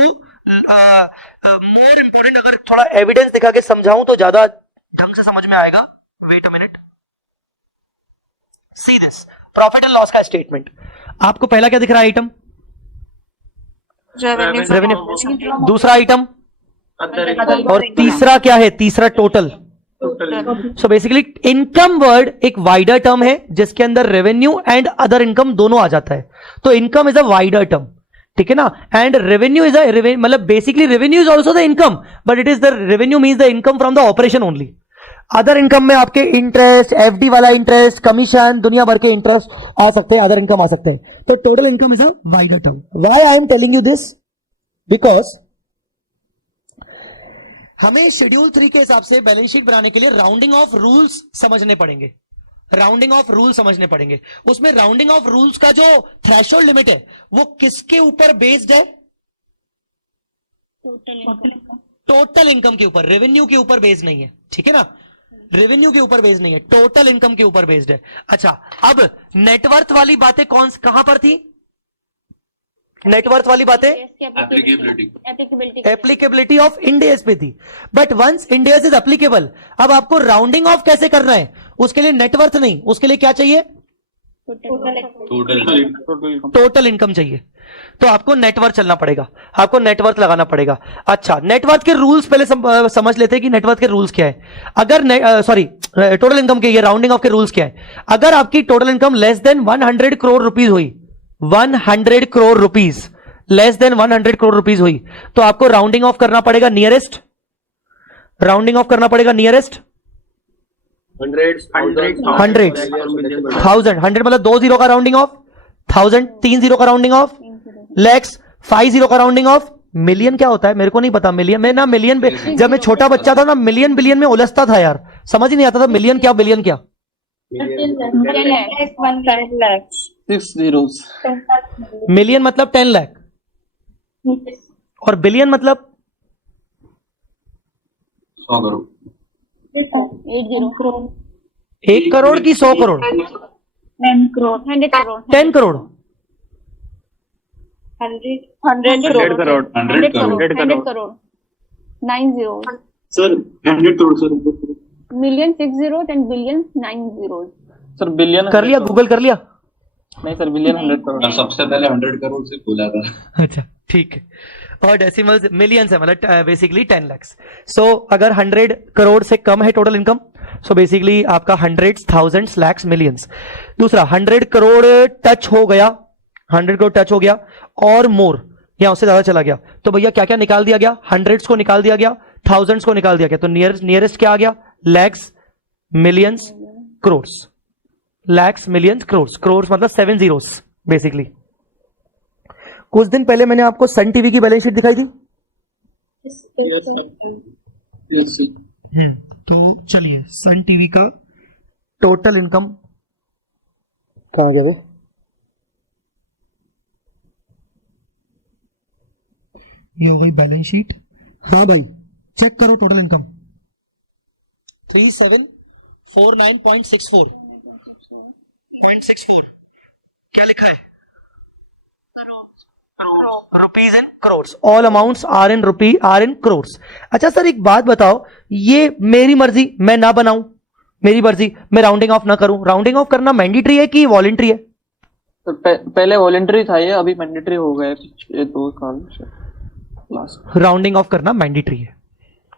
मोर इंपॉर्टेंट अगर थोड़ा एविडेंस दिखा के समझाऊं तो ज्यादा ढंग से समझ में आएगा। Wait a minute, see this profit and loss का स्टेटमेंट। आपको पहला क्या दिख रहा है आइटम? रेवेन्यू। दूसरा आइटम और तीसरा क्या है? तीसरा total. So basically income word एक वाइडर टर्म है जिसके अंदर रेवेन्यू एंड अदर इनकम दोनों आ जाता है। तो income is a wider term, ठीक है ना। एंड रेवेन्यू इज अ, मतलब basically revenue is also the income, but it is the revenue means the income from the operation only. Other income में आपके इंटरेस्ट, एफडी वाला interest, commission, दुनिया भर के इंटरेस्ट आ सकते हैं, अदर इनकम आ सकते हैं। तो total income is a wider term. Why I am telling you this? Because हमें शेड्यूल 3 के हिसाब से बैलेंस शीट बनाने के लिए राउंडिंग ऑफ रूल्स समझने पड़ेंगे, राउंडिंग ऑफ रूल समझने पड़ेंगे। उसमें राउंडिंग ऑफ रूल्स का जो थ्रेशोल्ड लिमिट है वो किसके ऊपर बेस्ड है? टोटल इनकम के ऊपर, रेवेन्यू के ऊपर बेस्ड नहीं है, ठीक है ना। रेवेन्यू के ऊपर बेस्ड नहीं है, टोटल इनकम के ऊपर बेस्ड है। अच्छा, अब नेटवर्थ वाली बातें कहां पर थी? नेटवर्थ वाली बातें एप्लीकेबिलिटी ऑफ इंड एस पे थी। But once Ind AS is applicable, अब आपको राउंडिंग ऑफ कैसे करना है? उसके लिए नेटवर्थ नहीं, उसके लिए क्या चाहिए? टोटल इनकम चाहिए। तो आपको नेटवर्थ चलना पड़ेगा, आपको नेटवर्थ लगाना पड़ेगा। अच्छा, नेटवर्थ के रूल्स पहले समझ लेते हैं कि नेटवर्थ के रूल्स क्या है। अगर टोटल इनकम के, ये राउंडिंग ऑफ के रूल्स क्या है। अगर आपकी total income less than 100 crore rupees हुई, 100 crore rupees, less than 100 crore rupees हुई, तो आपको राउंडिंग ऑफ करना पड़ेगा नियरेस्ट, राउंडिंग ऑफ करना पड़ेगा नियरेस्ट 100, 1000 मतलब 2 जीरो का राउंडिंग ऑफ, 1000 3 जीरो का राउंडिंग ऑफ, लैक्स 5 जीरो का राउंडिंग ऑफ। मिलियन क्या होता है मेरे को नहीं पता। मिलियन में ना, मिलियन जब मैं छोटा बच्चा था ना, मिलियन बिलियन में उलझता था यार, समझ ही नहीं आता था मिलियन क्या बिलियन क्या। 6 zeros। मिलियन मतलब 10 लाख और बिलियन मतलब 100 करोड़। 1 करोड़ की 100 crore, 10 crore, 10 crore, 100 crore, 9 zeros. Sir 100 crore sir. Million 6 zeros and billion 9 zeros. Sir billion कर लिया, गूगल कर लिया? नहीं सर, बिलियन 100 करोड़। सबसे पहले 100 करोड़ से बोला था। अच्छा ठीक है, और डेसिमल मिलियंस है, मतलब बेसिकली 10 लाख। सो अगर 100 करोड़ से कम है टोटल इनकम, सो बेसिकली आपका 100, 1000, lakhs, मिलियंस। दूसरा 100 करोड़ टच हो गया, 100 करोड़ टच हो गया और मोर या उससे ज्यादा चला गया, तो भैया क्या क्या निकाल दिया गया? 100s को निकाल दिया गया, 1000s को निकाल दिया गया। तो नियरेस्ट क्या आ गया? लैक्स, मिलियंस, करोड़। लैक्स, मिलियंस, करोड़। करोड़ मतलब 7 zeros, बेसिकली। कुछ दिन पहले मैंने आपको सन टीवी की बैलेंस शीट दिखाई थी। तो चलिए सन टीवी का टोटल इनकम कहां गया बे? ये हो गई बैलेंस शीट। हाँ भाई चेक करो टोटल इनकम 3749.64 क्या लिखा है? Crore. Rupees in crores. All amounts are in crores. अच्छा सर एक बात बताओ, ये मेरी मर्जी मैं ना बनाऊं, मेरी मर्जी मैं राउंडिंग ऑफ ना करूं, राउंडिंग ऑफ करना मैंडेटरी है कि वॉलंटरी है? तो पहले वॉलंटरी था ये, अभी मैंडेटरी हो गए पिछले 2 साल से लास्ट। राउंडिंग ऑफ करना मैंडेटरी है,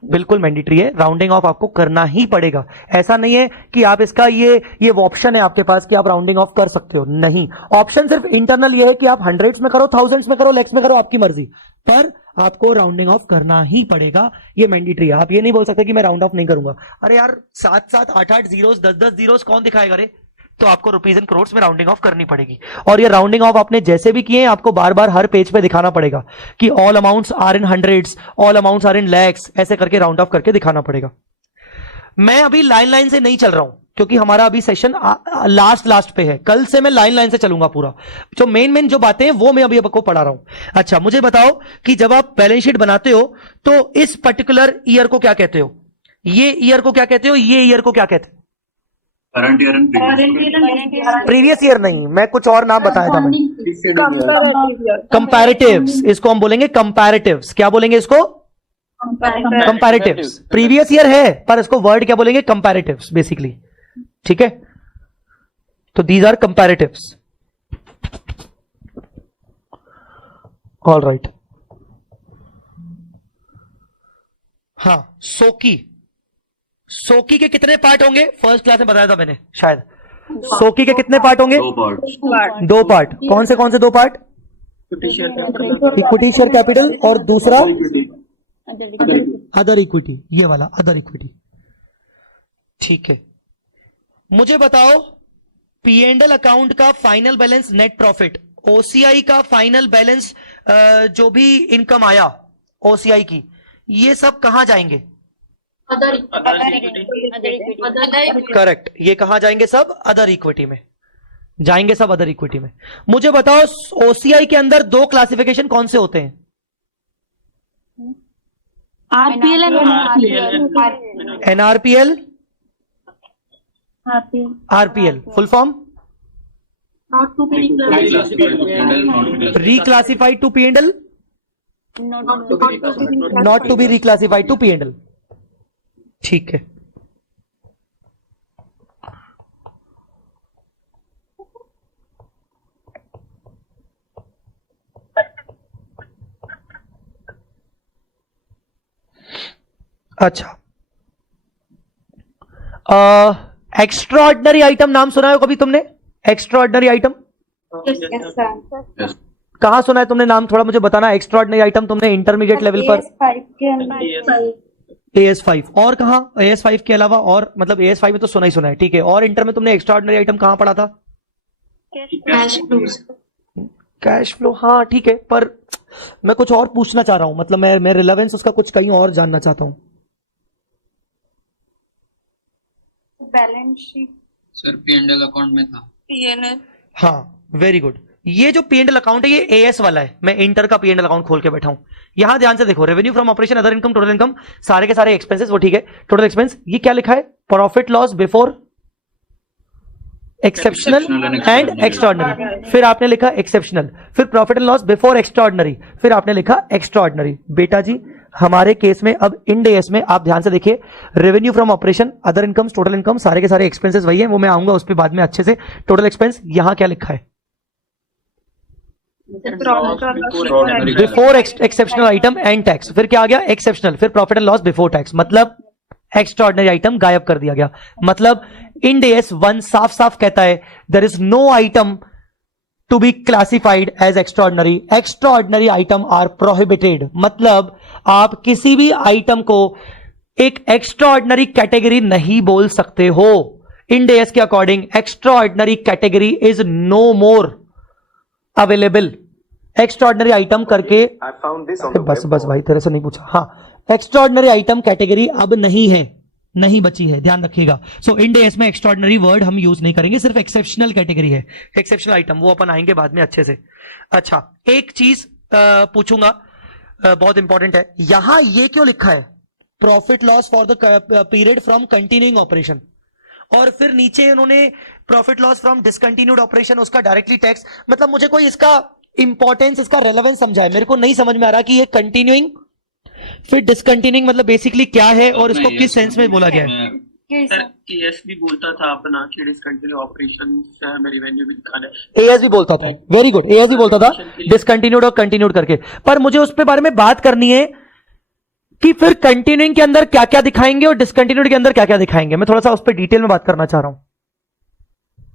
बिल्कुल मैंडेटरी है। राउंडिंग ऑफ आपको करना ही पड़ेगा। ऐसा नहीं है कि आप इसका ये ऑप्शन है आपके पास कि आप राउंडिंग ऑफ कर सकते हो, नहीं। ऑप्शन सिर्फ इंटरनल ये है कि आप हंड्रेड्स में करो, थाउजेंड्स में करो, लैक्स में करो, आपकी मर्जी, पर आपको राउंडिंग ऑफ करना ही पड़ेगा। ये मैंडेटरी है। आप ये नहीं बोल सकते कि मैं राउंड ऑफ नहीं करूंगा। अरे यार 7-7 8-8 जीरोस 10-10 जीरोस कौन दिखाएगा रे? तो आपको रुपीज इन करोड़ में राउंडिंग ऑफ करनी पड़ेगी। और ये राउंडिंग ऑफ आपने जैसे भी किए आपको बार बार हर पेज पे दिखाना पड़ेगा कि all amounts are in hundreds, all amounts are in lakhs, ऐसे करके राउंड ऑफ करके दिखाना पड़ेगा। मैं अभी लाइन से नहीं चल रहा हूं क्योंकि हमारा अभी सेशन लास्ट पे है। कल से मैं लाइन से चलूंगा पूरा। जो मेन जो बातें हैं वो मैं अभी आपको पढ़ा रहा हूं। अच्छा मुझे बताओ कि जब आप बैलेंस शीट बनाते हो तो इस पर्टिकुलर ईयर को क्या कहते हो? ये ईयर को क्या कहते हो? ये ईयर को क्या कहते हो? Current year and previous year नहीं, मैं कुछ और नाम बताया था। मैं कंपैरेटिव्स, इसको हम बोलेंगे कंपैरेटिव्स। क्या बोलेंगे इसको? कंपैरेटिव्स। प्रीवियस ईयर है पर इसको वर्ड क्या बोलेंगे? Comparatives basically. ठीक है, तो these are comparatives. All right. हाँ सोकी के कितने पार्ट होंगे? फर्स्ट क्लास में बताया था मैंने शायद। सोकी के कितने पार्ट होंगे? 2 पार्ट। कौन से 2 पार्ट? इक्विटी शेयर कैपिटल और दूसरा अदर इक्विटी, ये वाला अदर इक्विटी। ठीक है, मुझे बताओ P&L अकाउंट का final balance, net profit, OCI का फाइनल बैलेंस, जो भी इनकम आया OCI की, ये सब कहां जाएंगे? करेक्ट, ये कहां जाएंगे? सब अदर इक्विटी में जाएंगे, सब अदर इक्विटी में। मुझे बताओ OCI के अंदर 2 क्लासिफिकेशन कौन से होते हैं? NRPL, RPL full form reclassified to P&L, not to be reclassified to P&L। ठीक है, अच्छा एक्स्ट्रा ऑर्डिनरी आइटम नाम सुना है कभी तुमने? एक्स्ट्रा ऑर्डिनरी आइटम कहां सुना है तुमने नाम? थोड़ा मुझे बताना। एक्स्ट्रा ऑर्डिनरी आइटम तुमने इंटरमीडिएट लेवल पर AS5 और कहां? AS5 के अलावा और, मतलब AS5 में तो सुना ही सुना है, ठीक है। और इंटर में तुमने एक्स्ट्रा ऑर्डिनरी आइटम कहां पढ़ा था? कैश फ्लो, हाँ ठीक है, पर मैं कुछ और पूछना चाह रहा हूं, मतलब मैं रिलेवेंस उसका कुछ कहीं और जानना चाहता हूं। Balance sheet sir P&L account में था। P&L, हाँ वेरी गुड। ये जो P&L अकाउंट है ये AS वाला है। मैं इंटर का P&L अकाउंट खोल के बैठा हूं। यहां ध्यान से देखो, revenue from operation, other income, total income, सारे के सारे एक्सपेंसेस वो ठीक है। टोटल एक्सपेंस ये क्या लिखा है? Profit loss before exceptional and extraordinary. फिर आपने लिखा एक्सेप्शनल, फिर profit and loss before extraordinary, फिर आपने लिखा एक्स्ट्राऑर्डिनरी। बेटा जी हमारे केस में अब इंड एस में आप ध्यान से देखिए, revenue from operation, other income, total income, सारे के सारे एक्सपेंसेस वही हैं, वो मैं आऊंगा उस पर बाद में अच्छे से। टोटल एक्सपेंस यहां क्या लिखा है? Before exceptional item and tax. फिर क्या आ गया? एक्सेप्शनल, फिर profit and loss before tax, मतलब एक्स्ट्राऑर्डिनरी आइटम गायब कर दिया गया। मतलब इंड एस 1 साफ साफ कहता है there is no item to be classified as extraordinary, extraordinary item are prohibited. मतलब आप किसी भी आइटम को एक एक्स्ट्राऑर्डिनरी कैटेगरी नहीं बोल सकते हो। इंड एस के according extraordinary category is no more available extraordinary item करके, बस बस भाई तेरे से नहीं पूछा, हाँ एक्स्ट्रॉर्डनरी आइटम कैटेगरी अब नहीं है, नहीं बची है, ध्यान रखिएगा। सो इंड एस में एक्स्ट्रॉर्डनरी वर्ड हम यूज नहीं करेंगे, सिर्फ एक्सेप्शनल कैटेगरी है, एक्सेप्शनल आइटम, वो अपन आएंगे बाद में अच्छे से। अच्छा एक चीज पूछूंगा, बहुत इंपॉर्टेंट है, यहां ये क्यों लिखा है profit loss for the period from continuing operation, और फिर नीचे उन्होंने profit loss from discontinued operation, उसका डायरेक्टली टैक्स, मतलब मुझे कोई इसका इंपॉर्टेंस, इसका रेलेवेंस समझाए, मेरे को नहीं समझ में आ रहा कि ये कंटिन्यूइंग फिर डिसकंटिन्यूइंग मतलब बेसिकली क्या है और इसको किस सेंस में बोला गया है। सर एएस भी बोलता था अपना कि डिसकंटिन्यू ऑपरेशन से हमें रेवेन्यू भी दिखाना है, एएस भी बोलता था, वेरी गुड, एएस भी बोलता था डिसकंटिन्यूड और कंटिन्यूड करके, पर मुझे उस पे बारे में बात करनी है कि फिर कंटिन्यूइंग के अंदर क्या क्या दिखाएंगे और डिसकंटिन्यूड के अंदर क्या क्या दिखाएंगे, मैं थोड़ा सा उस पर डिटेल में बात करना चाह रहा हूं।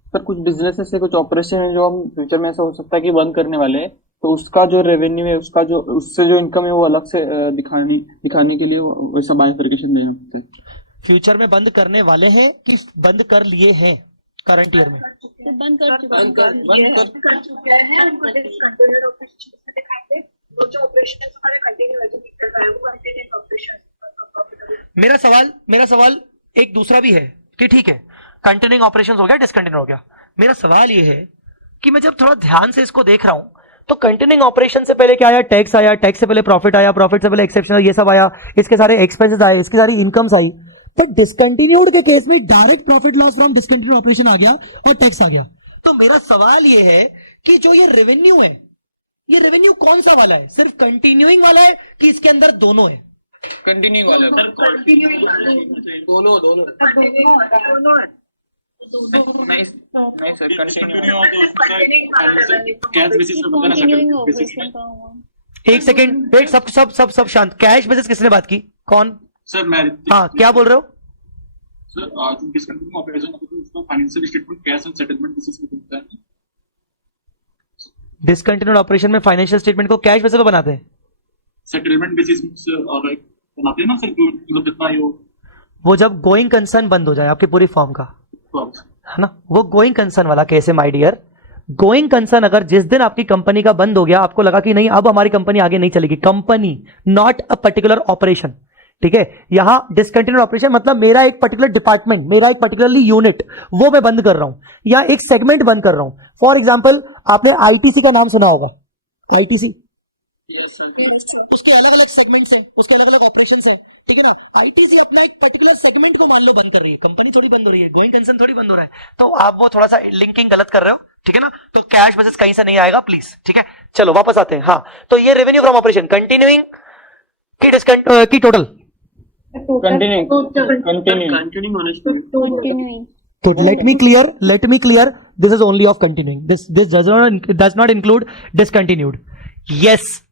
सर कुछ बिजनेस से कुछ ऑपरेशन है जो हम फ्यूचर में ऐसा हो सकता है कि बंद करने वाले हैं, तो उसका जो रेवेन्यू है, उसका जो उससे जो इनकम है वो अलग से दिखाने के लिए वैसा बाइफरकेशन देना पड़ता है। फ्यूचर में बंद करने वाले हैं कि बंद कर लिए हैं करंट ईयर में? बंद कर चुके हैं, उनको डिसकंटिन्यूड ऑपरेशन में दिखाएंगे, वो जो ऑपरेशन हमारे कंटिन्यू है, जो चल रहा है वो कंटिन्यू ऑपरेशन। मेरा सवाल एक दूसरा भी है कि ठीक है कंटिन्यूइंग ऑपरेशंस हो गया, डिसकंटिन्यू हो गया, मेरा सवाल ये है कि मैं जब थोड़ा ध्यान से इसको देख रहा हूं तो कंटिन्यूइंग ऑपरेशन से पहले क्या आया, टैक्स आया, टैक्स से पहले प्रॉफिट आया, प्रॉफिट से पहले एक्सेप्शनल, ये सब आया, इसके सारे एक्सपेंसेस आए, इसकी सारी इनकम्स आई, बट डिसकंटिन्यूड के केस में direct profit loss from discontinued operation आ गया और टैक्स आ गया। तो मेरा सवाल ये है कि जो ये रेवेन्यू है, ये रेवेन्यू कौन सा वाला है, सिर्फ कंटिन्यूइंग वाला है कि इसके अंदर दोनों है? कंटिन्यूइंग वाला है, दोनों नहीं सर, कंटिन्यू। एक सेकेंड वेट, सब शांत। कैश बेसिस किसने बात की, कौन? सर मैं। हाँ क्या बोल रहे हो सर? जो डिसकंटिन्यू ऑपरेशन होता है उसका financial statement cash and settlement basis पे बनता है। डिसकंटिन्यूड ऑपरेशन में फाइनेंशियल स्टेटमेंट को कैश बेसिस पे बनाते हैं, सेटलमेंट बेसिस और बनाते हैं ना सर, जो जितना ही हो। वो जब गोइंग कंसर्न बंद हो जाए आपकी पूरी फॉर्म का, है ना, वो गोइंग कंसर्न वाला केस है माय डियर। गोइंग कंसर्न अगर जिस दिन आपकी कंपनी का बंद हो गया, आपको लगा कि नहीं अब हमारी कंपनी आगे नहीं चलेगी, company not a particular operation, ठीक है, यहां डिसकंटिन्यूड ऑपरेशन मतलब मेरा एक पर्टिकुलर डिपार्टमेंट, मेरा एक पर्टिकुलरली यूनिट, वो मैं बंद कर रहा हूं, या एक सेगमेंट बंद कर रहा हूं। फॉर एग्जाम्पल आपने आईटीसी का नाम सुना होगा, आईटीसी, यस सर, उसके अलग अलग सेगमेंट्स हैं, उसके अलग अलग ऑपरेशंस हैं, ठीक है ना। आईटीसी अपना एक पर्टिकुलर सेगमेंट को मान लो बंद कर रही है, कंपनी थोड़ी बंद हो रही है, गोइंग कंसर्न थोड़ी बंद हो रहा है, तो आप वो थोड़ा सा लिंकिंग गलत कर रहे हो, ठीक है ना। तो कैश बेसिस कहीं से नहीं आएगा प्लीज, ठीक है। चलो वापस आते हैं। हाँ तो ये रेवेन्यू फ्रॉम ऑपरेशन कंटिन्यूइंग की टोटल तो let me clear this is only of continuing, this does not include discontinued. Yes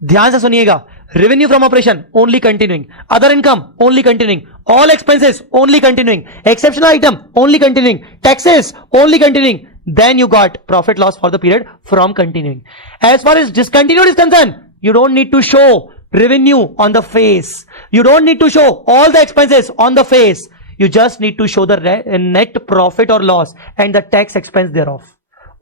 ध्यान से सुनिएगा, revenue from operation only continuing, other income only continuing, all expenses only continuing, exceptional item only continuing, taxes only continuing, then you got profit loss for the period from continuing. As far as discontinued is concerned, you don't need to show revenue on the face, you don't need to show all the expenses on the face, you just need to show the net profit or loss and the tax expense thereof,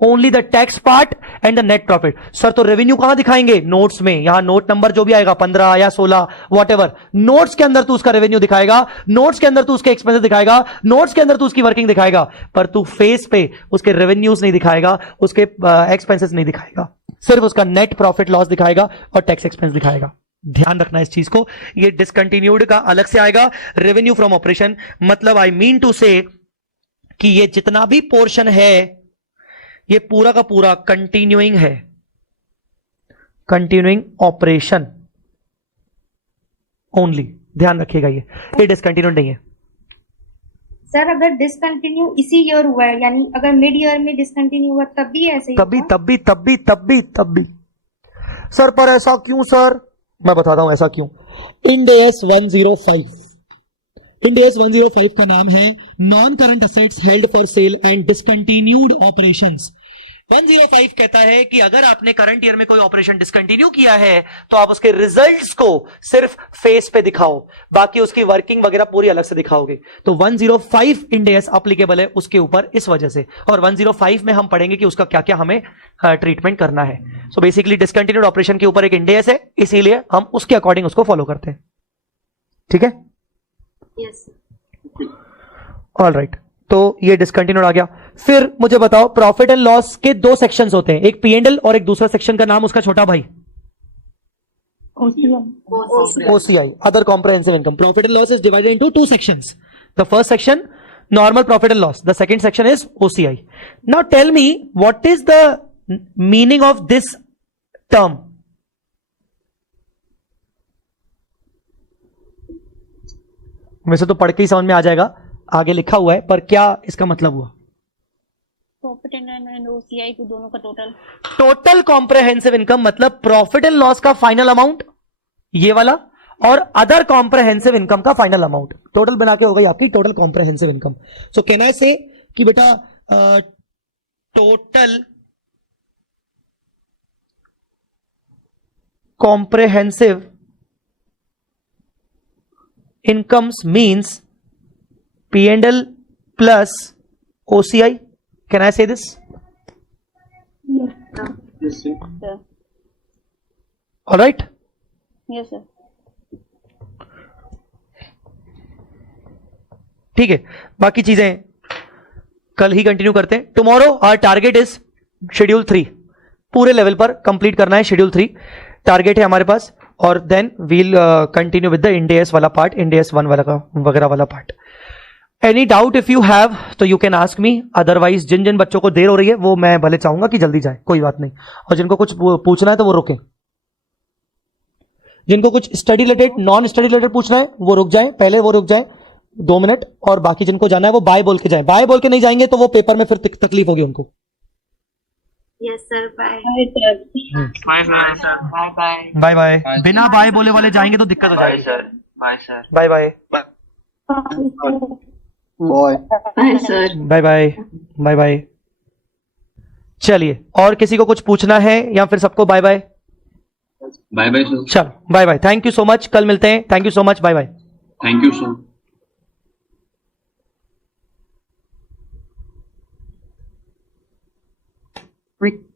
only the tax part and the net profit. Sir तो revenue कहां दिखाएंगे? Notes में, यहां note number जो भी आएगा 15 या 16 whatever, notes के अंदर तू उसका रेवेन्यू दिखाएगा, नोट्स के अंदर तू उसके एक्सपेंसेस दिखाएगा, नोट्स के अंदर तू उसकी वर्किंग दिखाएगा, पर तू फेस पे उसके रेवेन्यूज नहीं दिखाएगा, उसके एक्सपेंसेस नहीं दिखाएगा, सिर्फ उसका नेट प्रॉफिट लॉस दिखाएगा और टैक्स एक्सपेंस दिखाएगा। ध्यान रखना इस चीज को, ये डिसकंटिन्यूड का अलग से आएगा, रेवेन्यू फ्रॉम ऑपरेशन मतलब आई मीन टू से कि ये जितना भी पोर्शन है ये पूरा का पूरा कंटिन्यूइंग है, कंटिन्यूइंग ऑपरेशन ओनली, ध्यान रखिएगा, ये डिसकंटिन्यूड नहीं है। सर अगर डिसकंटिन्यू इसी ईयर हुआ है, यानी अगर मिड ईयर में डिसकंटिन्यू हुआ तब भी ऐसे ही तब भी सर, पर ऐसा क्यों सर? मैं बताता हूं ऐसा क्यों। इंड एस 105 का नाम है non current assets held for sale and discontinued operations. 105 कहता है कि अगर आपने करंट ईयर में कोई ऑपरेशन डिसकंटिन्यू किया है तो आप उसके रिजल्ट्स को सिर्फ फेस पे दिखाओ, बाकी उसकी वर्किंग वगैरह पूरी अलग से दिखाओगे। तो 105 इंड एस अप्लीकेबल है उसके ऊपर इस वजह से, और 105 में हम पढ़ेंगे कि उसका क्या क्या हमें ट्रीटमेंट करना है। सो बेसिकली डिसकंटिन्यूड ऑपरेशन के ऊपर एक इंड एस है, इसीलिए हम उसके अकॉर्डिंग उसको फॉलो करते हैं। ठीक है, यस ऑल राइट। तो ये डिसकंटिन्यूड आ गया। फिर मुझे बताओ, प्रॉफिट एंड लॉस के दो सेक्शंस होते हैं, एक P&L और एक दूसरा सेक्शन का नाम उसका छोटा भाई OCI, other comprehensive income. Profit and loss is divided into two sections. The first section normal profit and loss, the second section is OCI। Now tell me what is the meaning of this term? वैसे तो पढ़ के ही समझ में आ जाएगा, आगे लिखा हुआ है, पर क्या इसका मतलब हुआ? प्रॉफिट एंड OCI को दोनों का टोटल कॉम्प्रहेंसिव इनकम मतलब प्रॉफिट एंड लॉस का फाइनल अमाउंट ये वाला, और अदर कॉम्प्रहेंसिव इनकम का फाइनल अमाउंट, टोटल बना के हो गई आपकी total comprehensive income. So can I से कि बेटा total comprehensive incomes means P&L plus OCI. Can I say this? Yes, sir. All right. Yes, sir. ठीक है, बाकी चीजें कल ही कंटिन्यू करते हैं। Tomorrow our target is schedule 3, पूरे लेवल पर कंप्लीट करना है। शेड्यूल 3 टारगेट है हमारे पास, और then we'll continue with the Ind AS वाला पार्ट, इंडेस 1 वाला का वगैरह वाला part. Any doubt if you have तो you can ask me, otherwise जिन जिन बच्चों को देर हो रही है वो मैं भले चाहूंगा कि जल्दी जाए, कोई बात नहीं, और जिनको कुछ पूछना है तो वो रुके। जिनको कुछ study related non study related पूछना है वो रुक जाए, पहले वो रुक जाए 2 मिनट, और बाकी जिनको जाना है वो बाय बोल के जाए। बाय बोल के नहीं जाएंगे तो वो पेपर में फिर तकलीफ होगी उनको। Yes sir, bye bye sir, bye bye bye bye. बिना बाय बोले वाले जाएंगे तो दिक्कत हो जाएगी। Bye sir, bye bye bye sir, bye bye bye bye. चलिए, और किसी को कुछ पूछना है या फिर सबको bye bye? Bye bye sir. चलो bye bye, thank you so much, कल मिलते हैं। Thank you so much, bye bye. Thank you sir.